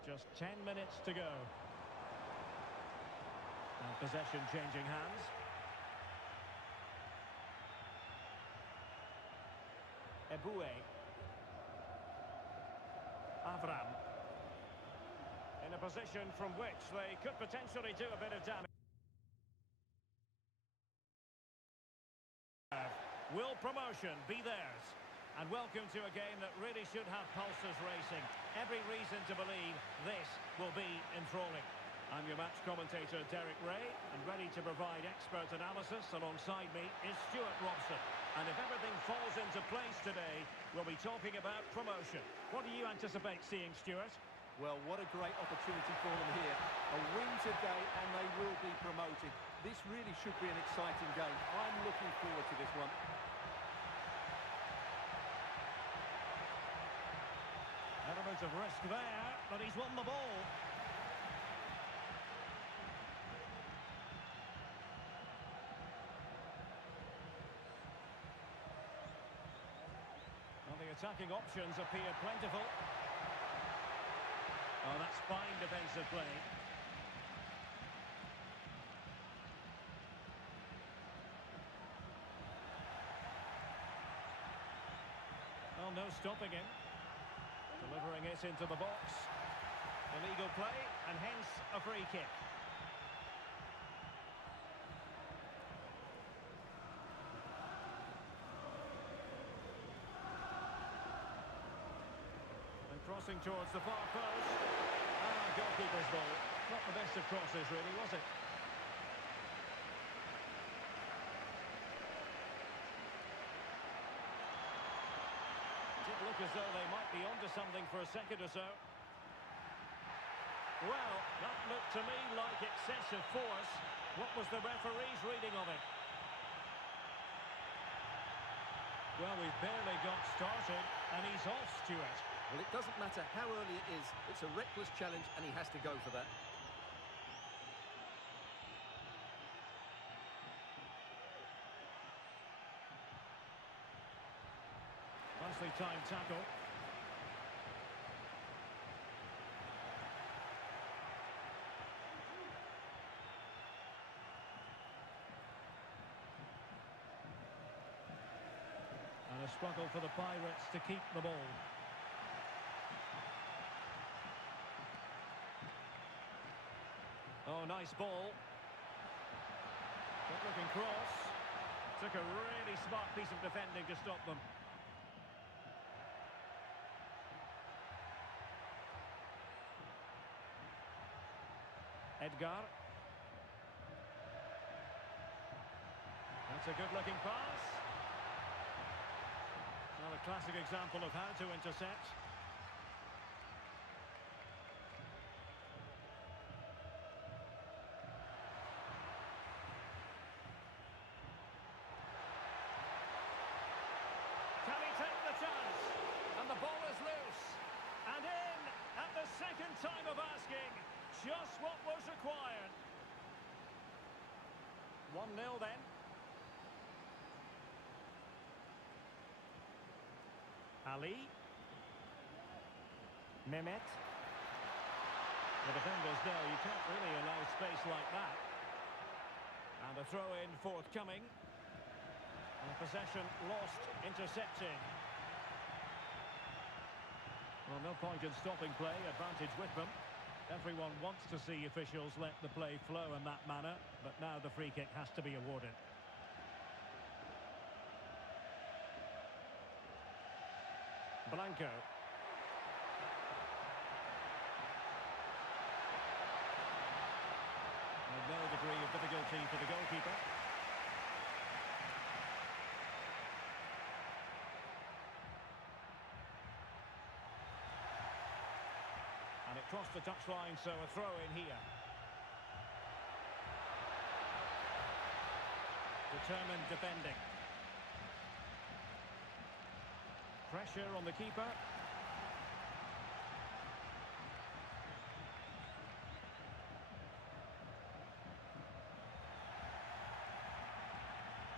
Just 10 minutes to go. And possession changing hands. Eboué. Avram. In a position from which they could potentially do a bit of damage. Will promotion be theirs? And welcome to a game that really should have pulses racing. Every reason to believe this will be enthralling. I'm your match commentator, Derek Ray, and ready to provide expert analysis. Alongside me is Stuart Robson. And if everything falls into place today, we'll be talking about promotion. What do you anticipate seeing, Stuart? Well, what a great opportunity for them here. A win today and they will be promoted. This really should be an exciting game. I'm looking forward to this one. Element of risk there, but he's won the ball. Well, the attacking options appear plentiful. Oh, that's fine defensive play. Well, no stopping him. Delivering it into the box. Illegal play, and hence a free kick. And crossing towards the far post. Goalkeeper's ball. Not the best of crosses, really, was it? Did look as though they might be onto something for a second or so. Well, that looked to me like excessive force. What was the referee's reading of it? Well, we've barely got started, and he's off, Stuart. Well, it doesn't matter how early it is. It's a reckless challenge, and he has to go for that. Nicely timed tackle. And a struggle for the Pirates to keep the ball. Oh, nice ball. Good looking cross. Took a really smart piece of defending to stop them. Edgar. That's a good looking pass. Well, a classic example of how to intercept. Can he take the chance? And the ball is loose. And in at the second time of asking. Just what was required. 1-0 then. Ali. Mehmet. The defenders know you can't really allow space like that. And a throw-in forthcoming. And possession lost, intercepting. Well, no point in stopping play, advantage with them. Everyone wants to see officials let the play flow in that manner, but now the free kick has to be awarded. Blanco. With no degree of difficulty for the goalkeeper. And it crossed the touchline, so a throw in here. Determined defending. Pressure on the keeper.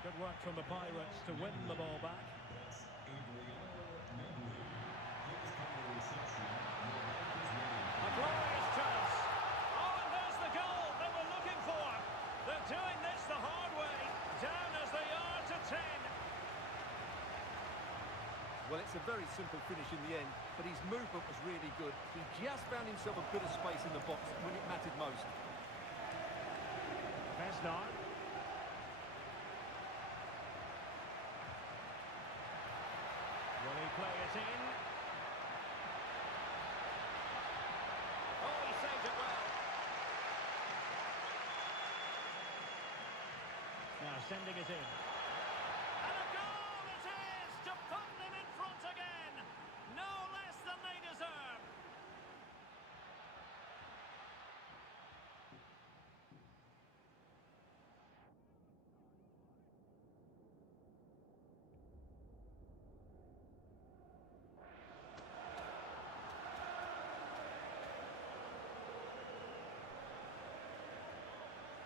Good work from the Pirates to win the ball back. A glorious chance. Oh, and there's the goal they were looking for. They're doing this the hard way. Down as they are to 10. Well, it's a very simple finish in the end, but his movement was really good. He just found himself a bit of space in the box when it mattered most. Besnar. Will he play it in? Oh, he saved it well. Now sending it in. And a goal it is to put them in front again. No less than they deserve.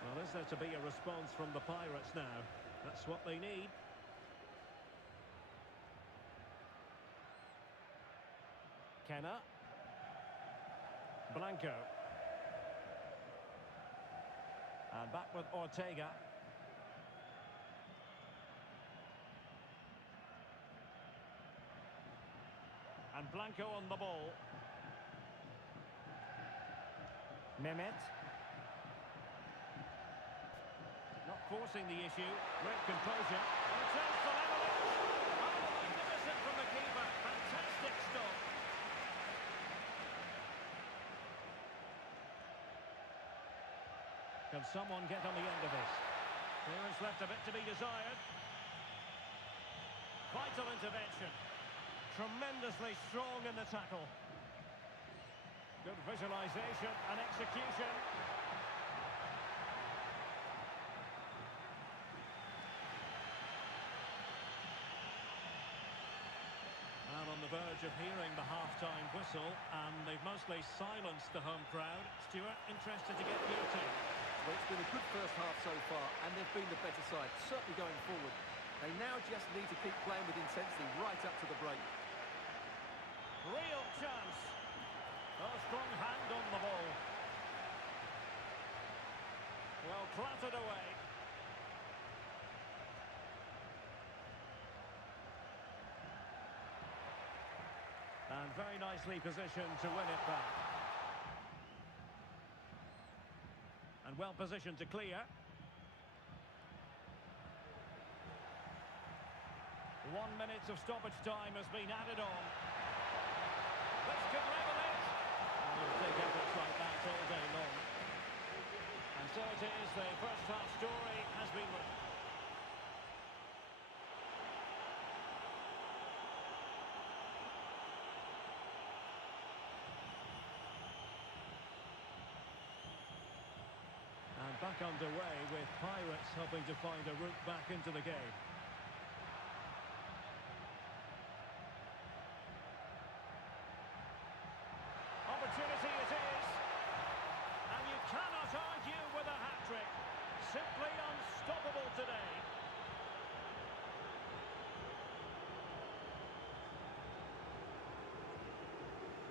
Well, is there to be a response from the Pirates now? That's what they need. Kenna. Blanco. And back with Ortega. And Blanco on the ball. Mehmet. Not forcing the issue. Great composure. And a chance to level it. Oh, magnificent from the keeper. Fantastic stop. Can someone get on the end of this? Clearance left a bit to be desired. Vital intervention. Tremendously strong in the tackle. Good visualisation and execution. And on the verge of hearing the half-time whistle, and they've mostly silenced the home crowd. Stuart, interested to get your take. Well, it's been a good first half so far, and they've been the better side, certainly going forward. They now just need to keep playing with intensity right up to the break. strong hand on the ball. Well, clattered away. And very nicely positioned to win it back. And well positioned to clear. 1 minute of stoppage time has been added on. This could level it. And we'll take efforts like that all day long. And so it is, the first half story has been written. And back underway with Pirates hoping to find a route back into the game. Opportunity it is, and you cannot argue with a hat-trick. Simply unstoppable today.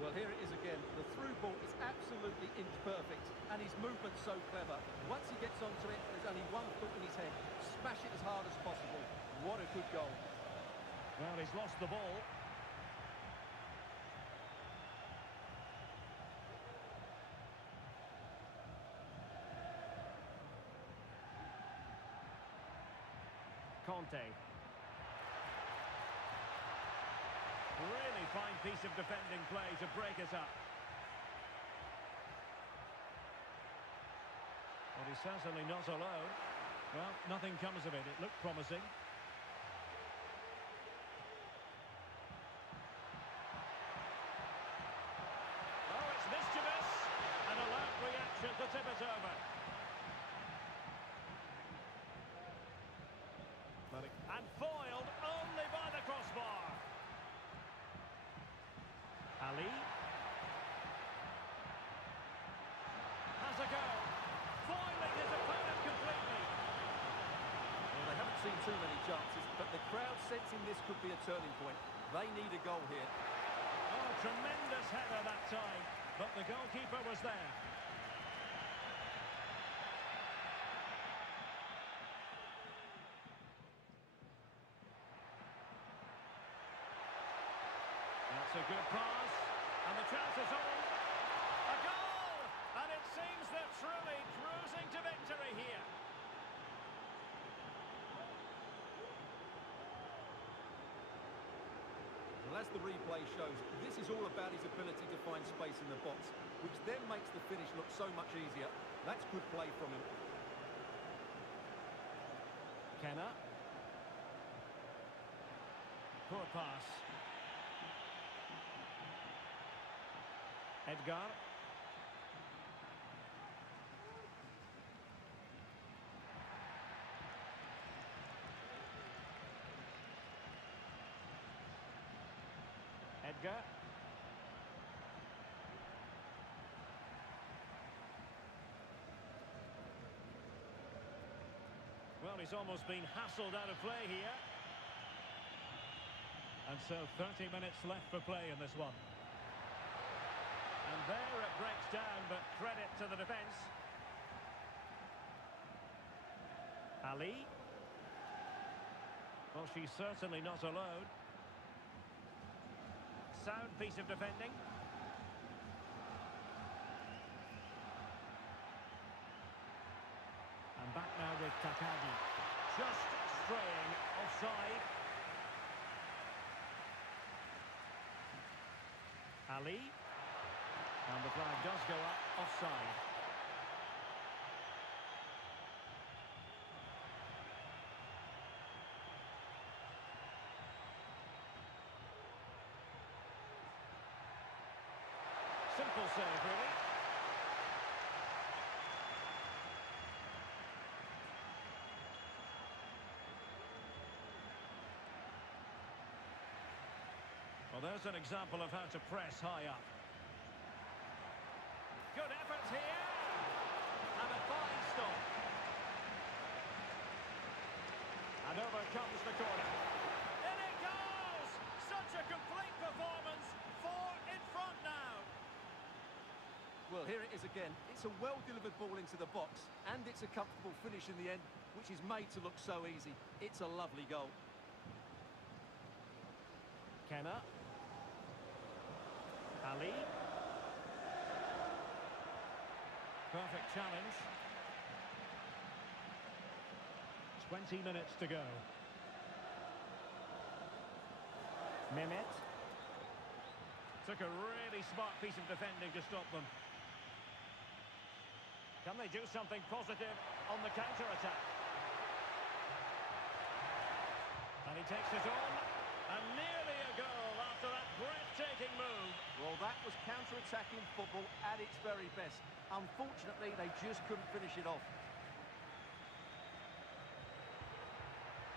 Well, here it is again. The through ball is absolutely inch perfect, and his movement's so clever. Once he gets onto it, there's only one thought in his head. Smash it as hard as possible. What a good goal. Well, he's lost the ball. Conte. Really fine piece of defending play to break us up. But he's certainly not alone. Well, nothing comes of it. It looked promising. Oh, it's mischievous. An alert reaction to tip it over. And foiled only by the crossbar. Ali has a go, foiling his opponent completely. Well, they haven't seen too many chances, but the crowd sensing this could be a turning point. They need a goal here. Oh, tremendous header that time, but the goalkeeper was there. That's a good pass, and the chance is on. A goal! And it seems they're truly cruising to victory here. Well, as the replay shows, this is all about his ability to find space in the box, which then makes the finish look so much easier. That's good play from him. Kenner. Poor pass. Edgar. Edgar. Well, he's almost been hassled out of play here. And so 30 minutes left for play in this one. And there it breaks down, but credit to the defence. Ali. Well, she's certainly not alone. Sound piece of defending. And back now with Takagi. Just straying offside. Ali. And the flag does go up offside. Simple save, really. Well, there's an example of how to press high up. Good effort here. And a fine stop. And over comes the corner. In it goes! Such a complete performance. 4 in front now. Well, here it is again. It's a well-delivered ball into the box, and it's a comfortable finish in the end, which is made to look so easy. It's a lovely goal. Kenner. Ali. Perfect challenge. 20 minutes to go. Mehmet. Took a really smart piece of defending to stop them. Can they do something positive on the counter-attack? And he takes it on. And nearly a goal after that breathtaking move. Well, that was counter-attacking football at its very best. Unfortunately, they just couldn't finish it off.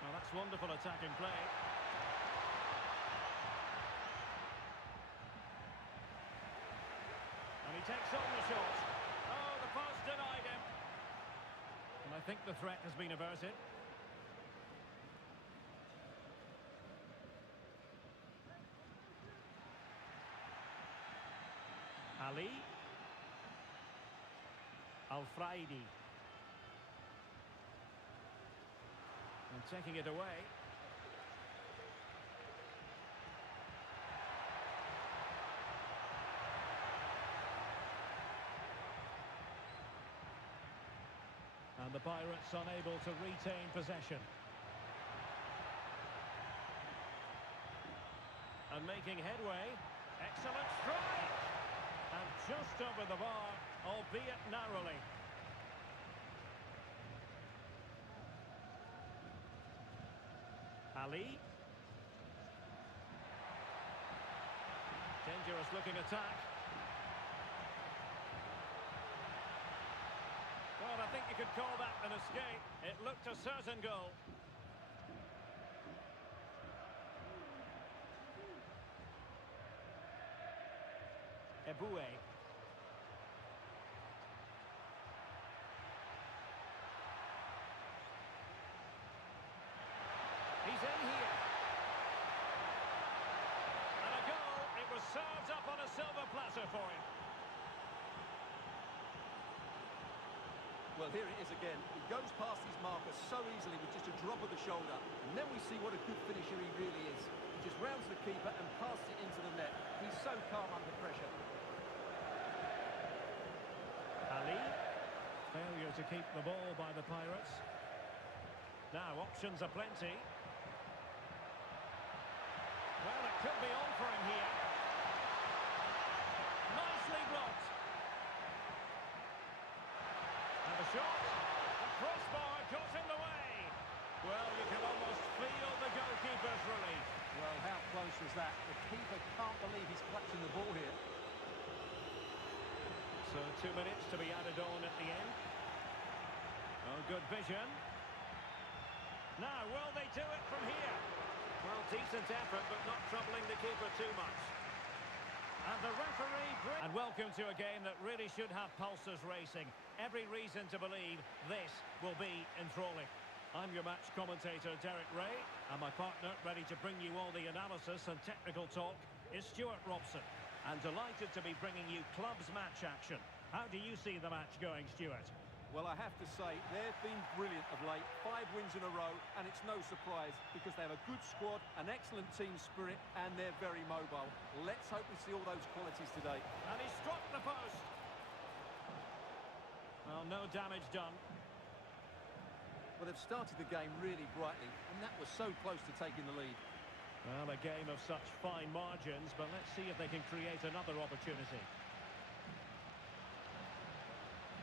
Well, that's wonderful attacking play. And he takes on the shot. Oh, the post denied him. And I think the threat has been averted. Ali. Al-Fraidi. And taking it away. And the Pirates unable to retain possession. And making headway. Excellent strike! And just over the bar, albeit narrowly. Ali. Dangerous looking attack. Well, I think you could call that an escape. It looked a certain goal. Eboué. He's in here. And a goal. It was served up on a silver platter for him. Well, here it is again. He goes past his marker so easily with just a drop of the shoulder. And then we see what a good finisher he really is. He just rounds the keeper and passes it into the net. He's so calm under pressure. Ali. Failure to keep the ball by the Pirates. Now, options are plenty. Well, it could be on for him here. Nicely blocked. And the shot. The crossbar got in the way. Well, you can almost feel the goalkeeper's relief. Well, how close was that? The keeper can't believe he's clutching the ball here. So 2 minutes to be added on at the end. Oh, good vision. Now, will they do it from here? Well, decent effort, but not troubling the keeper too much. And the referee... And welcome to a game that really should have pulses racing. Every reason to believe this will be enthralling. I'm your match commentator, Derek Ray, and my partner, ready to bring you all the analysis and technical talk, is Stuart Robson. And delighted to be bringing you clubs match action. How do you see the match going, Stuart? Well, I have to say, they've been brilliant of late. 5 wins in a row, and it's no surprise because they have a good squad, an excellent team spirit, and they're very mobile. Let's hope we see all those qualities today. And he struck the post. Well, no damage done. Well, they've started the game really brightly, and that was so close to taking the lead. Well, a game of such fine margins, but let's see if they can create another opportunity.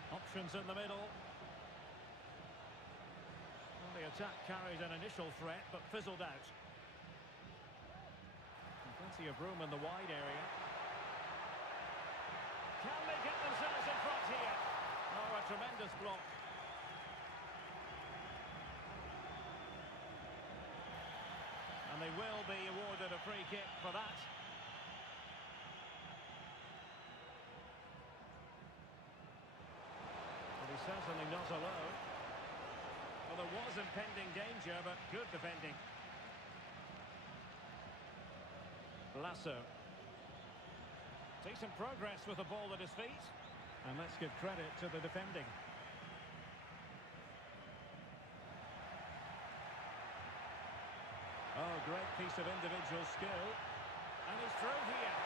Options in the middle. Well, the attack carried an initial threat, but fizzled out. And plenty of room in the wide area. Can they get themselves in front here? Oh, a tremendous block. And they will be awarded a free kick for that. But he's certainly not alone. Well, there was impending danger, but good defending. Lasso. Decent progress with the ball at his feet. And let's give credit to the defending. Oh, great piece of individual skill. And he's through here.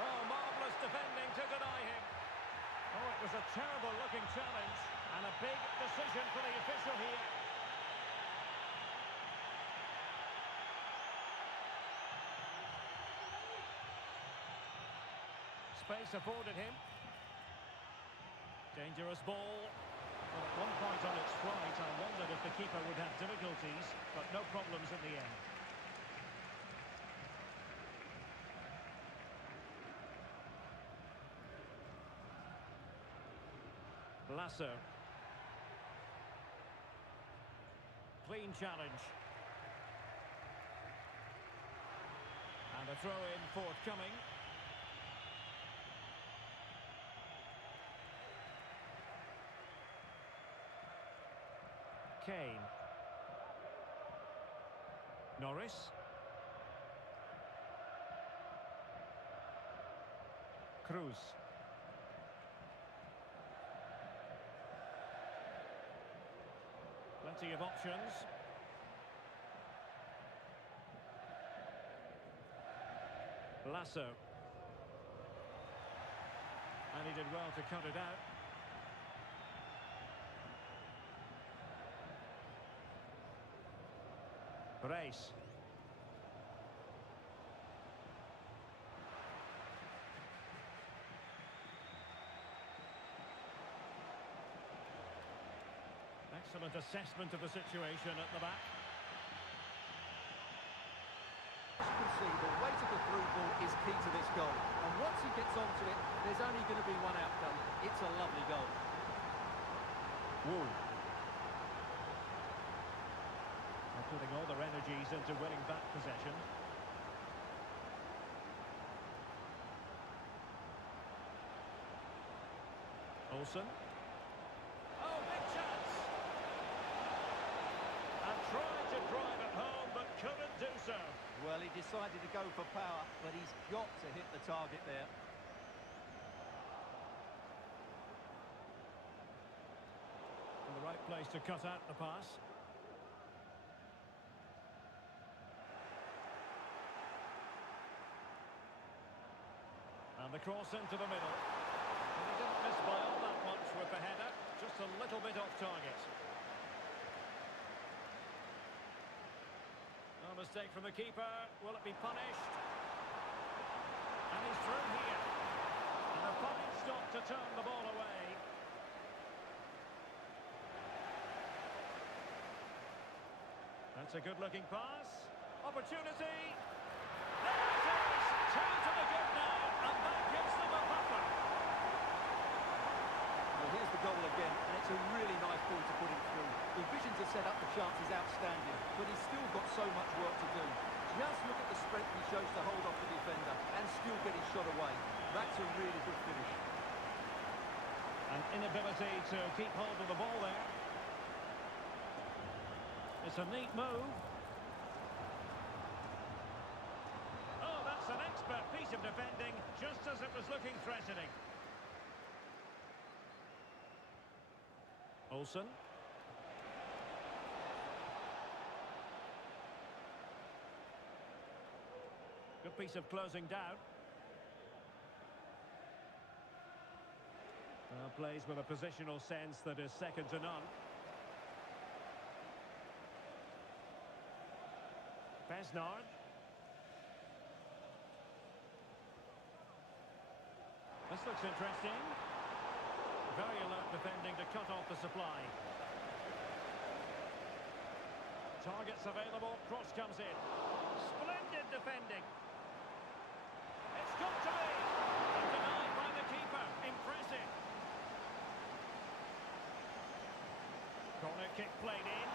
Oh, marvellous defending to deny him. Oh, it was a terrible-looking challenge. And a big decision for the official here. Space afforded him. Dangerous ball. Well, at one point on its flight, I wondered if the keeper would have difficulties, but no problems in the end. Lasso. Clean challenge. And a throw-in forthcoming. Kane. Norris. Cruz. Plenty of options. Lasso. And he did well to cut it out. Brace. Excellent assessment of the situation at the back. As you can see, the weight of the through ball is key to this goal. And once he gets onto it, there's only going to be one outcome. It's a lovely goal. Woo. They're putting all their energies into winning back possession. Olsen. Oh, big chance! And tried to drive it home, but couldn't do so. Well, he decided to go for power, but he's got to hit the target there. In the right place to cut out the pass. And the cross into the middle. And he didn't miss by all that much with the header, just a little bit off target. A mistake from the keeper. Will it be punished? And he's through here. And a fine stop to turn the ball away. That's a good-looking pass. Opportunity. There it is. Two to the good now, and that gives them a buffer. Well, here's the goal again, and it's a really nice ball to put him through. The vision to set up the chance is outstanding, but he's still got so much work to do. Just look at the strength he shows to hold off the defender and still get his shot away. That's a really good finish. An inability to keep hold of the ball there. It's a neat move. Oh, that's an expert piece of defending, just as it was looking threatening. Olsen. Good piece of closing down. Plays with a positional sense that is second to none. Besnard. This looks interesting. Very alert defending to cut off the supply. Targets available, cross comes in. Splendid defending. It's got to be. And denied by the keeper. Impressive. Corner kick played in.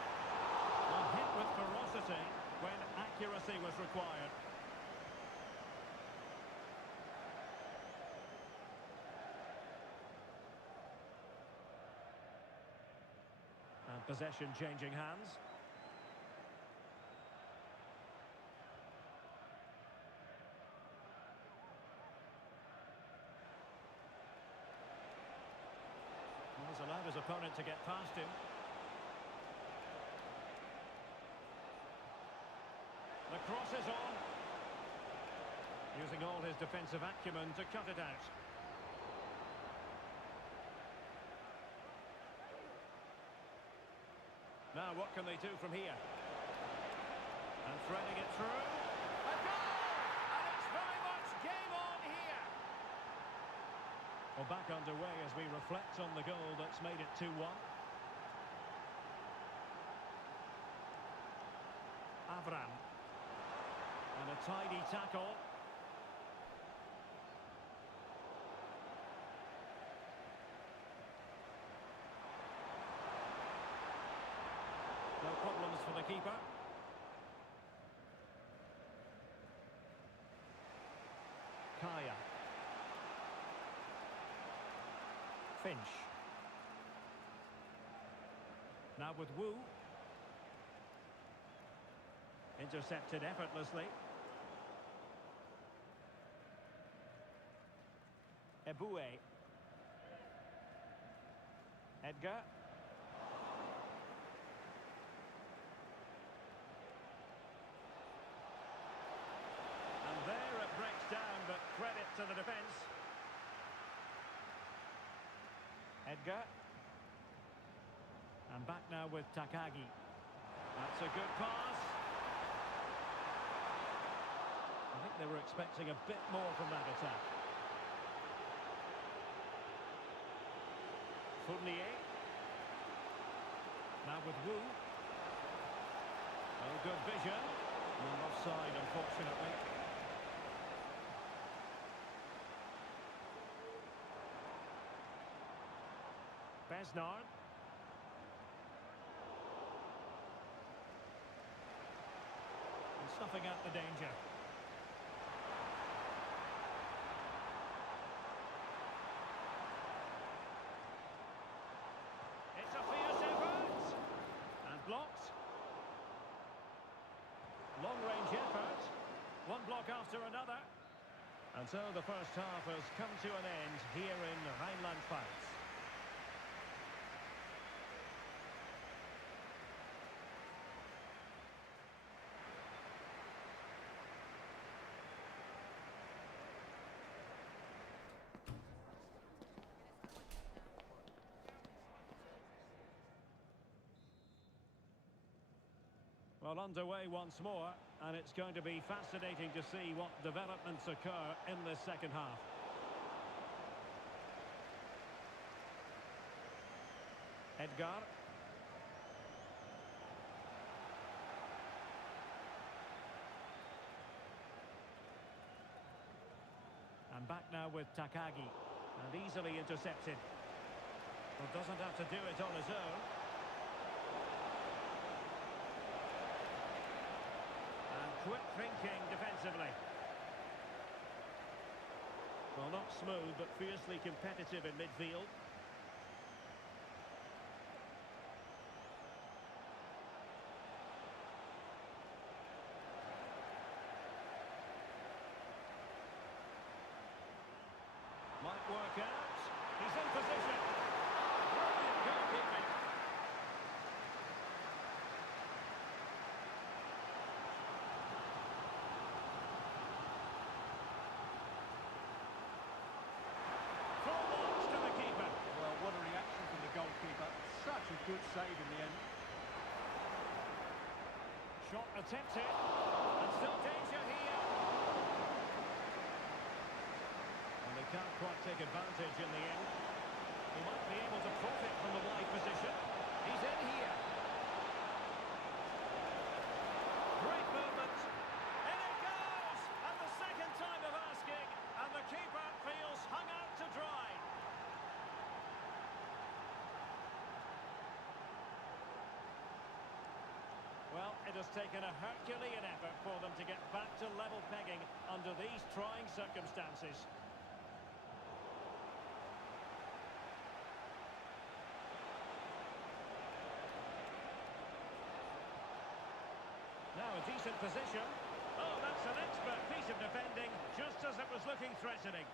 Well, hit with ferocity when accuracy was required. And possession changing hands. opponent to get past him. The cross is on. Using all his defensive acumen to cut it out. Now what can they do from here? And threading it through. A goal! And it's very much game on here. Well, back underway as we reflect on the goal that's made it 2-1. Avram. And a tidy tackle. No problems for the keeper. Kaya. Finch. Now with Wu. Intercepted effortlessly. Eboué. Edgar. And there it breaks down, but credit to the defence. Edgar. And back now with Takagi. That's a good pass. I think they were expecting a bit more from that attack. Fournier. Now with Wu. Oh, good vision. And offside, unfortunately. Besnard. And snuffing out the danger. It's a fierce effort. And blocked. Long-range effort. One block after another. And so the first half has come to an end here in Rheinland-Pfalz. Well, underway once more, and it's going to be fascinating to see what developments occur in this second half. Edgar. And back now with Takagi. And easily intercepted. Well, doesn't have to do it on his own. Quick thinking defensively. Well, not smooth, but fiercely competitive in midfield. Might work out. He's in position. Brilliant goalkeeping. Such a good save in the end. Shot attempted. And still danger here. And they can't quite take advantage in the end. He might be able to profit from the wide position. He's in here. Great movement. In it goes! And the second time of asking. And the keeper feels hung out to dry. Well, it has taken a Herculean effort for them to get back to level pegging under these trying circumstances. Now a decent position. Oh, that's an expert piece of defending, just as it was looking threatening.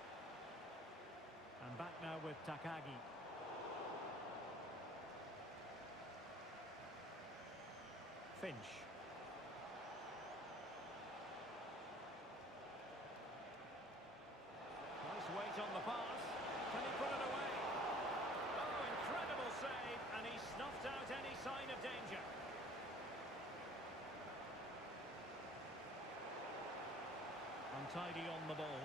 And back now with Takagi. Finch. Nice weight on the pass. Can he put it away? Oh, incredible save, and he snuffed out any sign of danger. Untidy on the ball.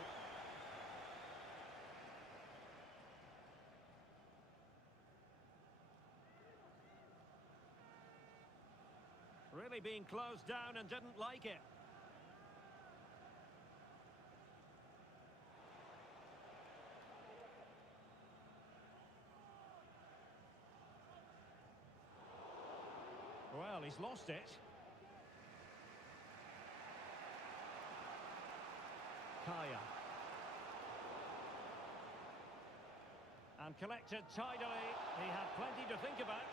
Really being closed down and didn't like it. Well, he's lost it. Kaya. And collected tidily. He had plenty to think about.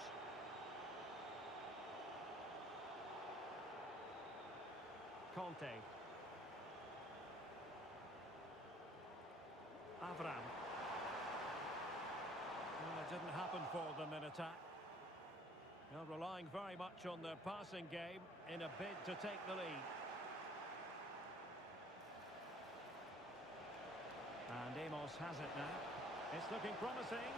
Conte. Avram. Well, it didn't happen for them in attack. Now relying very much on their passing game in a bid to take the lead. And Amos has it now. It's looking promising.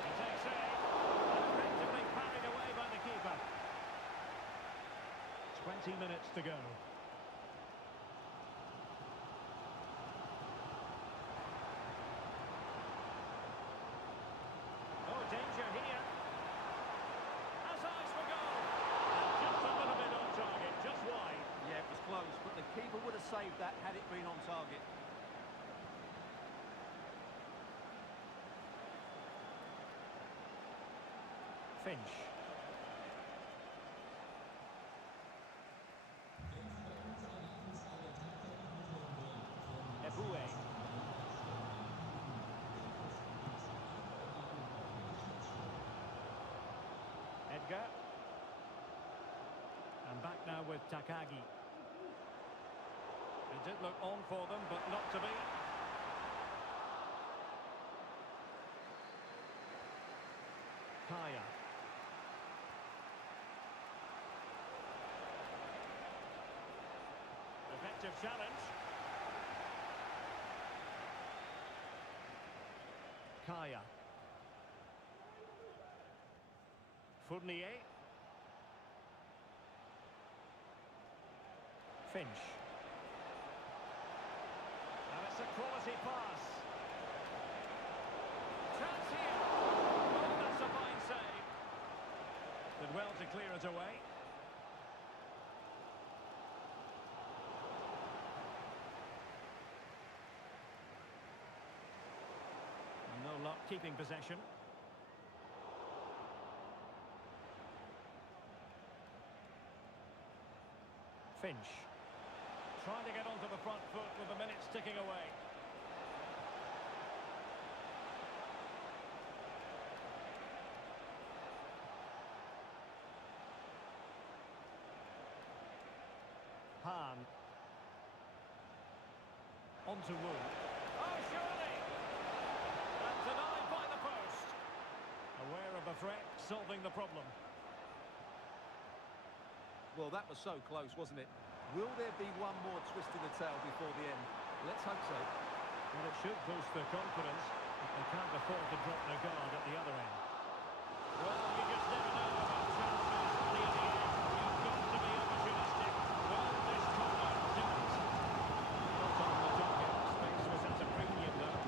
He takes aim. And effectively parried away by the keeper. 20 minutes to go. Oh, danger here. Has eyes for goal. And just a little bit on target, just wide. Yeah, it was close, but the keeper would have saved that had it been on target. Finch. Eboué. Edgar. And back now with Takagi. It did look on for them, but not to be. Kaya. Effective challenge. Kaya. Fournier. Finch. And it's a quality pass. Chance here. Oh, that's a fine save. Did well to clear it away. And no luck keeping possession. Finch. Trying to get onto the front foot with the minutes ticking away. Hahn. On to Wu. Oh, surely! And denied by the post. Aware of the threat, solving the problem. Well, that was so close, wasn't it? Will there be one more twist in the tail before the end? Let's hope so. Well, it should boost their confidence, but they can't afford to drop their guard at the other end. Well, you just never know about chances near the end. You've got to be opportunistic. Well, this corner didn't. Not on the target. Space was at a premium, though.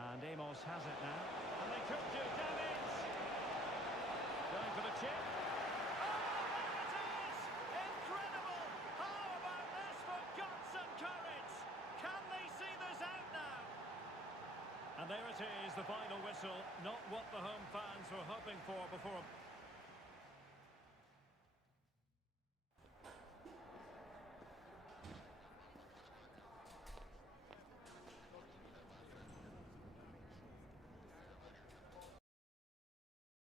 And Amos has it now. And they could do damage. Going for the chip. Oh, there it is! Incredible! How about this for guts and courage? Can they see this out now? And there it is, the final whistle. Not what the home fans were hoping for before